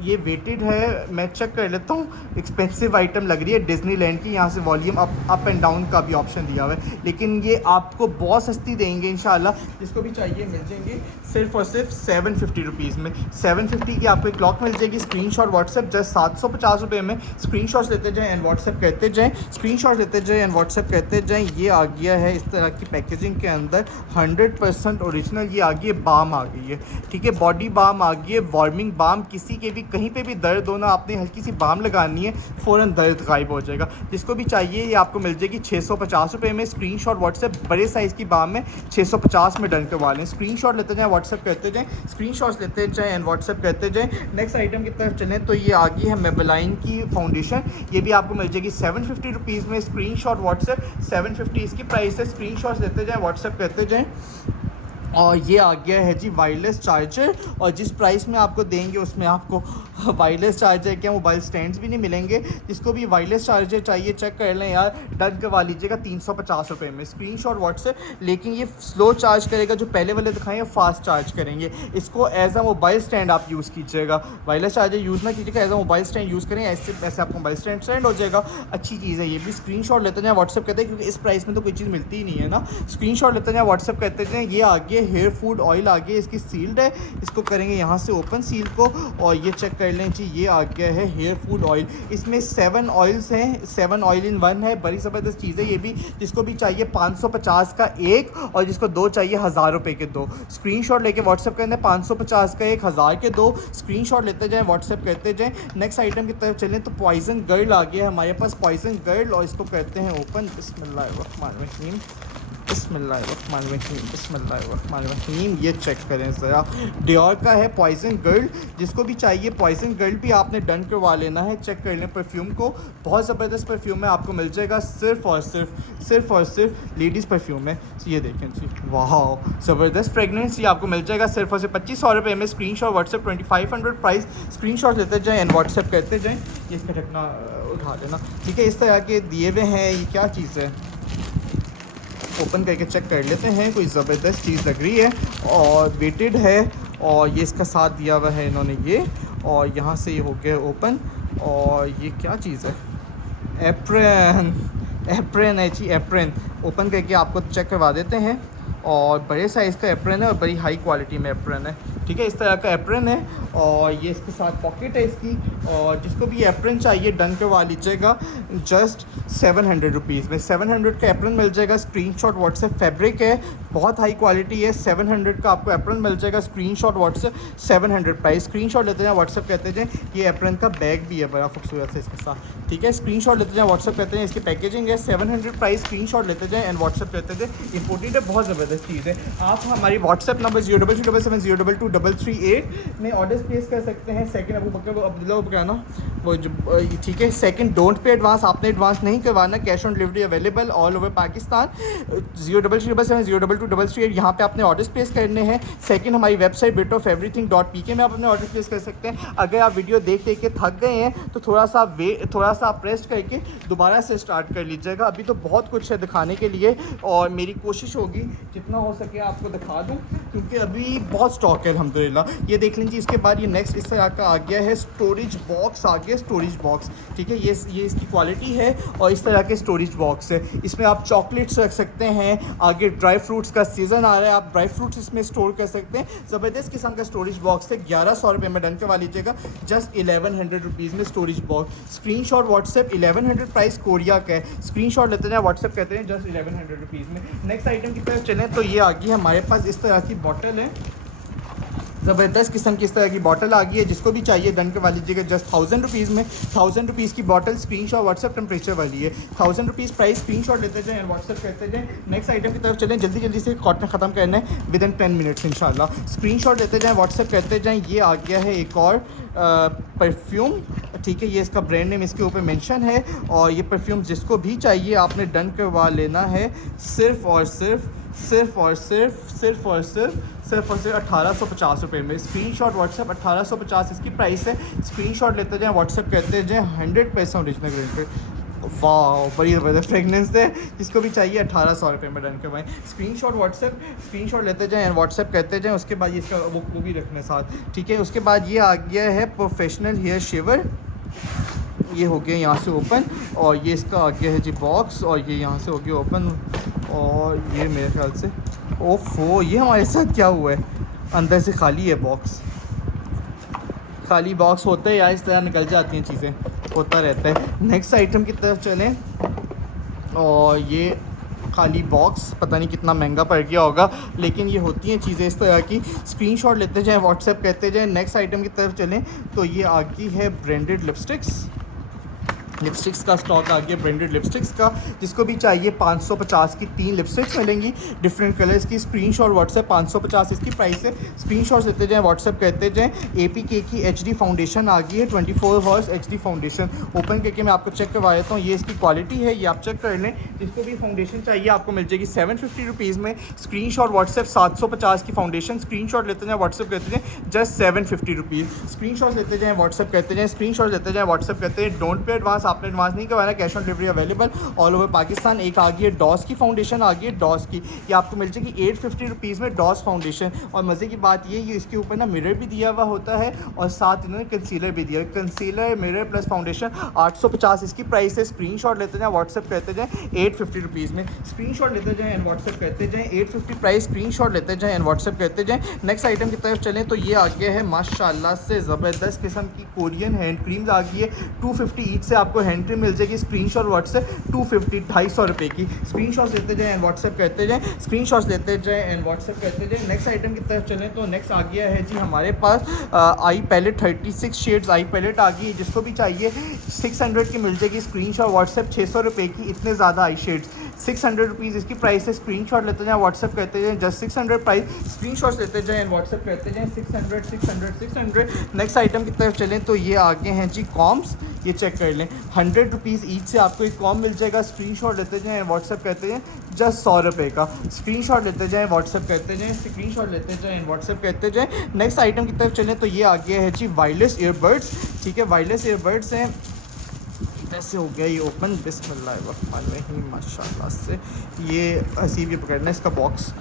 ये वेटेड है, मैं चेक कर लेता हूँ। एक्सपेंसिव आइटम लग रही है डिज्नीलैंड की। यहाँ से वॉल्यूम अप एंड डाउन का भी ऑप्शन दिया हुआ है, लेकिन ये आपको बहुत सस्ती देंगे इंशाल्लाह। जिसको भी चाहिए मिल जाएंगे सिर्फ और सिर्फ 750 रुपीज़ में। 750 की आपको एक क्लॉक मिल जाएगी। स्क्रीनशॉट व्हाट्सएप जस्ट 750 रुपये में। स्क्रीनशॉट्स लेते जाएँ एंड व्हाट्सएप करते जाएँ, स्क्रीनशॉट लेते जाएँ एंड व्हाट्सएप करते जाएँ। ये आ गया है इस तरह की पैकेजिंग के अंदर, 100% ओरिजिनल। ये आ गई है, बाम आ गई है। ठीक है, बॉडी बाम आ गई है, वार्मिंग बाम। किसी के भी कहीं पे भी दर्द होना, आपने हल्की सी बाम लगानी है, फ़ौरन दर्द गायब हो जाएगा। जिसको भी चाहिए ये आपको मिल जाएगी 650 रुपये में। स्क्रीनशॉट व्हाट्सएप, बड़े साइज़ की बाम में 650 में डन करवा लें। स्क्रीनशॉट लेते जाएँ, व्हाट्सएप करते जाएँ, स्क्रीनशॉट्स लेते जाएँ एंड व्हाट्सएप करते जाएँ। नेक्स्ट आइटम की तरफ चलें तो ये आ गई है मेबेलाइन की फाउंडेशन। ये भी आपको मिल जाएगी 750 रुपीज़ में। स्क्रीनशॉट व्हाट्सएप 750 इसकी प्राइस है। स्क्रीनशॉट्स लेते जाएँ, व्हाट्सएप करते जाएँ। और ये आ गया है जी वायरलेस चार्जर, और जिस प्राइस में आपको देंगे उसमें आपको वायरलेस चार्जर क्या मोबाइल स्टैंड्स भी नहीं मिलेंगे। जिसको भी वायरलेस चार्जर चाहिए चेक कर लें यार, डन करवा लीजिएगा 350 रुपये में। स्क्रीनशॉट व्हाट्सएप, लेकिन ये स्लो चार्ज करेगा, जो पहले वाले दिखाएं फास्ट चार्ज करेंगे। इसको एज अ मोबाइल स्टैंड आप यूज़ कीजिएगा, वायरलेस चार्जर यूज़ ना कीजिएगा, as a mobile stand use करें। ऐसे आपको मोबाइल स्टैंड हो जाएगा। अच्छी चीज़ है ये भी। स्क्रीनशॉट लेते जाएँ, व्हाट्सएप करते हैं, क्योंकि इस प्राइस में तो कोई चीज़ मिलती ही नहीं है ना। स्क्रीनशॉट लेते जाएँ, व्हाट्सएप करते जाएँ। ये आगे हेयर फूड ऑयल आगे इसकी सील्ड है। इसको करेंगे यहाँ से ओपन सील को, और ये चेक कर लें जी, ये आ गया है हेयर फूड ऑयल। इसमें 7 ऑयल्स हैं, 7 ऑयल इन 1 है। बड़ी ज़बरदस्त चीज़ है ये भी। जिसको भी चाहिए 550 का एक, और जिसको 2 चाहिए 1000 रुपये के 2। स्क्रीनशॉट लेके व्हाट्सएप करना है, 550 का एक, 1000 के 2। स्क्रीनशॉट लेते जाएँ, व्हाट्सएप करते जाएँ। नेक्स्ट आइटम की तरफ चलें तो पॉइजन गर्ल आ गया है हमारे पास, पॉइजन गर्ल, और इसको करते हैं ओपन। बिस्मिल्लाहिर्रहमानिर्रहीम, बिस्मिल्लाहिर्रहमानिर्रहीम, बिस्मिल्लाहिर्रहमानिर्रहीम। ये चेक करें ज़रा, डियोर का है पॉइजन गर्ल। जिसको भी चाहिए पॉइजन गर्ल भी आपने डन करवा लेना है। चेक कर लें परफ्यूम को, बहुत ज़बरदस्त परफ्यूम है, आपको मिल जाएगा सिर्फ़ और सिर्फ लेडीज़ परफ्यूम है। ये देखें जी, वाह ज़बरदस्त फ्रेगनेंस। ये आपको मिल जाएगा सिर्फ और सिर्फ 2500 रुपये में। Screenshot WhatsApp 2500 price. स्क्रीनशॉट लेते जाएँ एंड व्हाट्सएप करते जाएँ। ये इसका ढकना उठा देना। ठीक है, इस तरह के दिए हुए हैं। ये क्या चीज़ है, ओपन करके चेक कर लेते हैं। कोई ज़बरदस्त चीज़ लग रही है, और वेटेड है, और ये इसका साथ दिया हुआ है इन्होंने ये, और यहाँ से ये हो गया ओपन। और ये क्या चीज़ है, एप्रन है जी, एप्रन। ओपन करके आपको चेक करवा देते हैं। और बड़े साइज़ का एप्रन है, और बड़ी हाई क्वालिटी में एप्रन है। ठीक है, इस तरह का एप्रन है, और ये इसके साथ पॉकेट है इसकी। और जिसको भी एप्रन चाहिए डन करवा लीजिएगा जस्ट 700 रुपीज़ में। 700 का एप्रन मिल जाएगा। स्क्रीनशॉट व्हाट्सएप, फैब्रिक है, बहुत हाई क्वालिटी है। 700 का आपको एप्रन मिल जाएगा। Screenshot WhatsApp 700 price. स्क्रीनशॉट लेते जाएँ, व्हाट्सएप करते जाएँ। ये एप्रन का बैग भी है, बड़ा खूबसूरत से इसके साथ। ठीक है, स्क्रीनशॉट लेते जाएँ, व्हाट्सएप करते हैं। इसकी पैकेजिंग है 700 प्राइस। स्क्रीनशॉट लेते जाएँ एंड व्हाट्सएप करते जाएँ। इंपोर्टेड है, बहुत ज़बरदस्त चीज़ है। आप हमारी व्हाट्सएप नंबर 02277022338 में ऑर्डर्स प्लेस कर सकते हैं। सेकंड अबू बकर अब्दुल्ला कहना वो जो, ठीक है। सेकंड, डोंट पे एडवांस, आपने एडवांस नहीं करवाना। Cash on delivery available all over Pakistan. 02277022338 यहाँ पे आपने ऑर्डर्स प्लेस करने हैं। सेकंड, हमारी वेबसाइट bitoferything.pk में आप अपने ऑर्डर प्लेस कर सकते हैं। अगर आप वीडियो देख के थक गए हैं तो थोड़ा सा आप रेस्ट करके दोबारा से स्टार्ट कर लीजिएगा। अभी तो बहुत कुछ है दिखाने के लिए, और मेरी कोशिश होगी जितना हो सके आपको दिखा दूँ, क्योंकि अभी बहुत स्टॉक है अल्हम्दुलिल्लाह। ये देख लीजिए। इसके बाद ये नेक्स्ट इस तरह का आ गया है, स्टोरेज बॉक्स आ गया, स्टोरेज बॉक्स। ठीक है, ये इसकी क्वालिटी है, और इस तरह के स्टोरेज बॉक्स है। इसमें आप चॉकलेट्स रख सकते हैं। आगे ड्राई फ्रूट्स का सीज़न आ रहा है, आप ड्राई फ्रूट्स इसमें स्टोर कर सकते हैं। ज़बरदस्त किस्म का स्टोरेज बॉक्स है। 1100 रुपये में डन करवा लीजिएगा जस्ट 1100 रुपीज़ में storage box. Screenshot WhatsApp 1100 price Korea का है। स्क्रीनशॉट लेते हैं, व्हाट्सएप कहते हैं जस्ट 1100 रुपीज़ में। नेक्स्ट आइटम की तरफ चलें तो ये आ गई हमारे पास इस तरह की बॉटल है। ज़बरदस्त किस्म की इस तरह की बॉटल आ गई है, जिसको भी चाहिए डन करवा लीजिएगा जस्ट 1000 रुपीज़ में। 1000 रुपीज़ की बॉटल, स्क्रीनशॉट व्हाट्सएप टेम्परेचर वाली है, 1000 रुपीज़ प्राइस, स्क्रीनशॉट लेते जाएँ व्हाट्सएप करते जाएँ। नेक्स्ट आइटम की तरफ चलें, जल्दी जल्दी से कॉटन ख़त्म करना है विद इन 10 मिनट्स इंशाल्लाह। स्क्रीनशॉट लेते जाएँ व्हाट्सएप करते जाएँ। ये आ गया है एक और परफ्यूम, ठीक है, ये इसका ब्रांड नेम इसके ऊपर मेंशन है, और ये परफ्यूम जिसको भी चाहिए आपने डन करवा लेना है सिर्फ़ और सिर्फ 1850 रुपये में। स्क्रीनशॉट व्हाट्सएप 1850 इसकी प्राइस है। स्क्रीनशॉट लेते जाएँ व्हाट्सएप करते जाएँ, 100% ओरिजिनल ग्रेड। वाह, बड़ी ज़बरदस्त फ्रेगनेंस है, जिसको भी चाहिए 1800 रुपये में डन करवाएं। स्क्रीनशॉट व्हाट्सएप, स्क्रीनशॉट लेते जाएँ एंड व्हाट्सएप करते जाएँ। उसके बाद ये इसका वो भी रखने साथ, ठीक है। उसके बाद ये आ गया है प्रोफेशनल हेयर शेवर, ये हो गया यहाँ से ओपन, और ये इसका आ गया है जी बॉक्स, और ये यहाँ से हो गया ओपन, और ये मेरे ख्याल से ओफो, ये हमारे साथ क्या हुआ है, अंदर से खाली है बॉक्स। खाली बॉक्स होता है या इस तरह निकल जाती हैं चीज़ें, होता रहता है। नेक्स्ट आइटम की तरफ चलें, और ये खाली बॉक्स पता नहीं कितना महंगा पड़ गया होगा, लेकिन ये होती हैं चीज़ें इस तरह की। स्क्रीनशॉट लेते जाएँ व्हाट्सएप करते जाएँ। नेक्स्ट आइटम की तरफ चलें, तो ये आ गई है ब्रांडेड लिपस्टिक्स का स्टॉक आ गया, ब्रांडेड लिपस्टिक्स का, जिसको भी चाहिए 550 की 3 लिपस्टिक्स मिलेंगी डिफरेंट कलर्स की। स्क्रीनशॉट व्हाट्सएप 550 इसकी प्राइस है। स्क्रीनशॉट्स लेते जाएँ व्हाट्सएप करते जाएँ। APK की HD फाउंडेशन आ गई है, 24 हॉर्स HD फाउंडेशन। ओपन करके मैं आपको चेक करवा देता हूँ, ये इसकी क्वालिटी है, ये आप चेक कर लें। जिसको भी फाउंडेशन चाहिए आपको मिल जाएगी 750 रुपीज़ में। स्क्रीनशॉट व्हाट्सएप 750 की फाउंडेशन, स्क्रीनशॉट लेते जाएँ व्हाट्सएप करते जाएँ, जस्ट 750 रुपीज़। स्क्रीनशॉट लेते जाएँ व्हाट्सएप करते जाएँ, स्क्रीनशॉट लेते जाएँ व्हाट्सएप करते जाएँ। डोंट पे एडवांस, आपने एडवांस नहीं करवाना, cash on delivery available all over Pakistan. एक आ गई है डॉस की फाउंडेशन, आ गई है डॉस की, ये आपको मिल जाएगी 850 रुपीज़ में डॉस फाउंडेशन। और मज़े की बात ये इसके ऊपर ना मिरर भी दिया हुआ होता है, और साथ इन्होंने कंसीलर भी दिया है, कंसीलर मिरर प्लस फाउंडेशन 850 इसकी प्राइस है। स्क्रीनशॉट लेते जाएँ व्हाट्सएप करते जाएँ 850 रुपीज़ में। स्क्रीनशॉट लेते जाएँ एंड व्हाट्सएप करते जाएँ, 850 प्राइस, स्क्रीनशॉट लेते जाएँ एंड व्हाट्सएप करते जाएँ। नेक्स्ट आइटम की तरफ चलें, तो ये आ गया है माशाल्लाह से ज़बरदस्त किस्म की कोरियन हैंड क्रीम्स आ गई है, 250 ईच से आपको हैंड क्रीम मिल जाएगी। स्क्रीनशॉट व्हाट्सएप 250 250 रुपये की। स्क्रीनशॉट्स लेते जाएँ एंड व्हाट्सएप करते जाएँ, स्क्रीनशॉट्स लेते जाएँ एंड व्हाट्सएप करते जाएँ। नेक्स्ट आइटम की तरफ चलें, तो नेक्स्ट आ गया है जी हमारे पास eye palette, 36 shades eye palette आ गई है, जिसको भी चाहिए 600 की मिल जाएगी। स्क्रीनशॉट व्हाट्सएप 600 रुपये की, इतने ज़्यादा आई शेड्स, 600 रुपीज़ इसकी प्राइस है। स्क्रीनशॉट लेते जाएँ व्हाट्सएप करते जाएँ, जस्ट 600 प्राइस। स्क्रीनशॉट्स लेते जाएँ एंड व्हाट्सएप करते जाएँ, 600। नेक्स्ट आइटम की तरफ चलें, तो ये आगे हैं जी कॉम्स, ये चेक कर लें, 100 रुपीज़ ईच से आपको एक कॉम मिल जाएगा। स्क्रीनशॉट लेते जाएँ व्हाट्सएप करते जाएँ, जस्ट 100 रुपये का। स्क्रीनशॉट लेते जाएँ व्हाट्सएप करते जाएँ, स्क्रीनशॉट लेते जाएँ व्हाट्सएप करते जाएँ। नेक्स्ट आइटम की तरफ चलें, तो ये आ गया है जी वायरलेस ईयरबड्स, ठीक है, वायरलेस ईयरबड्स हैं, ऐसे हो गया ये ओपन, बिस्मिल्लाहिर्रहमानिर्रहीम, माशाल्लाह से ये हसीब, ये पकड़ना है इसका बॉक्स,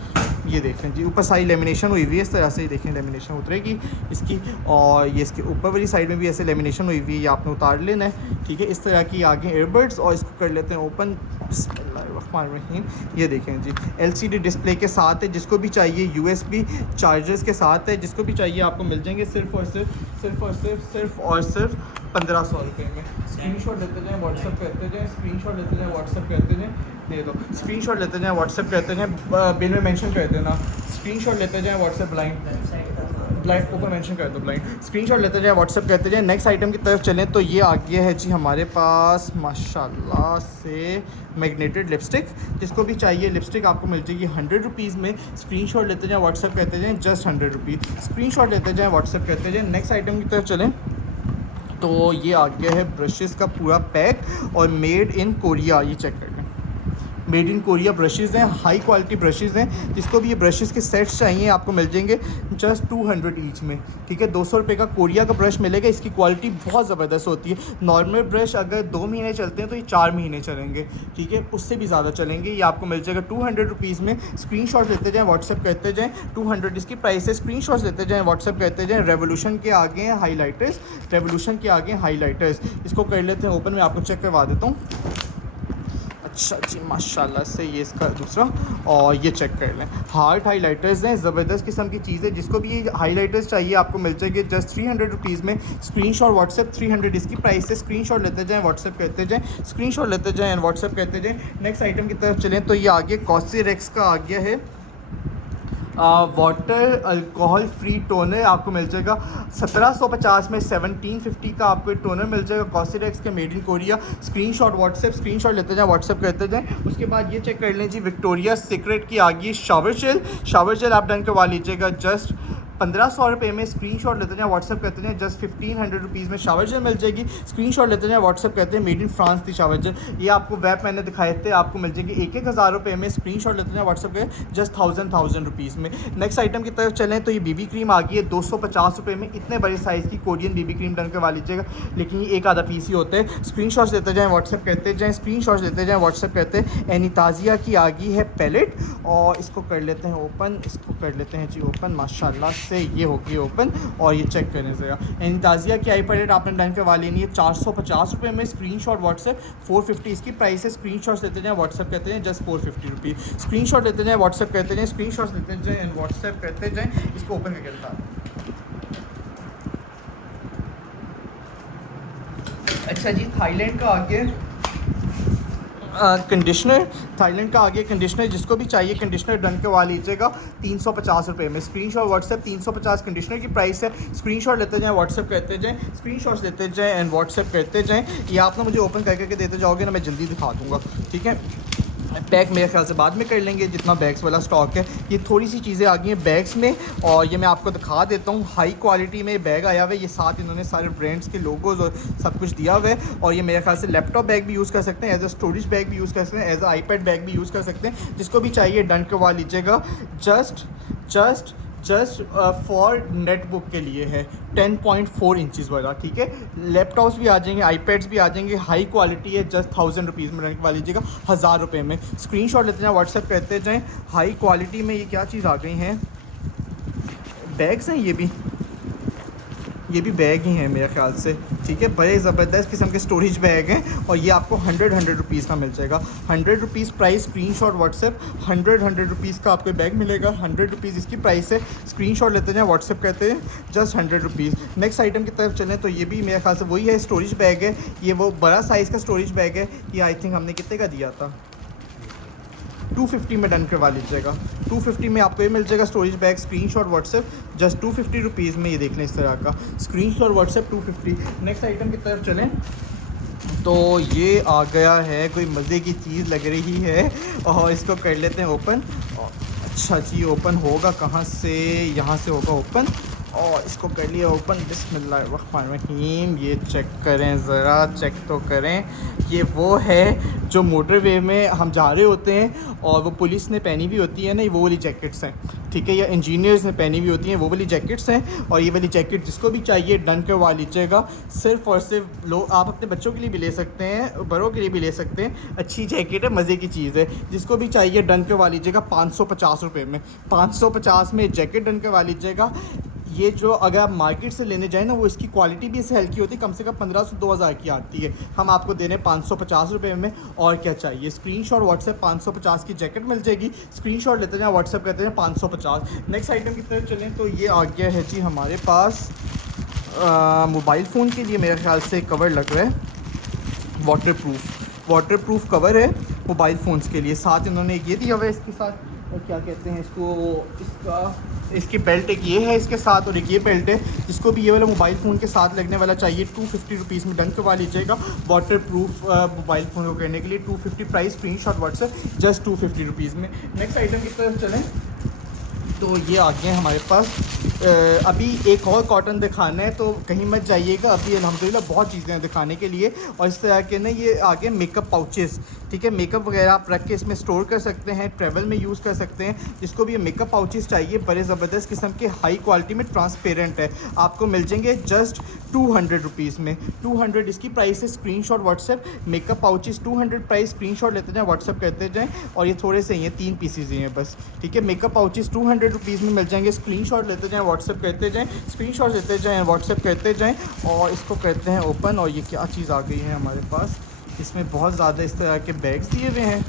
ये देखें जी ऊपर साइड लेमिनेशन हुई हुई है, इस तरह से देखें लेमिनेशन उतरेगी इसकी, और ये इसके ऊपर वाली साइड में भी ऐसे लेमिनेशन हुई हुई है, ये आपने उतार लेना है, ठीक है। इस तरह की आगे ईयरबड्स, और इसको कर लेते हैं ओपन, बिस्मिल्लाहिर्रहमानिर्रहीम, ये देखें जी LCD डिस्प्ले के साथ है, जिसको भी चाहिए USB चार्जर्स के साथ है, जिसको भी चाहिए आपको मिल जाएंगे सिर्फ़ और सिर्फ 1500 रुपये में। स्क्रीनशॉट लेते जाएँ व्हाट्सएप करते जाएँ, स्क्रीनशॉट लेते जाएँ व्हाट्सएप करते जाएँ, दे दो स्क्रीनशॉट लेते जाएँ व्हाट्सएप करते जाएँ, बिल में मेंशन कर देना। स्क्रीनशॉट लेते जाएँ व्हाट्सएप ब्लाइंड ऊपर मेंशन कर दो ब्लाइंड। स्क्रीनशॉट लेते जाएँ व्हाट्सएप करते जाएँ। नेक्स्ट आइटम की तरफ चलें, तो ये आ गया है जी हमारे पास माशाल्लाह से मैग्नेटेड लिपस्टिक, जिसको भी चाहिए लिपस्टिक आपको मिल जाएगी 100 रुपीज़ में। स्क्रीनशॉट लेते जाएँ व्हाट्सएप करते जाएँ, जस्ट 100 रुपीज़। स्क्रीनशॉट लेते जाएँ व्हाट्सएप करते जाएँ। नेक्स्ट आइटम की तरफ चलें, तो ये आ गया है ब्रशेज़ का पूरा पैक, और मेड इन कोरिया, ये चेक कर लें, मेड इन कोरिया ब्रशेज़ हैं, हाई क्वालिटी ब्रशेज़ हैं। जिसको भी ये ब्रशेज़ के सेट्स चाहिए आपको मिल जाएंगे जस्ट 200 ईच में, ठीक है। 200 रुपये का कोरिया का ब्रश मिलेगा, इसकी क्वालिटी बहुत ज़बरदस्त होती है। नॉर्मल ब्रश अगर 2 महीने चलते हैं तो ये 4 महीने चलेंगे, ठीक है, उससे भी ज़्यादा चलेंगे। ये आपको मिल जाएगा 200 रुपीज़ में। स्क्रीनशॉट लेते जाएँ व्हाट्सएप करते जाएँ, 200 इसकी प्राइस है। स्क्रीनशॉट्स लेते जाएँ व्हाट्सएप करते जाएँ। रेवोल्यूशन के आगे हैं हाईलाइटर्स, रेवोल्यूशन के आगे हाईलाइटर्स, इसको कर लेते हैं ओपन, मैं आपको चेक करवा देता हूँ। अच्छा जी माशाल्लाह से ये इसका दूसरा, और ये चेक कर लें, हार्ट हाइलाइटर्स हैं, ज़बरदस्त किस्म की चीज़ है। जिसको भी ये हाइलाइटर्स चाहिए आपको मिल जाएगी जस्ट 300 रुपीज़ में। स्क्रीनशॉट व्हाट्सएप 300 इसकी प्राइस है। स्क्रीनशॉट लेते जाएँ व्हाट्सएप करते जाएँ, स्क्रीनशॉट लेते जाएँ एंड व्हाट्सएप करते जाएँ। नेक्स्ट आइटम की तरफ चलें, तो ये आगे कॉस्चेरेक्स का आ गया है वाटर अल्कोहल फ्री टोनर आपको मिल जाएगा 1750 में। 1750 का आपको टोनर मिल जाएगा कॉस्मेटिक्स के, made in Korea. Screenshot WhatsApp, screenshot लेते जाएं, व्हाट्सएप करते जाएं। उसके बाद ये चेक कर लें जी, विक्टोरिया सीक्रेट की आ गई शावर जेल। शावर जेल आप डन करवा लीजिएगा जस्ट 1500 रुपये में। स्क्रीनशॉट लेते जाएं, व्हाट्सएप करते जाएं, जस्ट 1500 रुपीज़ में शावर जेल मिल जाएगी। स्क्रीनशॉट लेते जाएं, व्हाट्सएप करते हैं, मेड इन फ्रांस थी शावर जेल। ये आपको वेब मैंने दिखाए थे, आपको मिल जाएगी 1000 रुपये में। स्क्रीनशॉट लेते जाएं, व्हाट्सएप करें, जस्ट 1000 रुपीज़ में। नेक्स्ट आइटम की तरफ चलें तो ये बीबी क्रीम आ गई है 250 रुपये में। इतने बड़े साइज़ की कोरियन बीबी क्रीम डन करवा लीजिएगा, लेकिन ये एक आधा पीस ही होते हैं। स्क्रीनशॉट्स लेते जाएँ, व्हाट्सएप करते जाएँ, स्क्रीनशॉट्स लेते जाएँ, व्हाट्सएप करते हैं। एनिताजिया की आ गई है पैलेट, और इसको कर लेते हैं ओपन, इसको कर लेते हैं जी ओपन। माशाल्लाह से ये होगी ओपन, और ये चेक करने से एनिताजिया की आई पैलेट आपने डन करवा लेनी है 450 रुपये में। स्क्रीनशॉट व्हाट्सएप 450 इसकी प्राइस है। स्क्रीनशॉट्स लेते जाएं, व्हाट्सएप करते हैं, जस्ट 450 रुपीज़। स्क्रीनशॉट लेते जाएं, व्हाट्सएप करते जाएं, स्क्रीनशॉट्स लेते जाएं एंड व्हाट्सएप करते जाएं। इसको ओपन करके दिखा। अच्छा जी, थाईलैंड का आगे कंडीशनर, थाईलैंड का आगे कंडीशनर, जिसको भी चाहिए कंडीशनर डन करवा लीजिएगा 350 रुपये में। स्क्रीनशॉट व्हाट्सएप 350 कंडीशनर की प्राइस है। स्क्रीनशॉट लेते जाएं, व्हाट्सएप करते जाएं, स्क्रीनशॉट्स लेते जाएं एंड व्हाट्सएप करते जाएं। ये आप ना मुझे ओपन करके देते जाओगे ना, मैं जल्दी दिखा दूँगा, ठीक है। पैक मेरे ख्याल से बाद में कर लेंगे, जितना बैग्स वाला स्टॉक है। ये थोड़ी सी चीज़ें आ गई हैं बैग्स में, और ये मैं आपको दिखा देता हूँ। हाई क्वालिटी में बैग आया हुआ है, ये साथ इन्होंने सारे ब्रांड्स के लोगोज और सब कुछ दिया हुआ है। और ये मेरे ख्याल से लैपटॉप बैग भी यूज़ कर सकते हैं, एज अ स्टोरेज बैग भी यूज़ कर सकते हैं, एज अ आईपैड बैग भी यूज़ कर सकते हैं। जिसको भी चाहिए डन करवा लीजिएगा, जस्ट फॉर नेटबुक के लिए है 10.4 इंचज़ वाला, ठीक है। लैपटॉप्स भी आ जाएंगे, आईपैड्स भी आ जाएंगे, हाई क्वालिटी है, जस्ट 1000 रुपीज़ में रन करवा लीजिएगा, 1000 रुपये में। स्क्रीनशॉट लेते जाएं, व्हाट्सएप करते जाएं। हाई क्वालिटी में ये क्या चीज़ आ गई हैं, बैग्स हैं, ये भी बैग ही हैं मेरे ख्याल से, ठीक है। बड़े ज़बरदस्त किस्म के स्टोरेज बैग हैं, और ये आपको 100 रुपीज़ का मिल जाएगा। 100 rupees price, screenshot WhatsApp, 100 rupees का आपको बैग मिलेगा। 100 रुपीज़ इसकी प्राइस है। स्क्रीनशॉट लेते हैं, व्हाट्सएप करते हैं, जस्ट 100 रुपीज़। नेक्स्ट आइटम की तरफ चलें तो ये भी मेरे ख्याल से वही है, स्टोरेज बैग है। ये वो बड़ा साइज़ का स्टोरेज बैग है। ये आई थिंक हमने कितने का दिया था, 250 में डन करवा लीजिएगा। 250 में आपको ये मिल जाएगा storage bag. Screenshot WhatsApp, just 250 rupees में ये देख लें, इस तरह का स्क्रीनशॉट व्हाट्सएप 250। नेक्स्ट आइटम की तरफ चलें तो ये आ गया है, कोई मज़े की चीज़ लग रही है, और इसको कर लेते हैं ओपन। अच्छा जी, ओपन होगा कहाँ से, यहाँ से होगा ओपन, और इसको कर लिया ओपन। बिस्मिल्लाहिर्रहमानिर्रहीम। ये चेक करें ज़रा, चेक तो करें। ये वो है जो मोटरवे में हम जा रहे होते हैं, और वो पुलिस ने पहनी हुई होती है ना, वो वाली जैकेट्स हैं, ठीक है, या इंजीनियर्स ने पहनी हुई होती हैं, वो वाली जैकेट्स हैं। और ये वाली जैकेट जिसको भी चाहिए डन करवा लीजिएगा। सिर्फ और सिर्फ आप अपने बच्चों के लिए भी ले सकते हैं, बड़ों के लिए भी ले सकते हैं। अच्छी जैकेट है, मज़े की चीज़ है। जिसको भी चाहिए डन करवा लीजिएगा 550 रुपये में। 550 में जैकेट डन करवा लीजिएगा। ये जो अगर आप मार्केट से लेने जाएँ ना, वो इसकी क्वालिटी भी इससे हल्की होती है, कम से कम 1500 से 2000 की आती है। हम आपको दे रहे हैं 550 रुपये में, और क्या चाहिए। स्क्रीनशॉट व्हाट्सएप 550 की जैकेट मिल जाएगी। स्क्रीनशॉट लेते हैं, व्हाट्सएप करते हैं 550। नेक्स्ट आइटम की तरफ चलें तो ये आ गया है जी हमारे पास मोबाइल फ़ोन के लिए मेरे ख्याल से कवर लग रहा है, वाटरप्रूफ कवर है मोबाइल फ़ोन्स के लिए। साथ इन्होंने ये दिया हुआ है इसके साथ, और क्या कहते हैं इसको, इसकी बेल्ट एक ये है इसके साथ, और एक ये बेल्ट है। जिसको भी ये वाला मोबाइल फ़ोन के साथ लगने वाला चाहिए 250 रुपीज़ में डन करवा लीजिएगा। वाटरप्रूफ मोबाइल फ़ोन को करने के लिए 250 price. Screenshot WhatsApp, just 250 rupees में। नेक्स्ट आइटम की तरफ चलें तो ये आ गए हमारे पास। अभी एक और कॉटन दिखाना है, तो कहीं मत जाइएगा, अभी अल्हम्दुलिल्लाह बहुत चीज़ें हैं दिखाने के लिए। और इस तरह के ना ये आगे मेकअप पाउचेस, ठीक है, मेकअप वगैरह आप रख के इसमें स्टोर कर सकते हैं, ट्रैवल में यूज़ कर सकते हैं। जिसको भी ये मेकअप पाउचेस चाहिए, बड़े ज़बरदस्त किस्म के, हाई क्वालिटी में, ट्रांसपेरेंट है, आपको मिल जाएंगे जस्ट 200 रुपीज़ में। 200 इसकी प्राइस है। Screenshot WhatsApp, makeup pouches 200 price. Screenshot लेते जाएँ, व्हाट्सएप करते जाएँ, और ये थोड़े से ही हैं, 3 पीसेज ही हैं बस, ठीक है। मेकअप पाउचेस 200 रुपीज़ में मिल जाएंगे। स्क्रीनशॉट लेते जाएँ, व्हाट्सएप करते जाएँ, स्क्रीनशॉट लेते जाएँ, व्हाट्सएप करते जाएँ, और इसको करते हैं ओपन। और ये क्या चीज़ आ गई है हमारे पास, इसमें बहुत ज़्यादा इस तरह के बैग्स दिए हुए हैं,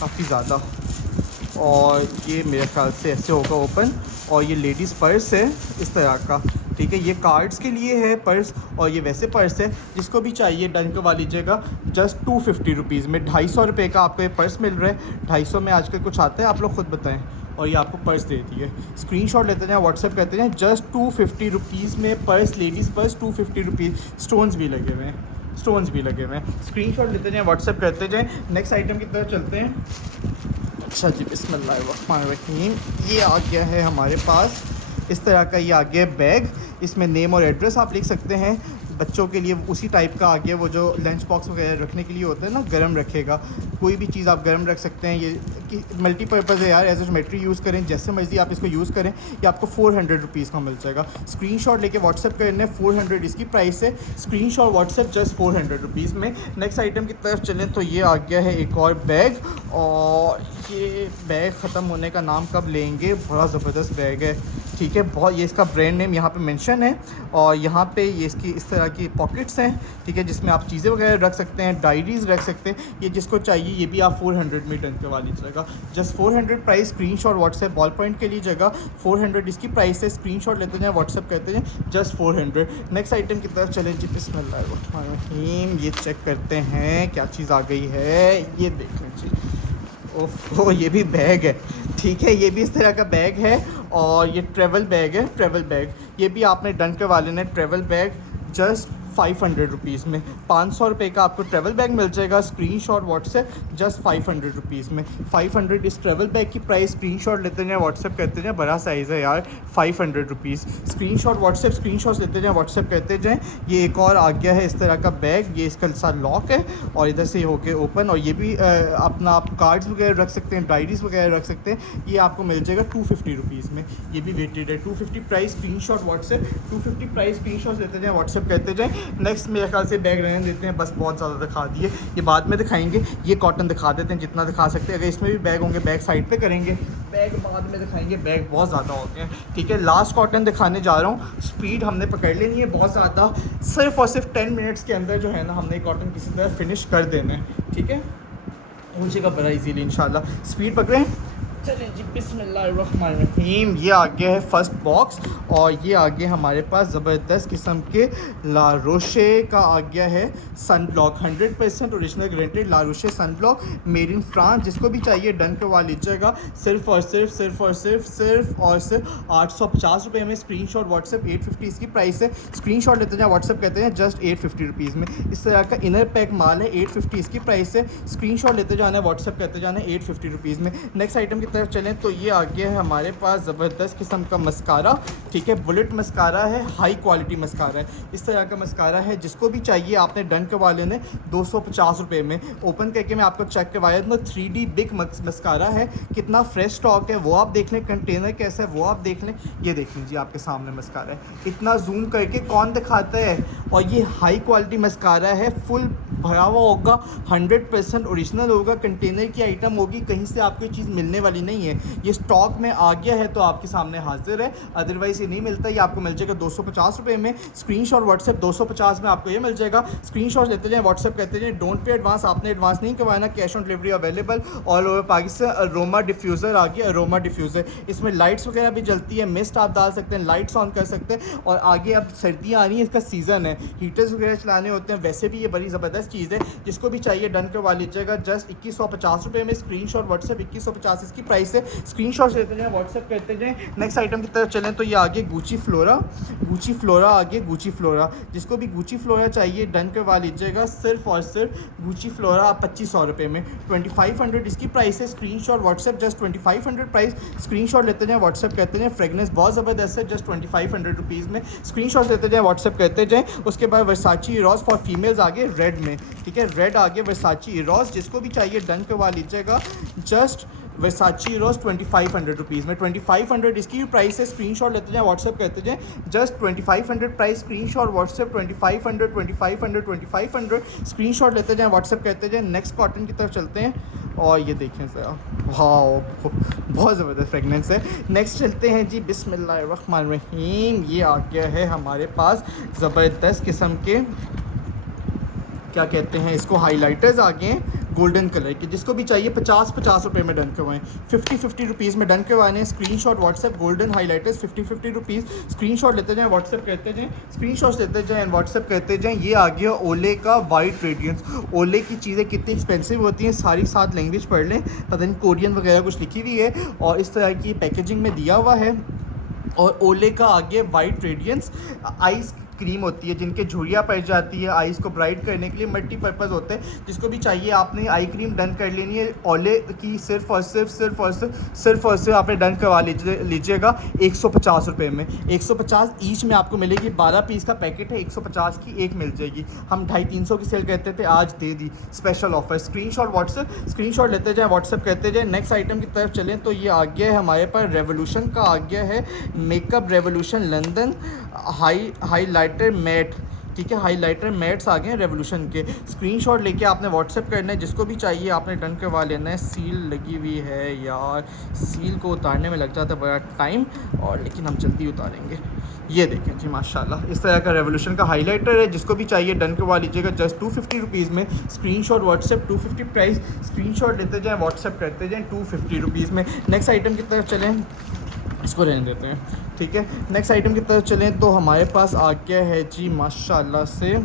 काफ़ी ज़्यादा। और ये मेरे ख्याल से ऐसे होगा ओपन, और ये लेडीज़ पर्स है इस तरह का, ठीक है। ये कार्ड्स के लिए है पर्स, और ये वैसे पर्स है। जिसको भी चाहिए डन करवा लीजिएगा, जस्ट 250 रुपीज़ में। 250 रुपये का आपको ये पर्स मिल रहा है। 250 में आजकल कुछ आता है, आप लोग खुद बताएं। और ये आपको पर्स देती है। स्क्रीनशॉट लेते जाएँ, व्हाट्सएप करते जाएँ। जस्ट 250 रुपीज़ में purse, ladies purse 250 rupees. Stones भी लगे हुए हैं, स्टोन्स भी लगे हुए हैं। स्क्रीनशॉट लेते जाएँ, व्हाट्सएप करते जाएँ। नेक्स्ट आइटम की तरफ चलते हैं। अच्छा जी, बिस्मिल्लाहिर्रहमानिर्रहीम। ये आ गया है हमारे पास इस तरह का, ये आ गया बैग। इसमें नेम और एड्रेस आप लिख सकते हैं। बच्चों के लिए उसी टाइप का आ गया, वो जो लंच बॉक्स वगैरह रखने के लिए होता है ना, गर्म रखेगा। कोई भी चीज़ आप गर्म रख सकते हैं। ये कि मल्टीपर्पज़ है यार, एज ए ज्योमेट्री यूज़ करें, जैसे मर्जी आप इसको यूज़ करें। ये आपको 400 रुपीज़ का मिल जाएगा। स्क्रीनशॉट लेके व्हाट्सएप करने, 400 इसकी प्राइस है। स्क्रीनशॉट व्हाट्सएप जस्ट 400 रुपीज़ में। नेक्स्ट आइटम की तरफ चलें तो ये आ गया है एक और बैग, और ये बैग ख़त्म होने का नाम कब लेंगे, बड़ा ज़बरदस्त बैग है, ठीक है। बहुत, ये इसका ब्रांड नेम यहाँ पे मेंशन है, और यहाँ पे ये इसकी इस तरह की पॉकेट्स हैं, ठीक है, जिसमें आप चीज़ें वगैरह रख सकते हैं, डायरीज़ रख सकते हैं। ये जिसको चाहिए ये भी आप 400 में डन करवा लीजिएगा। Just 400 price. Screenshot WhatsApp ball point के लिए जगह 400 इसकी प्राइस है। स्क्रीनशॉट लेते जाएँ, व्हाट्सएप करते जाएँ, जस्ट 400। नेक्स्ट आइटम की तरफ चलें जी, बिस्मिल्लाहिर्रहमानिर्रहीम। ये चेक करते हैं क्या चीज़ आ गई है, ये देख लें जी। ओह, ये भी बैग है, ठीक है, ये भी इस तरह का बैग है, और ये ट्रैवल बैग है, ट्रैवल बैग। ये भी आपने डन करवा लेना है। ट्रैवल बैग जस्ट 500 रुपीज़ में, 500 रुपये का आपको ट्रैवल बैग मिल जाएगा। स्क्रीनशॉट व्हाट्सएप जस्ट 500 रुपीज़ में। 500 इस ट्रैवल बैग की प्राइस। स्क्रीनशॉट लेते जाएँ, व्हाट्सएप करते जाएँ, बड़ा साइज़ है यार, 500 रुपीज़। स्क्रीनशॉट व्हाट्सएप, स्क्रीनशॉट लेते जाएँ, व्हाट्सएप करते जाएँ। ये एक और आ गया है इस तरह का बैग, ये इसका साथ लॉक है, और इधर से होके ओपन, और ये भी अपना आप कार्ड्स वगैरह रख सकते हैं, डायरीज़ वगैरह रख सकते हैं। ये आपको मिल जाएगा 250 रुपीज़ में। ये भी वेटेड है, 250 price. Screenshot WhatsApp 250 price. Screenshot लेते जाएँ, व्हाट्सएप करते जाएँ। नेक्स्ट मेरे ख्याल से बैग रहने देते हैं, बस बहुत ज़्यादा दिखा दिए, ये बाद में दिखाएंगे। ये कॉटन दिखा देते हैं जितना दिखा सकते हैं। अगर इसमें भी बैग होंगे, बैग साइड पे करेंगे, बैग बाद में दिखाएंगे, बैग बहुत ज़्यादा होते हैं, ठीक है। लास्ट कॉटन दिखाने जा रहा हूँ। स्पीड हमने पकड़ लेनी है बहुत ज़्यादा, सिर्फ और सिर्फ 10 मिनट्स के अंदर जो है ना, हमने कॉटन किसी तरह फिनिश कर देना है, ठीक है। हो जाएगा बड़ा इजीली इंशाल्लाह। स्पीड पकड़ें, चलें जी, बिस्मिल्लाहिर्रहमानिर्रहीम। ये आ गया है फर्स्ट बॉक्स, और ये आ गया हमारे पास ज़बरदस्त किस्म के ला रोशे का आ गया है sun block, 100% original guaranteed La Roche sun block, made in France. जिसको भी चाहिए डन करवा लीजिएगा। सिर्फ और सिर्फ 850 रुपये में। स्क्रीनशॉट व्हाट्सएप 850 इसकी प्राइस है। स्क्रीनशॉट लेते जाएँ, व्हाट्सएप कहते हैं, जस्ट 850 रुपीज़ में। इस तरह का इनर पैक माल है, 850 इसकी प्राइस है। स्क्रीनशॉट लेते जाना है, व्हाट्सएप करते जाना है, 850 रुपीज़ में। नेक्स्ट आइटम की तरफ चलें तो ये आ गया है हमारे पास ज़बरदस्त किस्म का मस्कारा, ठीक है, बुलेट मस्कारा है, हाई क्वालिटी मस्कारा है। इस तरह का मस्कारा है, जिसको भी चाहिए आपने डन करवा लेने, 250 रुपये में। ओपन करके मैं आपको चेक करवाया था, 3D बिग मस्कारा है। कितना फ्रेश स्टॉक है वो आप देख लें, कंटेनर कैसा है वो आप देख लें। ये देख लीजिए, आपके सामने मस्कारा है, इतना जूम करके कौन दिखाता है। और ये हाई क्वालिटी मस्कारा है, फुल भरा हुआ होगा, 100% ओरिजिनल होगा, कंटेनर की आइटम होगी, कहीं से आपको ये चीज़ मिलने वाली नहीं है। ये स्टॉक में आ गया है तो आपके सामने हाजिर है, अदरवाइज़ ये नहीं मिलता। ये आपको मिल जाएगा 250 रुपये में। स्क्रीनशॉट व्हाट्सएप 250 में आपको ये मिल जाएगा। स्क्रीनशॉट लेते जाएँ, व्हाट्सएप करते जाएँ, डोंट पे एडवांस। आपने एडवांस नहीं करवाना, cash on delivery available all over Pakistan. Aroma diffuser आ गया, अरोमा डिफ्यूज़र, इसमें लाइट्स वगैरह भी जलती है, मिस्ट आप डाल सकते हैं, लाइट्स ऑन कर सकते हैं। और आगे अब सर्दियाँ आ रही हैं, इसका सीज़न है, हीटर्स वगैरह चलाने होते हैं, वैसे भी ये बड़ी ज़बरदस्त चीज़ है। जिसको भी चाहिए डन करवा लीजिएगा, जस्ट 2150 रुपये में। स्क्रीनशॉट व्हाट्सएप 2150 इसकी प्राइस है। स्क्रीनशॉट लेते जाएँ, व्हाट्सएप करते जाएँ। नेक्स्ट आइटम की तरफ चलें तो ये आगे गुची फ्लोरा, गुची फ्लोरा आगे, गुची फ्लोरा, जिसको भी गुची फ्लोरा चाहिए डन करवा लीजिएगा। सिर्फ और सिर्फ गुची फ्लोरा 2500 रुपये में, 2500 इसकी प्राइस है। Screenshot WhatsApp just 2500 price. Screenshot लेते जाएँ, व्हाट्सएप करते जाएँ, फ्रेगनेंस बहुत ज़बरदस्त है, जस्ट 2500 रुपीज़ में। स्क्रीनशॉट लेते जाएँ, व्हाट्सएप करते जाएँ। उसके बाद वर्साची इरोज फॉर फीमेल्स आगे रेड में, ठीक है, रेड आगे वर्साची इरोज, जिसको भी चाहिए डन करवा लीजिएगा। जस्ट वर्साची रोज 2500 रुपीज़ में, 2500 इसकी भी प्राइस है। स्क्रीनशॉट लेते जाएँ, व्हाट्सएप करते जाएँ, just 2500 price. Screenshot WhatsApp 2500 screenshot लेते जाएँ, व्हाट्सएप करते जाएँ। नेक्स्ट कॉटन की तरफ चलते हैं, और ये देखें ज़रा, वाह बहुत ज़बरदस्त फ्रेगनेंस है। नेक्स्ट चलते हैं जी, बिस्मिल्लाहिर्रहमानिर्रहीम। ये आ गया है हमारे पास ज़बरदस्त किस्म के, क्या कहते हैं इसको, हाइलाइटर्स आ गए हैं, गोल्डन कलर के, जिसको भी चाहिए 50-50 रुपये में डन करवाएं, 50-50 रुपीज़ में डन करवाने। Screenshot WhatsApp golden highlighters 50-50 rupees, screenshot लेते जाएं, व्हाट्सएप करते जाएं, स्क्रीनशॉट्स लेते जाएं, व्हाट्सएप करते जाएं। ये आ गया ओले का वाइट रेडियंस। ओले की चीज़ें कितनी एक्सपेंसिव होती हैं, सारी 7 लैंग्वेज पढ़ लें, पता नहीं कोरियन वगैरह कुछ लिखी हुई है, और इस तरह की पैकेजिंग में दिया हुआ है। और ओले का आगे वाइट रेडियंस आइस क्रीम होती है, जिनके झुर्रियाँ पड़ जाती है, आइस को ब्राइट करने के लिए मल्टीपर्पज़ होते हैं। जिसको भी चाहिए आपने आई क्रीम डन कर लेनी है ओले की, सिर्फ और सिर्फ आपने डन करवा लीजिएगा 150 रुपये में। 150 ईच में आपको मिलेगी, 12 पीस का पैकेट है, 150 की एक मिल जाएगी। हम 250-300 की सेल करते थे, आज दे दी स्पेशल ऑफर। स्क्रीनशॉट लेते जाएँ, व्हाट्सएप करते जाएँ। नेक्स्ट आइटम की तरफ चलें तो ये आ गया है हमारे पास रेवोल्यूशन का, आ गया है makeup revolution London highlighter matte. ठीक है, हाईलाइटर मैट्स आ गए हैं रेवोल्यूशन के। स्क्रीनशॉट लेके आपने व्हाट्सएप करना है, जिसको भी चाहिए आपने डन करवा लेना है। सील लगी हुई है यार, सील को उतारने में लग जाता है बड़ा टाइम, और लेकिन हम जल्दी उतारेंगे। ये देखें जी माशाल्लाह, इस तरह का रेवोल्यूशन का हाईलाइटर है, जिसको भी चाहिए डन करवा लीजिएगा जस्ट 250 रुपीज़ में। स्क्रीनशॉट व्हाट्सएप 250 प्राइस, स्क्रीनशॉट लेते जाएँ, व्हाट्सएप करते जाएँ 250 रुपीज़ में। नेक्स्ट आइटम की तरफ चलें, इसको रहने देते हैं, ठीक है। नेक्स्ट आइटम की तरफ चलें तो हमारे पास आ गया है जी माशाल्लाह से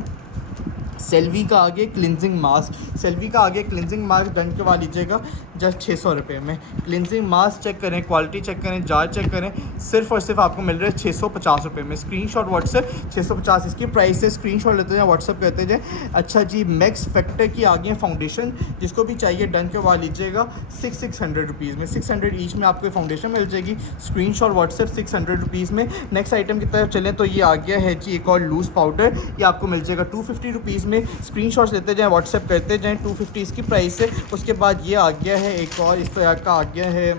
सेल्वी का आगे क्लिनजिंग मास्क। सेल्वी का आगे क्लिनजिंग मास्क डन करवा लीजिएगा जस्ट 600 रुपये में। क्लिनजिंग मास्क चेक करें, क्वालिटी चेक करें, जार चेक करें, सिर्फ और सिर्फ आपको मिल रहा है 650 रुपये में। स्क्रीनशॉट व्हाट्सएप 650 इसकी प्राइस है। स्क्रीनशॉट लेते जाएँ, व्हाट्सएप करते जाएँ। अच्छा जी, मैक्स फैक्टर की आगे है फाउंडेशन, जिसको भी चाहिए डन करवा लीजिएगा 600 रुपीज़ में। 600 ईच में आपको फाउंडेशन मिल जाएगी। स्क्रीनशॉट व्हाट्सएप 600 रुपीज़ में। नेक्स्ट आइटम की तरफ चलें तो ये आ गया है जी एक और लूज़ पाउडर, ये आपको मिल जाएगा 250 रुपीज़ में। स्क्रीनशॉट्स लेते जाएं, व्हाट्सएप करते जाएं, 250 इसकी प्राइस है। उसके बाद ये आ गया है एक और इस तरह का आ गया है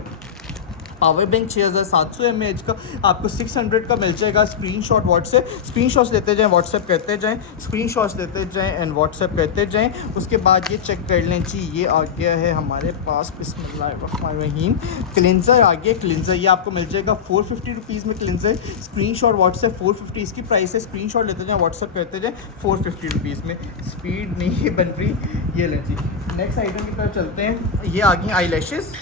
पावर बैंक 6700 mAh का, आपको 600 का मिल जाएगा। स्क्रीनशॉट व्हाट्सएप, स्क्रीनशॉट्स लेते जाएं, व्हाट्सएप करते जाएं, स्क्रीनशॉट्स लेते जाएं एंड व्हाट्सएप करते जाएं। उसके बाद ये चेक कर लें जी, ये आ गया है हमारे पास बिस्मिल्लाहिर्रहमानिर्रहीम क्लिनज़र आ गया। क्लिनज़र ये आपको मिल जाएगा 450 रुपीज़ में क्लिनज़र। स्क्रीनशॉट व्हाट्सएप 450 इसकी प्राइस है। स्क्रीनशॉट लेते जाएं, व्हाट्सएप करते जाएं 450 रुपीज़ में। स्पीड नहीं बन रही, ये लें जी। नेक्स्ट आइटम की तरफ चलते हैं, ये आ गई आई लैशेज़।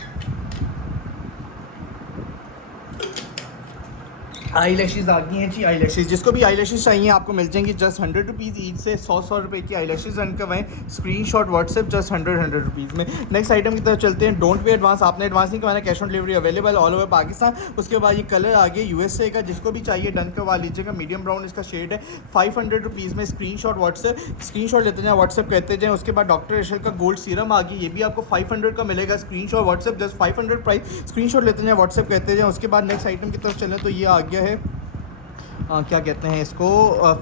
आई लैशेज़ आ गई हैं जी, आई लैशेज़ जिसको भी आई लैशेज़ चाहिए आपको मिल जाएंगी जस्ट 100 रुपीज़ ईच से। 100 रुपये की आई लैशेज़ रन करवाएं। स्क्रीनशॉट व्हाट्सएप जस्ट 100 रुपीज़ में। नेक्स्ट आइटम की तरफ चलते हैं। डोंट पे एडवांस, आपने एडवांस नहीं करवाना, cash on delivery available all over Pakistan. उसके बाद ये कलर आ गया USA का, जिसको भी चाहिए डन करवा लीजिएगा। मीडियम ब्राउन इसका शेड है, 500 रुपीज़ में। स्क्रीनशॉट व्हाट्सएप, स्क्रीनशॉट लेते जाएँ, व्हाट्सएप करते जाएँ। उसके बाद डॉक्टर एशल का गोल्ड सीरम आ गई, ये भी आपको 500 का मिलेगा। Screenshot WhatsApp just 500 price. Screenshot लेते जाएँ, व्हाट्सएप करते जाएँ। उसके बाद नेक्स्ट आइटम की तरफ चलें तो ये आ गया है क्या कहते हैं इसको,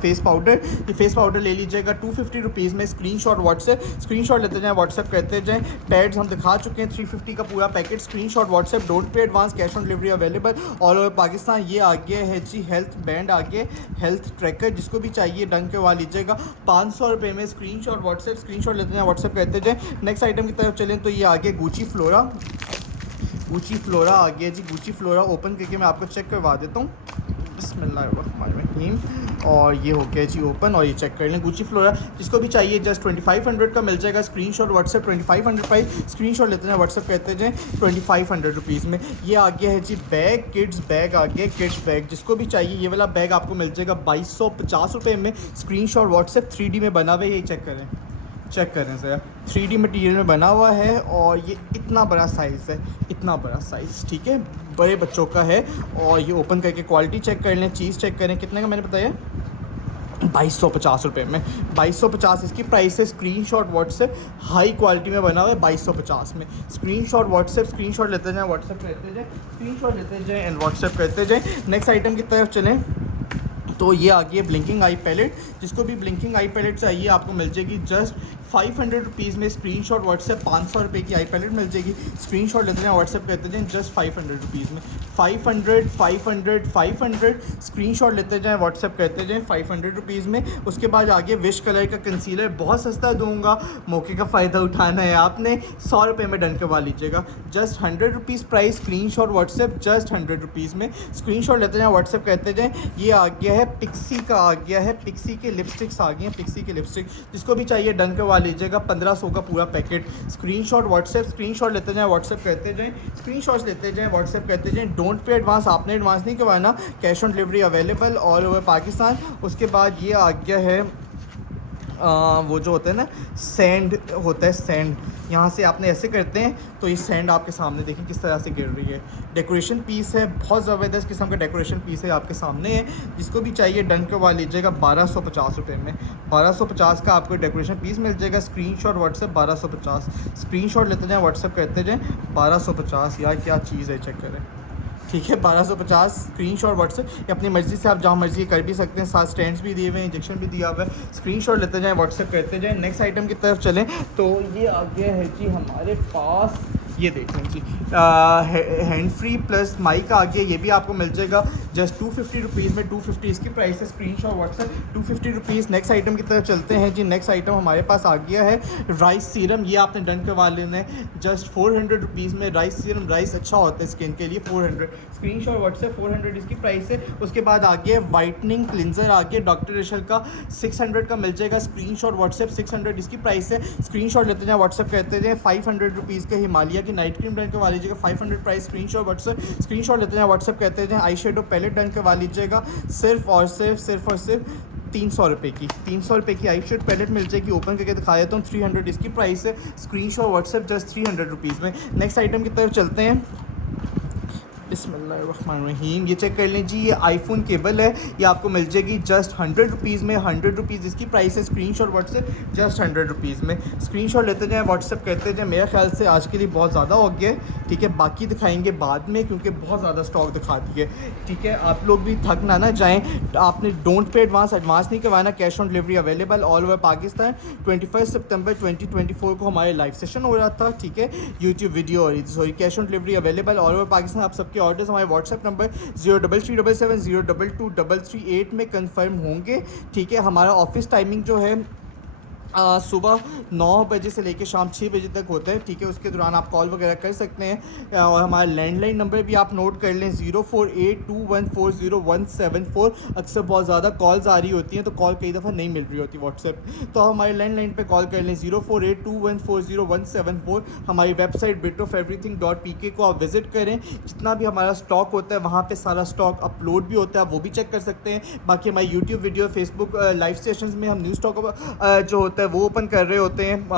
फेस पाउडर। ये फेस पाउडर ले लीजिएगा 250 रुपीज़ में। स्क्रीनशॉट व्हाट्सएप, स्क्रीनशॉट लेते जाएं, व्हाट्सएप करते जाएं। पैड्स हम दिखा चुके हैं 350 का पूरा packet. Screenshot WhatsApp, don't pay advance, cash on delivery available all over Pakistan. ये आ गया है जी हेल्थ बैंड, आगे हेल्थ ट्रैकर, जिसको भी चाहिए डन करवा लीजिएगा 500 रुपये में। स्क्रीनशॉट व्हाट्सएप, स्क्रीनशॉट लेते जाएं, व्हाट्सएप करते जाएँ। नेक्स्ट आइटम की तरफ चलें तो ये आ गया गुची फ्लोरा। गुची फ्लोरा आ गया जी, गुची फ्लोरा ओपन करके मैं आपको चेक करवा देता हूँ। बिस्मिल्लाहिर्रहमानिर्रहीम, और ये हो गया जी ओपन, और ये चेक कर लें गुची फ्लोरा। जिसको भी चाहिए जस्ट 2500 का मिल जाएगा। Screenshot WhatsApp 2500 price. स्क्रीनशॉट लेते हैं, व्हाट्सएप करते जाएँ 2500 रुपीज़ में। ये आ गया है जी बैग, किड्स बैग आ गया, किड्स बैग। जिसको भी चाहिए ये वाला बैग आपको मिल जाएगा 2250 रुपये में। स्क्रीनशॉट व्हाट्सएप 3D में बना हुआ है, यही चेक करें, चेक करें ज़रा, 3D मटेरियल में बना हुआ है, और ये इतना बड़ा साइज़ है, इतना बड़ा साइज़, ठीक है, बड़े बच्चों का है। और ये ओपन करके क्वालिटी चेक कर लें, चीज़ चेक करें। कितने का मैंने बताया, 2250 रुपये में। 2250 इसकी प्राइस है। स्क्रीनशॉट व्हाट्सएप, हाई क्वालिटी में बना हुआ है 2250 में। स्क्रीनशॉट व्हाट्सएप, स्क्रीनशॉट लेते जाएँ, व्हाट्सएप करते जाएँ, स्क्रीनशॉट लेते जाएँ एंड व्हाट्सएप करते जाएँ। नेक्स्ट आइटम की तरफ चलें तो ये आ गई है ब्लिंकिंग आई पैलेट। जिसको भी ब्लिंकिंग आई पैलेट चाहिए आपको मिल जाएगी जस्ट 500 रुपीज़ में। स्क्रीनशॉट व्हाट्सएप 500 रुपये की आई पैलेट मिल जाएगी। स्क्रीनशॉट लेते हैं, व्हाट्सएप करते जाएँ जस्ट 500 रुपीज़ में। 500 स्क्रीनशॉट लेते जाएँ, व्हाट्सएप करते जाएँ 500 रुपीज़ में। उसके बाद आगे विश कलर का कंसीलर बहुत सस्ता दूंगा, मौके का फ़ायदा उठाना है आपने। 100 रुपये में डन करवा लीजिएगा just 100 rupees price. Screenshot WhatsApp just 100 rupees में। स्क्रीनशॉट लेते जाएँ, व्हाट्सएप करते जाएँ। ये आ गया है पिक्सी का आ गया है, पिक्सी के लिपस्टिक्स आ गई हैं, पिक्सी के लिपस्टिक जिसको भी चाहिए डन करवा लीजिएगा। 1500 का पूरा पैकेट। स्क्रीनशॉट व्हाट्सएप, स्क्रीनशॉट लेते जाएं, व्हाट्सएप करते जाएं, स्क्रीनशॉट्स लेते जाएं, व्हाट्सएप करते जाएं। डोंट पे एडवांस, आपने एडवांस नहीं करवाना, cash on delivery available all over Pakistan. उसके बाद ये आ गया है वो जो होता है ना सैंड होता है, सैंड यहाँ से आपने ऐसे करते हैं तो ये सैंड आपके सामने देखें किस तरह से गिर रही है। डेकोरेशन पीस है, बहुत ज़बरदस्त किस्म का डेकोरेशन पीस है, आपके सामने है। जिसको भी चाहिए डन करवा लीजिएगा 1250 रुपये में। 1250 का आपको डेकोरेशन पीस मिल जाएगा। स्क्रीनशॉट व्हाट्सएप 1250, स्क्रीनशॉट लेते जाएँ, व्हाट्सएप करते जाएँ। 1250 यार क्या चीज़ है, चेक करें। ठीक है 1250 स्क्रीनशॉट व्हाट्सएप, अपनी मर्ज़ी से आप जहाँ मर्ज़ी कर भी सकते हैं। साथ स्टैंड्स भी दिए हुए हैं, इंजेक्शन भी दिया हुआ है। स्क्रीनशॉट लेते जाएं, व्हाट्सएप करते जाएं। नेक्स्ट आइटम की तरफ चलें तो ये आ गया है जी हमारे पास, ये देखें जी हैंड फ्री प्लस माइक आ गया। ये भी आपको मिल जाएगा जस्ट 250 रुपीज़ में। 250 इसकी प्राइस है। Screenshot WhatsApp 250 rupees. Next item की तरफ चलते हैं जी। नेक्स्ट आइटम हमारे पास आ गया है राइस सीरम। ये आपने डन करवा लेना है जस्ट 400 रुपीज़ में। राइस सीरम, राइस अच्छा होता है स्किन के लिए। 400 स्क्रीनशॉट व्हाट्सएप 400 इसकी प्राइस है। उसके बाद आ गया वाइटनिंग क्लिनजर आ गया डॉक्टर रिशल का, 600 का मिल जाएगा। स्क्रीनशॉट व्हाट्सएप 600 इसकी प्राइस है। स्क्रीनशॉट लेते जाएं, व्हाट्सएप करते जाएं। 500 रुपीज़ के हिमालय की नाइट क्रीम डन करवा लीजिएगा, 500 प्राइस। स्क्रीनशॉट व्हाट्सएप, स्क्रीनशॉट लेते जाएं, व्हाट्सएप करते जाएं। आई शेडो पैलेट डन करवा लीजिएगा सिर्फ और सिर्फ 300 रुपये की। 300 रुपये की आई शेड पैलेट मिल जाएगी। ओपन करके दिखाया तो 300 इसकी प्राइस है। स्क्रीनशॉट व्हाट्सएप जस्ट 300 रुपीज़ में। नेक्स्ट आइटम की तरफ चलते हैं। बिस्मिल्लाहिर्रहमानिर्रहीम। ये चेक कर लें जी, ये आईफोन केबल है, ये आपको मिल जाएगी जस्ट 100 रुपीज़ में। 100 रुपीज़ इसकी प्राइस है। स्क्रीनशॉट व्हाट्सएप जस्ट 100 रुपीज़ में। स्क्रीनशॉट लेते जाएं, व्हाट्सएप करते जाएं। मेरे ख्याल से आज के लिए बहुत ज़्यादा हो गया है, ठीक है। बाकी दिखाएंगे बाद में क्योंकि बहुत ज़्यादा स्टॉक दिखा दिए, ठीक है। आप लोग भी थक ना जाएँ। आपने डोंट पे एडवांस नहीं करवाना, cash on delivery available all over Pakistan. 21 सितंबर 2024 को हमारे लाइव सेशन हो रहा था, ठीक है। यूट्यूब वीडियो और sorry cash on delivery available all over Pakistan. आप सबके ऑर्डर्स हमारे व्हाट्सएप नंबर 0377022338 में कंफर्म होंगे, ठीक है। हमारा ऑफिस टाइमिंग जो है सुबह 9 बजे से लेकर शाम 6 बजे तक होता है, ठीक है। उसके दौरान आप कॉल वगैरह कर सकते हैं। और हमारा लैंडलाइन नंबर भी आप नोट कर लें 0482140174। अक्सर बहुत ज़्यादा कॉल्स आ रही होती हैं तो कॉल कई दफ़ा नहीं मिल रही होती व्हाट्सएप, तो हमारे लैंडलाइन पे कॉल कर लें 0482140174। हमारी वेबसाइट bitoferything.pk को आप विज़िट करें। जितना भी हमारा स्टॉक होता है वहाँ पर सारा स्टॉक अपलोड भी होता है, आप वो भी चेक कर सकते हैं। बाकी हमारी YouTube video, Facebook live sessions में हम न्यू स्टॉक जो होता है वो ओपन कर रहे होते हैं।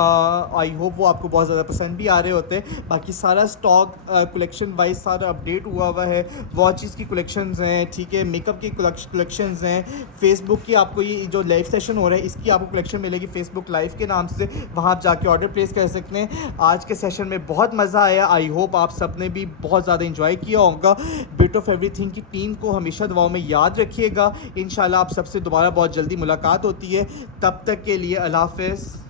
आई होप वो आपको बहुत ज़्यादा पसंद भी आ रहे होते हैं। बाकी सारा स्टॉक कलेक्शन वाइज सारा अपडेट हुआ है। वॉचेस की कलेक्शंस हैं, ठीक है। मेकअप की कलेक्शंस हैं। फेसबुक की आपको ये जो लाइव सेशन हो रहा है इसकी आपको कलेक्शन मिलेगी फेसबुक लाइव के नाम से, वहाँ आप जाके ऑर्डर प्लेस कर सकते हैं। आज के सेशन में बहुत मज़ा आया। आई होप आप सब ने भी बहुत ज़्यादा इंजॉय किया होगा। बिट ऑफ एवरीथिंग की टीम को हमेशा दुआओं में याद रखिएगा। इंशाल्लाह आप सबसे दोबारा बहुत जल्दी मुलाकात होती है। तब तक के लिए अल्लाह हाफ़िज़।